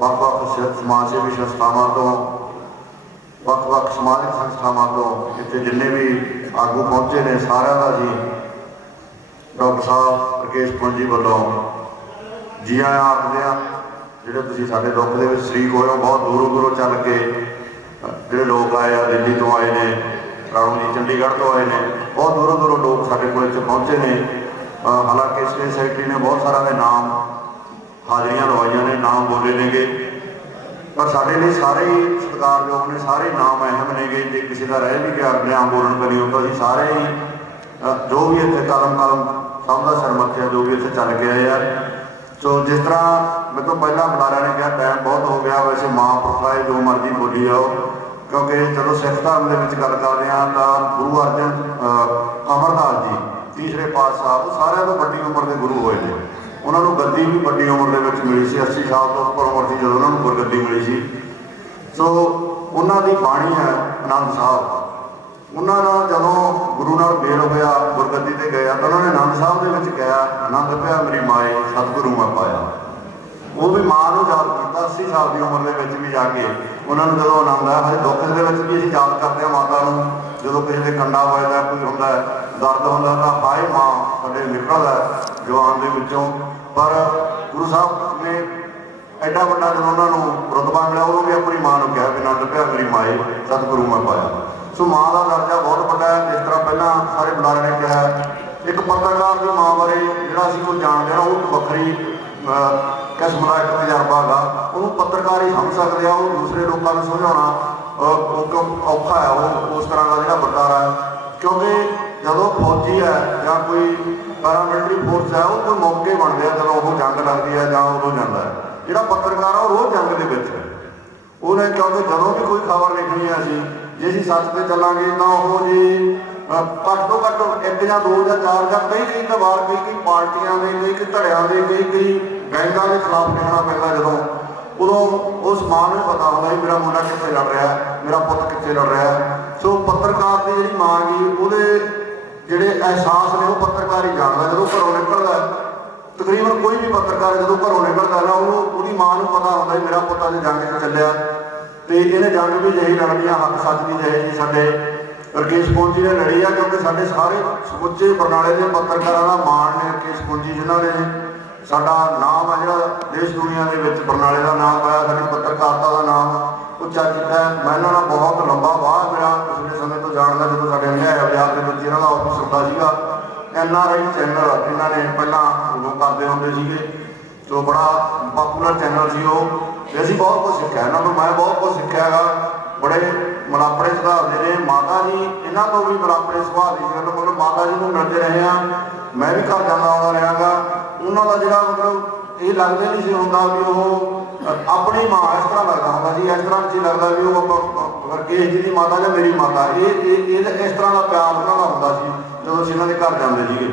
ਵੱਖ-ਵੱਖ समाज सेवी संस्थावां तो ਵੱਖ-ਵੱਖ समाजिक संस्थावां तो इतने जिन्ने भी आगू पहुँचे ने सारा का जी डॉक्टर साहब रकेश पुंज जी वालों जी आया आखदे आ। ਜਿਹੜੇ ਤੁਸੀਂ ਸਾਡੇ ਦੁੱਖ ਦੇ ਵਿੱਚ ਸ਼ਰੀਕ ਹੋਏ ਹੋ, ਬਹੁਤ ਦੂਰੋਂ ਦੂਰੋਂ ਚੱਲ ਕੇ ਜਿਹੜੇ ਲੋਕ ਆਏ ਆ, ਦਿੱਲੀ ਤੋਂ ਆਏ ਨੇ, ਰਾਣੂ ਜੀ ਚੰਡੀਗੜ੍ਹ ਤੋਂ ਆਏ ਨੇ, ਬਹੁਤ ਦੂਰੋਂ ਦੂਰੋਂ ਲੋਕ ਸਾਡੇ ਕੋਲ ਇੱਥੇ ਪਹੁੰਚੇ ਨੇ। ਹਾਲਾਂਕਿ ਸਟੇਟ ਸੈਕਟਰੀ ਨੇ ਬਹੁਤ ਸਾਰਿਆਂ ਦੇ ਨਾਮ ਹਾਜ਼ਰੀਆਂ ਲਵਾਈਆਂ ਨੇ, ਨਾਮ ਬੋਲੇ ਨੇਗੇ, ਪਰ ਸਾਡੇ ਲਈ ਸਾਰੇ ਹੀ ਸਤਿਕਾਰਯੋਗ ਨੇ, ਸਾਰੇ ਨਾਮ ਅਹਿਮ ਨੇਗੇ। ਜੇ ਕਿਸੇ ਦਾ ਰਹਿ ਵੀ ਗਿਆ ਨਾਮ ਬੋਲਣ ਕਰੀ ਹੁੰਦਾ ਅਸੀਂ ਸਾਰੇ ਹੀ ਜੋ ਵੀ ਇੱਥੇ ਕਦਮ ਕਦਮ ਸਭ ਦਾ ਸਿਰ ਮੱਥਿਆ ਜੋ ਵੀ ਇੱਥੇ ਚੱਲ ਕੇ ਆਏ ਆ। ਸੋ ਜਿਸ ਤਰ੍ਹਾਂ ਮੇਰੇ ਤੋਂ ਪਹਿਲਾਂ ਬੁਲਾਰਿਆਂ ਨੇ ਕਿਹਾ ਟਾਈਮ ਬਹੁਤ ਹੋ ਗਿਆ, ਵੈਸੇ ਮਹਾਂਪੁਰਖ ਹੈ ਜੋ ਮਰਜ਼ੀ ਬੋਲੀ ਜਾਓ, ਕਿਉਂਕਿ ਜਦੋਂ ਸਿੱਖ ਧਰਮ ਦੇ ਵਿੱਚ ਗੱਲ ਕਰਦੇ ਹਾਂ ਤਾਂ ਗੁਰੂ ਅਰਜਨ ਅਮਰਦਾਸ ਜੀ ਤੀਸਰੇ ਪਾਤਸ਼ਾਹ ਉਹ ਸਾਰਿਆਂ ਤੋਂ ਵੱਡੀ ਉਮਰ ਦੇ ਗੁਰੂ ਹੋਏ ਨੇ। ਉਹਨਾਂ ਨੂੰ ਗੱਦੀ ਵੀ ਵੱਡੀ ਉਮਰ ਦੇ ਵਿੱਚ ਮਿਲੀ ਸੀ, 80 ਸਾਲ ਤੋਂ ਉੱਪਰ ਉਮਰ ਸੀ ਜਦੋਂ ਉਹਨਾਂ ਨੂੰ ਗੁਰਗੱਦੀ ਮਿਲੀ ਸੀ। ਸੋ ਉਹਨਾਂ ਦੀ ਬਾਣੀ ਹੈ ਆਨੰਦ ਸਾਹਿਬ। ਉਹਨਾਂ ਨਾਲ ਜਦੋਂ ਗੁਰੂ ਨਾਲ ਮੇਲ ਹੋਇਆ, ਗੁਰਗੱਦੀ ਤੇ ਗਿਆ ਤਾਂ ਉਹਨਾਂ ਨੇ ਆਨੰਦ ਸਾਹਿਬ ਦੇ ਵਿੱਚ ਕਿਹਾ, ਆਨੰਦ ਪਿਆ ਮੇਰੀ ਮਾਏ ਸਤਿਗੁਰੂ ਮੈਂ ਪਾਇਆ। ਉਹ ਵੀ ਮਾਂ ਨੂੰ ਯਾਦ ਕੀਤਾ 80 ਸਾਲ ਦੀ ਉਮਰ ਦੇ ਵਿੱਚ ਵੀ ਜਾ ਕੇ ਉਹਨਾਂ ਨੂੰ ਜਦੋਂ ਆਨੰਦ ਆਇਆ। ਹਜੇ ਦੁੱਖ ਦੇ ਵਿੱਚ ਵੀ ਅਸੀਂ ਯਾਦ ਕਰਦੇ ਹਾਂ ਮਾਤਾ ਨੂੰ, ਜਦੋਂ ਕਿਸੇ ਦੇ ਕੰਡਾ ਵੱਜਦਾ, ਕੋਈ ਹੁੰਦਾ ਦਰਦ ਹੁੰਦਾ ਤਾਂ ਹਾਏ ਮਾਂ ਸਾਡੇ ਨਿਕਲਦਾ ਜਵਾਨ ਦੇ ਵਿੱਚੋਂ। ਪਰ ਗੁਰੂ ਸਾਹਿਬ ਨੇ ਐਡਾ ਵੱਡਾ ਜਦੋਂ ਉਹਨਾਂ ਨੂੰ ਰੁਤਬਾ ਮਿਲਿਆ, ਉਦੋਂ ਵੀ ਆਪਣੀ ਮਾਂ ਨੂੰ ਕਿਹਾ ਵੀ ਆਨੰਦ ਪਿਆ ਮੇਰੀ ਮਾਏ ਸਤਿਗੁਰੂ ਮੈਂ ਪਾਇਆ। ਸੋ ਮਾਂ ਦਾ ਦਰਜਾ ਬਹੁਤ ਵੱਡਾ ਹੈ। ਜਿਸ ਤਰ੍ਹਾਂ ਪਹਿਲਾਂ ਸਾਰੇ ਬੁਲਾਰੇ ਨੇ ਕਿਹਾ, ਇੱਕ ਪੱਤਰਕਾਰ ਦੀ ਮਾਂ ਬਾਰੇ ਜਿਹੜਾ ਅਸੀਂ ਕੋਈ ਜਾਣਦੇ ਹਾਂ, ਉਹ ਇੱਕ ਵੱਖਰੀ ਕਿਸਮ ਦਾ ਇੱਕ ਤਜਰਬਾ ਹੈਗਾ। ਉਹਨੂੰ ਪੱਤਰਕਾਰ ਹੀ ਸਮਝ ਸਕਦੇ ਆ, ਉਹ ਦੂਸਰੇ ਲੋਕਾਂ ਨੂੰ ਸਮਝਾਉਣਾ ਔਖਾ ਹੈ। ਉਹ ਉਸ ਤਰ੍ਹਾਂ ਦਾ ਜਿਹੜਾ ਵਰਤਾਰਾ ਹੈ, ਕਿਉਂਕਿ ਜਦੋਂ ਫੌਜੀ ਹੈ ਜਾਂ ਕੋਈ ਪੈਰਾਮਿਲਟਰੀ ਫੋਰਸ ਹੈ, ਉਹ ਕੋਈ ਮੌਕੇ ਬਣਦੇ ਆ ਜਦੋਂ ਉਹ ਜੰਗ ਲੱਗਦੀ ਹੈ ਜਾਂ ਉਦੋਂ ਜਾਂਦਾ ਹੈ। ਜਿਹੜਾ ਪੱਤਰਕਾਰ ਆ ਉਹ ਰੋਜ਼ ਜੰਗ ਦੇ ਵਿੱਚ ਹੈ। ਉਹਨੇ ਕਿਉਂਕਿ ਜਦੋਂ ਵੀ ਕੋਈ ਖਬਰ ਲਿਖਣੀ ਹੈ ਅਸੀਂ ਜੇ ਅਸੀਂ ਸੱਚ ਤੇ ਚੱਲਾਂਗੇ ਤਾਂ ਉਹ ਜੀ ਘੱਟ ਤੋਂ ਘੱਟ 1 ਜਾਂ 2 ਜਾਂ 4 ਜਾਂ ਕਈ ਤਾਂ ਵਾਰ ਕਈ ਪਾਰਟੀਆਂ ਦੇ, ਕਈ ਧੜਿਆਂ ਦੇ, ਕਈ ਗੈਂਗਾਂ ਦੇ ਖਿਲਾਫ ਲਿਖਣਾ ਪੈਂਦਾ ਜਦੋਂ, ਉਦੋਂ ਉਸ ਮਾਂ ਨੂੰ ਪਤਾ ਹੁੰਦਾ ਵੀ ਮੇਰਾ ਮੁੰਡਾ ਕਿੱਥੇ ਲੜ ਰਿਹਾ, ਮੇਰਾ ਪੁੱਤ ਕਿੱਥੇ ਲੜ ਰਿਹਾ। ਸੋ ਪੱਤਰਕਾਰ ਦੀ ਜਿਹੜੀ ਮਾਂ ਗੀ ਉਹਦੇ ਜਿਹੜੇ ਅਹਿਸਾਸ ਨੇ ਉਹ ਪੱਤਰਕਾਰ ਹੀ ਜਾਣਦਾ। ਜਦੋਂ ਘਰੋਂ ਨਿਕਲਦਾ, ਤਕਰੀਬਨ ਕੋਈ ਵੀ ਪੱਤਰਕਾਰ ਜਦੋਂ ਘਰੋਂ ਨਿਕਲਦਾ ਨਾ ਉਹਦੀ ਮਾਂ ਨੂੰ ਪਤਾ ਹੁੰਦਾ ਵੀ ਮੇਰਾ ਪੁੱਤ ਅੱਜ ਜੰਗ 'ਚ ਚੱਲਿਆ ਤੇ ਇਹਨੇ ਜੰਗ ਵੀ ਜਿਹੀ ਲੜਨੀ ਆ, ਹੱਕ ਸੱਚ ਦੀ ਜਿਹੀ ਸਾਡੇ ਰਕੇਸ਼ ਪੁੰਜੀ ਨੇ ਲੜੀ ਆ। ਕਿਉਂਕਿ ਸਾਡੇ ਸਾਰੇ ਸਮੁੱਚੇ ਬਰਨਾਲੇ ਦੇ ਪੱਤਰਕਾਰਾਂ ਦਾ ਮਾਣ ਨੇ ਰਕੇਸ਼ ਪੁੰਜੀ, ਜਿਨ੍ਹਾਂ ਨੇ ਸਾਡਾ ਨਾਮ ਆ ਜਿਹੜਾ ਦੇਸ਼ ਦੁਨੀਆ ਦੇ ਵਿੱਚ ਬਰਨਾਲੇ ਦਾ ਨਾਮ ਪਾਇਆ, ਸਾਡੀ ਪੱਤਰਕਾਰਤਾ ਦਾ ਨਾਮ ਉੱਚਾ ਕੀਤਾ। ਮੈਂ ਇਹਨਾਂ ਨਾਲ ਬਹੁਤ ਲੰਬਾ ਵਾਹ ਮੇਰਾ ਪਿਛਲੇ ਸਮੇਂ ਤੋਂ ਜਾਣਦਾ, ਜਦੋਂ ਸਾਡੇ ਨਿਆਏ ਬਾਜ਼ਾਰ ਦੇ ਵਿੱਚ ਇਹਨਾਂ ਦਾ ਆਫਿਸ ਹੁੰਦਾ ਸੀਗਾ। NRI ਚੈਨਲ ਇਹਨਾਂ ਨੇ ਪਹਿਲਾਂ ਉਦੋਂ ਕਰਦੇ ਹੁੰਦੇ ਸੀਗੇ, ਸੋ ਬੜਾ ਪਾਪੂਲਰ ਚੈਨਲ ਸੀ ਉਹ, ਤੇ ਅਸੀਂ ਬਹੁਤ ਕੁਝ ਸਿੱਖਿਆ ਇਹਨਾਂ ਤੋਂ। ਮੈਂ ਬਹੁਤ ਕੁਝ ਸਿੱਖਿਆ ਹੈਗਾ। ਬੜੇ ਮਲਾਪੜੇ ਸੁਭਾਅ ਦੇ ਨੇ ਮਾਤਾ ਜੀ, ਇਹਨਾਂ ਤੋਂ ਵੀ ਮਲਾਪੜੇ ਸੁਭਾਅ ਦੀ ਗੱਲ, ਮਤਲਬ ਮਾਤਾ ਜੀ ਨੂੰ ਮਿਲਦੇ ਰਹੇ ਹਾਂ। ਮੈਂ ਵੀ ਘਰ ਜਾਂਦਾ ਆਉਂਦਾ ਰਿਹਾ ਗਾ। ਉਹਨਾਂ ਦਾ ਜਿਹੜਾ ਮਤਲਬ ਇਹ ਲੱਗਦਾ ਨਹੀਂ ਸੀ ਹੁੰਦਾ ਵੀ ਉਹ ਆਪਣੀ ਮਾਂ, ਇਸ ਤਰ੍ਹਾਂ ਲੱਗਦਾ ਹੁੰਦਾ ਸੀ, ਇਸ ਤਰ੍ਹਾਂ ਨਹੀਂ ਲੱਗਦਾ ਵੀ ਉਹ ਰਕੇਸ਼ ਜੀ ਦੀ ਮਾਤਾ ਜਾਂ ਮੇਰੀ ਮਾਤਾ। ਇਹ ਇਸ ਤਰ੍ਹਾਂ ਦਾ ਪਿਆਰ ਉਹਨਾਂ ਦਾ ਹੁੰਦਾ ਸੀ ਜਦੋਂ ਅਸੀਂ ਇਹਨਾਂ ਦੇ ਘਰ ਜਾਂਦੇ ਸੀਗੇ।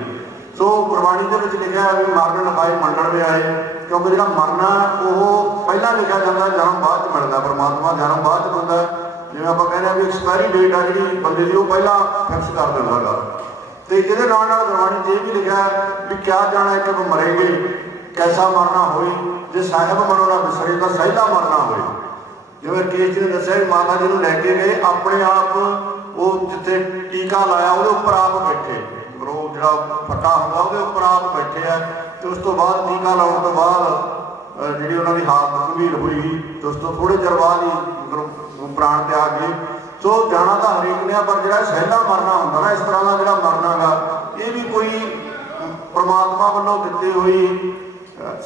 ਸੋ ਗੁਰਬਾਣੀ ਦੇ ਵਿੱਚ ਲਿਖਿਆ ਵੀ ਮਰਨ ਲਿਖਾਏ ਮੰਡਣ ਵੀ ਆਏ, ਕਿਉਂਕਿ ਜਿਹੜਾ ਮਰਨਾ ਉਹ ਪਹਿਲਾਂ ਲਿਖਿਆ ਜਾਂਦਾ, ਜਨਮ ਬਾਅਦ 'ਚ ਮਿਲਦਾ। ਪਰਮਾਤਮਾ ਜਨਮ ਬਾਅਦ 'ਚ ਦਿੰਦਾ। ਜਿਵੇਂ ਆਪਾਂ ਕਹਿੰਦੇ ਹਾਂ ਵੀ ਐਕਸਪਾਇਰੀ ਡੇਟ ਆ ਜਿਹੜੀ ਬੰਦੇ ਦੀ, ਉਹ ਪਹਿਲਾਂ ਫਿਕਸ ਕਰ ਦਿੰਦਾ ਗਾ। ਤੇ ਇਹਦੇ ਨਾਲ ਨਾਲ ਗੁਰਬਾਣੀ 'ਚ ਇਹ ਵੀ ਲਿਖਿਆ ਵੀ ਕਿਆ ਜਾਣਾ ਕਿ ਮਰੇਗੇ, ਕੈਸਾ ਮਰਨਾ ਹੋਈ, ਜੇ ਸਾਹਿਬ ਮਰੋ ਨਾ ਵਿਸਰੇ ਤਾਂ ਸਹਿਲਾ ਮਰਨਾ ਹੋਏ। ਜਿਵੇਂ ਰਕੇਸ਼ ਜੀ ਨੇ ਦੱਸਿਆ ਵੀ ਮਾਤਾ ਜੀ ਨੂੰ ਲੈ ਕੇ ਗਏ, ਆਪਣੇ ਆਪ ਉਹ ਜਿੱਥੇ ਟੀਕਾ ਲਾਇਆ ਉਹਦੇ ਉੱਪਰ ਆਪ ਬੈਠੇ, ਉਹ ਜਿਹੜਾ ਫੱਟਾ ਹੁੰਦਾ ਉਹਦੇ ਉੱਪਰ ਆਪ ਬੈਠੇ ਆ। ਤੇ ਉਸ ਤੋਂ ਬਾਅਦ ਟੀਕਾ ਲਾਉਣ ਤੋਂ ਬਾਅਦ ਜਿਹੜੀ ਉਹਨਾਂ ਦੀ ਹਾਲਤ ਗੰਭੀਰ ਹੋਈ, ਤੇ ਉਸ ਤੋਂ ਥੋੜ੍ਹੇ ਚਿਰ ਬਾਅਦ ਹੀ ਪ੍ਰਾਣ ਤਿਆਗ ਗਏ। ਸੋ ਜਾਣਾ ਤਾਂ ਹਰੇਕ ਨੇ, ਪਰ ਜਿਹੜਾ ਸਹਿਲਾ ਮਰਨਾ ਹੁੰਦਾ ਨਾ, ਇਸ ਤਰ੍ਹਾਂ ਦਾ ਜਿਹੜਾ ਮਰਨਾ ਗਾ, ਇਹ ਵੀ ਕੋਈ ਪਰਮਾਤਮਾ ਵੱਲੋਂ ਦਿੱਤੀ ਹੋਈ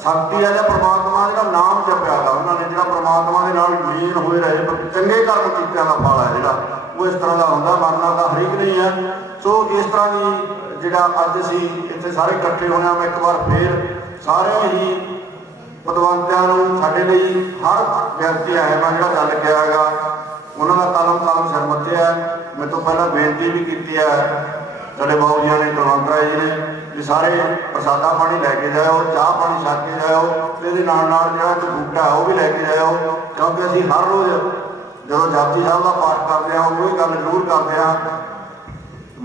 ਸ਼ਕਤੀ ਹੈ, ਜਾਂ ਪਰਮਾਤਮਾ ਜਿਹੜਾ ਨਾਮ ਜਪਿਆ ਗਾ ਉਹਨਾਂ ਨੇ, ਜਿਹੜਾ ਪਰਮਾਤਮਾ ਦੇ ਨਾਲ ਲੀਨ ਹੋਏ ਰਹੇ, ਚੰਗੇ ਕਰਮ ਕੀਤਿਆਂ ਦਾ ਫਲ ਹੈ ਜਿਹੜਾ, ਉਹ ਇਸ ਤਰ੍ਹਾਂ ਦਾ ਹੁੰਦਾ। ਮਰਨਾ ਤਾਂ ਹਰੇਕ ਨਹੀਂ ਹੈ। ਸੋ ਇਸ ਤਰ੍ਹਾਂ ਦੀ ਜਿਹੜਾ ਅੱਜ ਅਸੀਂ ਇੱਥੇ ਸਾਰੇ ਇਕੱਠੇ ਹੋਏ ਹਾਂ, ਮੈਂ ਇੱਕ ਵਾਰ ਫੇਰ ਸਾਰਿਆਂ ਹੀ ਪਤਵੰਤਿਆਂ ਨੂੰ, ਸਾਡੇ ਲਈ ਹਰ ਵਿਅਕਤੀ ਆਇਆ ਮੈਂ ਜਿਹੜਾ ਗੱਲ ਕਿਹਾ ਹੈਗਾ, ਉਹਨਾਂ ਦਾ ਕਲਮ ਸਿਰ ਮੱਥਿਆ। ਮੇਰੇ ਤੋਂ ਪਹਿਲਾਂ ਬੇਨਤੀ ਵੀ ਕੀਤੀ ਹੈ ਸਾਡੇ ਬਾਬੂ ਜੀਆਂ ਨੇ, ਕੁਲਵੰਤ ਰਾਏ ਜੀ ਨੇ, ਵੀ ਸਾਰੇ ਪ੍ਰਸਾਦਾ ਪਾਣੀ ਲੈ ਕੇ ਜਾਇਓ, ਚਾਹ ਪਾਣੀ ਛਕ ਕੇ ਜਾਇਓ, ਤੇ ਇਹਦੇ ਨਾਲ ਨਾਲ ਜਿਹੜਾ ਇੱਕ ਬੂਟਾ ਉਹ ਵੀ ਲੈ ਕੇ ਜਾਇਓ। ਕਿਉਂਕਿ ਅਸੀਂ ਹਰ ਰੋਜ਼ ਜਦੋਂ ਜਪਜੀ ਸਾਹਿਬ ਦਾ ਪਾਠ ਕਰਦੇ ਹਾਂ, ਉਹ ਗੱਲ ਜ਼ਰੂਰ ਕਰਦੇ ਹਾਂ,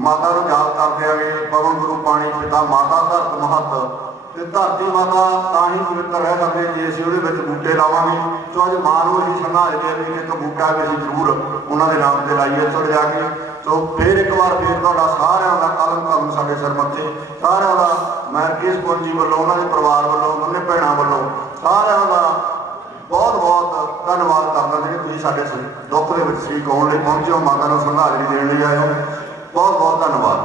ਮਾਤਾ ਨੂੰ ਯਾਦ ਕਰਦੇ ਆਂਗੇ। ਪਵਨ ਗੁਰੂ ਪਾਣੀ ਪਿਤਾ ਮਾਤਾ ਧਰਤ ਮਹੱਤ, ਤੇ ਧਰਤੀ ਮਾਤਾ ਤਾਂ ਹੀ ਪਵਿੱਤਰ ਰਹਿ ਸਕਦੇ ਜੇ ਅਸੀਂ ਉਹਦੇ ਵਿੱਚ ਬੂਟੇ ਲਾਵਾਂਗੇ। ਸੋ ਅੱਜ ਮਾਂ ਨੂੰ ਅਸੀਂ ਸੰਭਾਲ ਕੇ ਵੀ ਇੱਕ ਬੂਟਾ ਵੀ ਅਸੀਂ ਜ਼ਰੂਰ ਉਹਨਾਂ ਦੇ ਨਾਮ ਤੇ ਲਾਈਏ ਇੱਥੋਂ ਜਾ ਕੇ। ਸੋ ਫਿਰ ਇੱਕ ਵਾਰ ਫਿਰ ਤੁਹਾਡਾ ਸਾਰਿਆਂ ਦਾ ਕਲਮ ਸਾਡੇ ਸਿਰ ਮੱਥੇ, ਸਾਰਿਆਂ ਦਾ ਮੈਂ ਰਕੇਸ਼ ਪੁੰਜੀ ਵੱਲੋਂ, ਉਹਨਾਂ ਦੇ ਪਰਿਵਾਰ ਵੱਲੋਂ, ਉਹਨਾਂ ਦੇ ਭੈਣਾਂ ਵੱਲੋਂ ਸਾਰਿਆਂ ਦਾ ਬਹੁਤ ਬਹੁਤ ਧੰਨਵਾਦ ਕਰਦਾ ਜਿਹੜੇ ਤੁਸੀਂ ਸਾਡੇ ਦੁੱਖ ਦੇ ਵਿੱਚ ਸ਼ਰੀਕ ਹੋਣ ਲਈ ਪਹੁੰਚੇ ਹੋ, ਮਾਤਾ ਨੂੰ ਸ਼ਰਧਾਂਜਲੀ ਦੇਣ ਲਈ ਆਏ ਹੋ। बहुत बहुत धन्यवाद।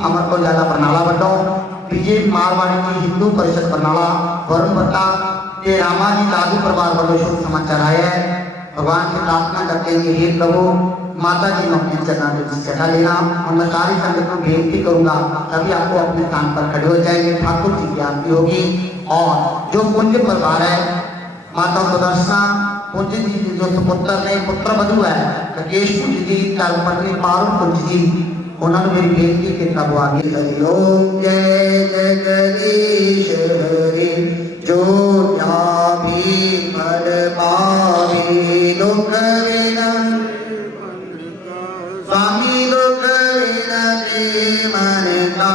अमर को ज्यादा बरनाला बटो विजय मारवाड़ी की हिंदू परिषद बरनाला वरुण भट्टा के रामाजी लादू परिवार वालों शुभ समाचार आए हैं। भगवान की प्रार्थना करते हैं हे प्रभु माता जी ने अपने चरणों में चढ़ा लेना, और मैं सारी संगत को बेनती करूंगा तभी आपको अपने स्थान पर खड़े हो जाएंगे। ठाकुर जी की आरती होगी और जो पुण्य परिवार है माता सुदर्शना पुंज जी जो सुपुत्र ने पुत्र वधु है रकेश पुंज जी धर्मपत्नी पारुल पुंज जी, उन्होंने मेरी बेनती के तब आगे हरिओम जय जगदीश हरि जो भी पद पावी लोक विनन स्वामी लोक विनन मन का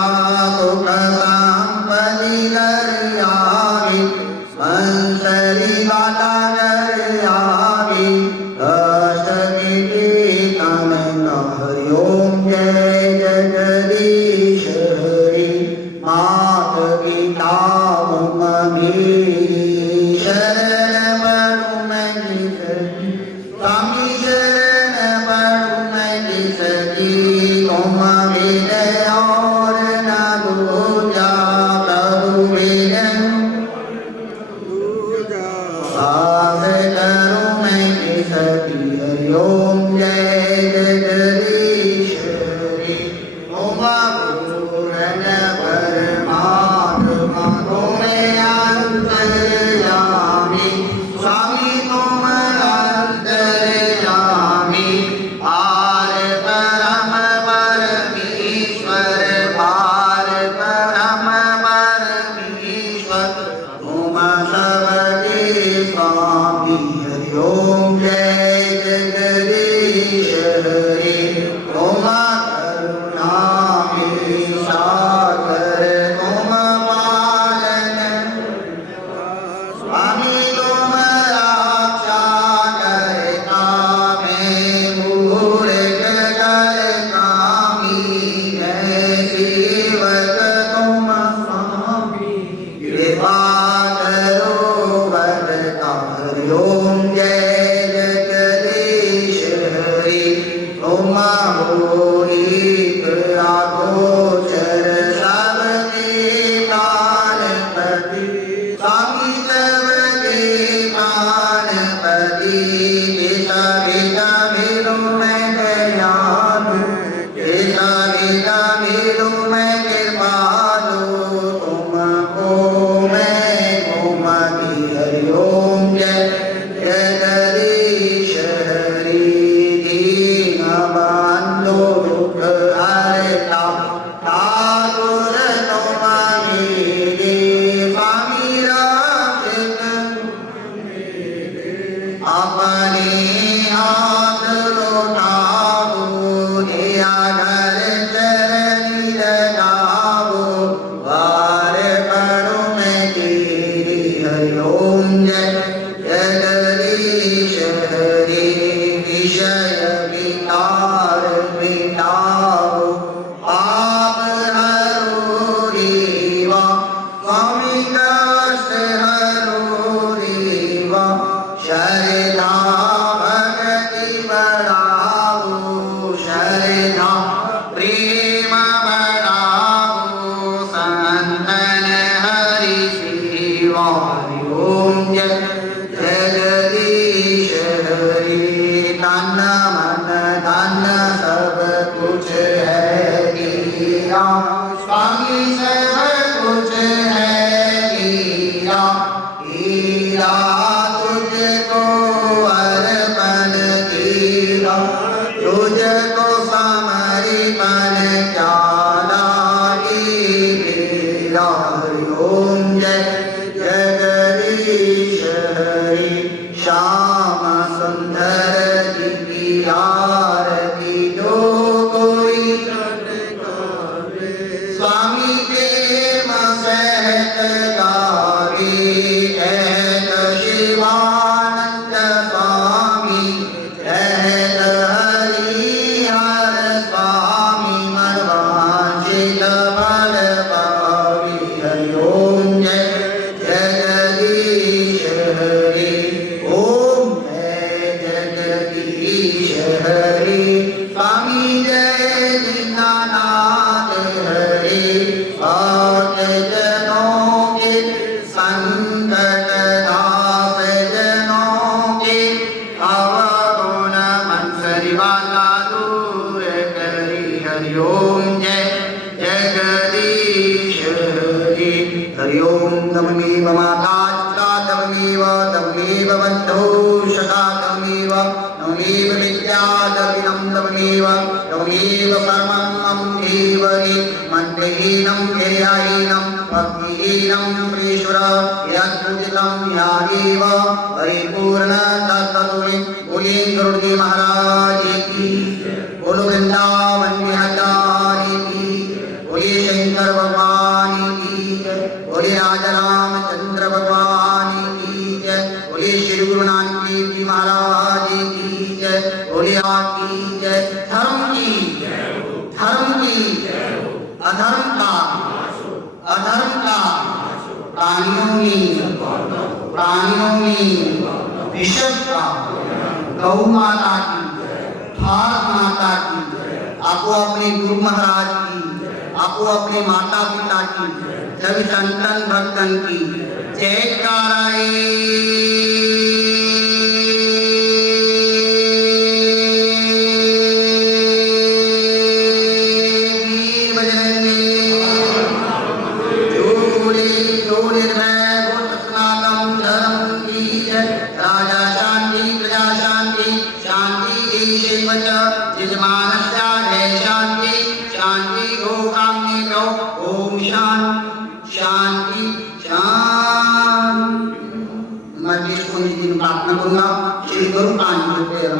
सुख संपत्ति कर आवे मंसरी वाला हरिओम जय जगदीश हरि मात पिता ममी शरण बड़ू मैं स्वामी शरण बड़ू मैं सकी तुम विनय और ना मैं कृपालु तुमको मैं घुमती हरिओम जय जगदीश हरि दीन बंधु दुख हरता ठाकुर तुम मेरे स्वामी रक्षक अपने हाथ लौटाओ दिया घर चरनी लगाओ वार पढ़ो मैं तेरी हरिओम जय जगदीश हरि विषय विकार मिटाओ पाप हरो रेवा स्वामी कष्ट हरो रेवा शरणा भक्ति बढ़ाओ शरणा प्रेम बढ़ाओ संतन हरि सेवा हरिओम जय जगदीश हरि तन मन धन सब कुछ है तेरा स्वामी सब कुछ है तेरा तेरा तुझको अर्पण तेरा तुझको समर्पण क्या लागे तेरा हरिओम जय जगदीश हरि श्याम सुंदर जी की आरती जो कोई स्वामी प्रेम सहत गावे कहत शिवानंद स्वामी कहत हरिहर स्वामी मनवांचित फल पावे हरिओम जय जगदीश हरि ओम जय जगदीश हरि स्वामी जय दीनानाथ हरि भक्त जनों के संकट नाश जनों के अवगुण मंसरी वाला दूर करी हरिओम जय जगदीश हरि हरिओम तमेव माता तमेव तमेव बन्धो सखा तमेव तमेव विद्या तमेव तमेव परमं मम देवहि मन्त्रहीनं ध्येयहीनं भक्तिहीनं प्रेश्वर यत्पूजितं या देव परिपूर्ण तत्त्वतुल्यं बोलिए गरुड़ जी महाराज की बोलो वृंदावन बिहारी की बोलिए शंकर भगवान की बोलिए राजा रामचंद्र भगवान की जय बोलिए श्री गुरु नानक देव जी महाराज की जय बोलिए की जय धर्म की अधर्म का प्राणियों में विषय का गौ माता की भारत माता की आपको अपने गुरु महाराज की आपको अपने माता पिता की सभी संतन भक्तन की प्रार्थना करूंगा श्री गुरु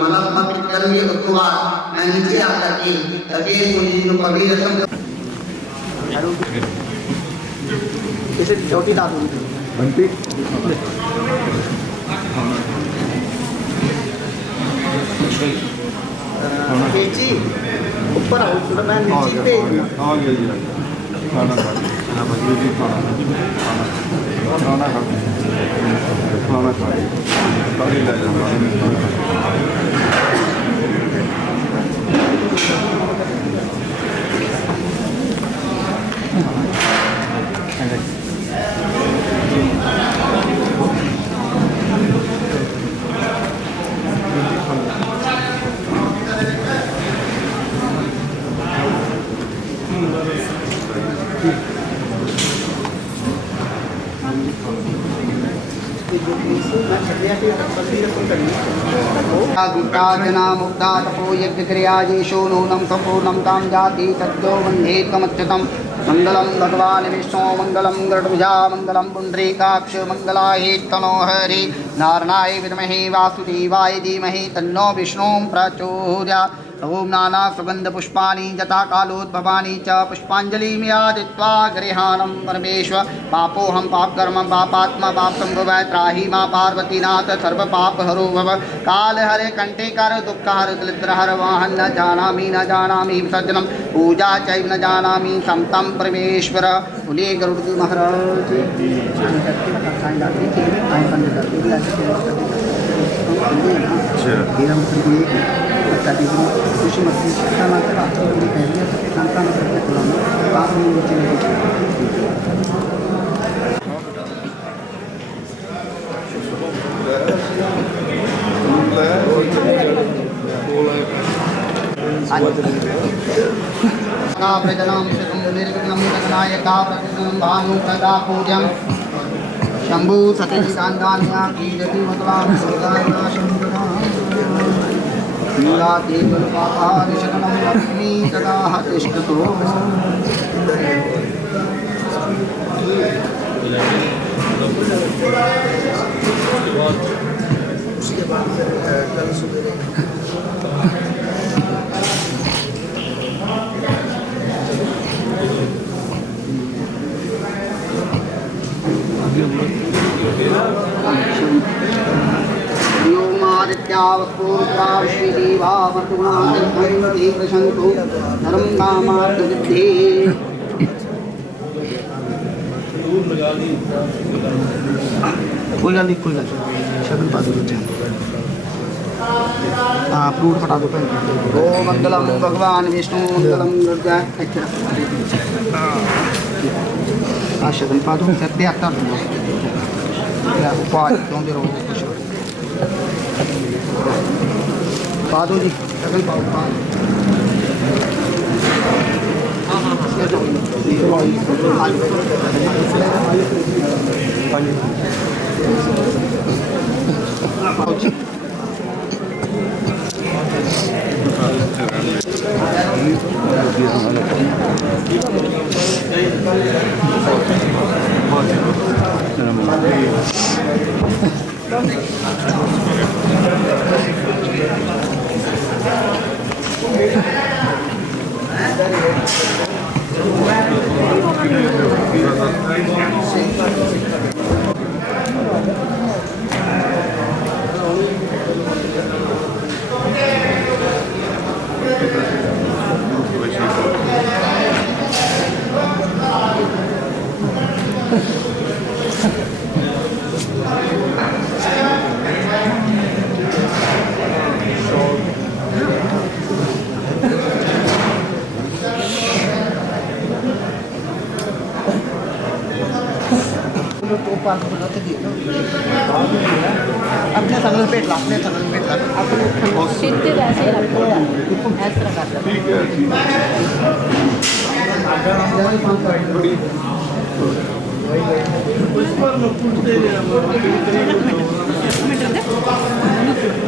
मला समर्पित करेंगे उसके बाद मैं नीचे आकर के तकेश मुनि जी को पगड़ी रस्म जैसे चौथी दाद बंटी जी ऊपर आओ थोड़ा मैं नीचे पे आ गया जी खाना जी खाना ले जाओ गीताजना मुक्ता तपो यज्ञक्रियाजेषु नूनं सम्पूर्णं तां जाति तद्यो वन्दे त्वमच्युतं मङ्गलं भगवान् विष्णु मङ्गलं गरुडध्वजा मङ्गलं पुण्डरीकाक्ष मङ्गलाय तनोहरि नारायणाय विद्महे वासुदेवाय धीमहि तन्नो विष्णुं प्रचोदयात्। ओम नाना सुगंध पुष्पाणि जता कालोद्भवानि च पुष्पांजलिमियादित्वा गृहाणं परमेश्वर पापोऽहं पापकर्म पापात्मा पापसंभव त्राहि मां पार्वतीनाथ सर्वपापहरो भव कालहरे कंठेकर दुःखहर दरिद्रहर वाहन न जानामि विसर्जनं पूजा चैव न जानामि समतं परमेश्वर। बोले गरुड़ जी महाराज शंभु सतीदान्या कीर्ति मतलां नीलादेवपादिशकनं लक्ष्मी तदा तिष्ठतो। कोई गल नहीं शगन पा दो हाँ फ्रूट फटा दो ओ मंगलम भगवान विष्णु मंगलम हाँ शगन पा दो सत्य आता पा दो जी शगन पाओ अपने संगल पेटला सिद्धि वैसे ही रखो यार ऐसा कर लो ठीक है ठीक है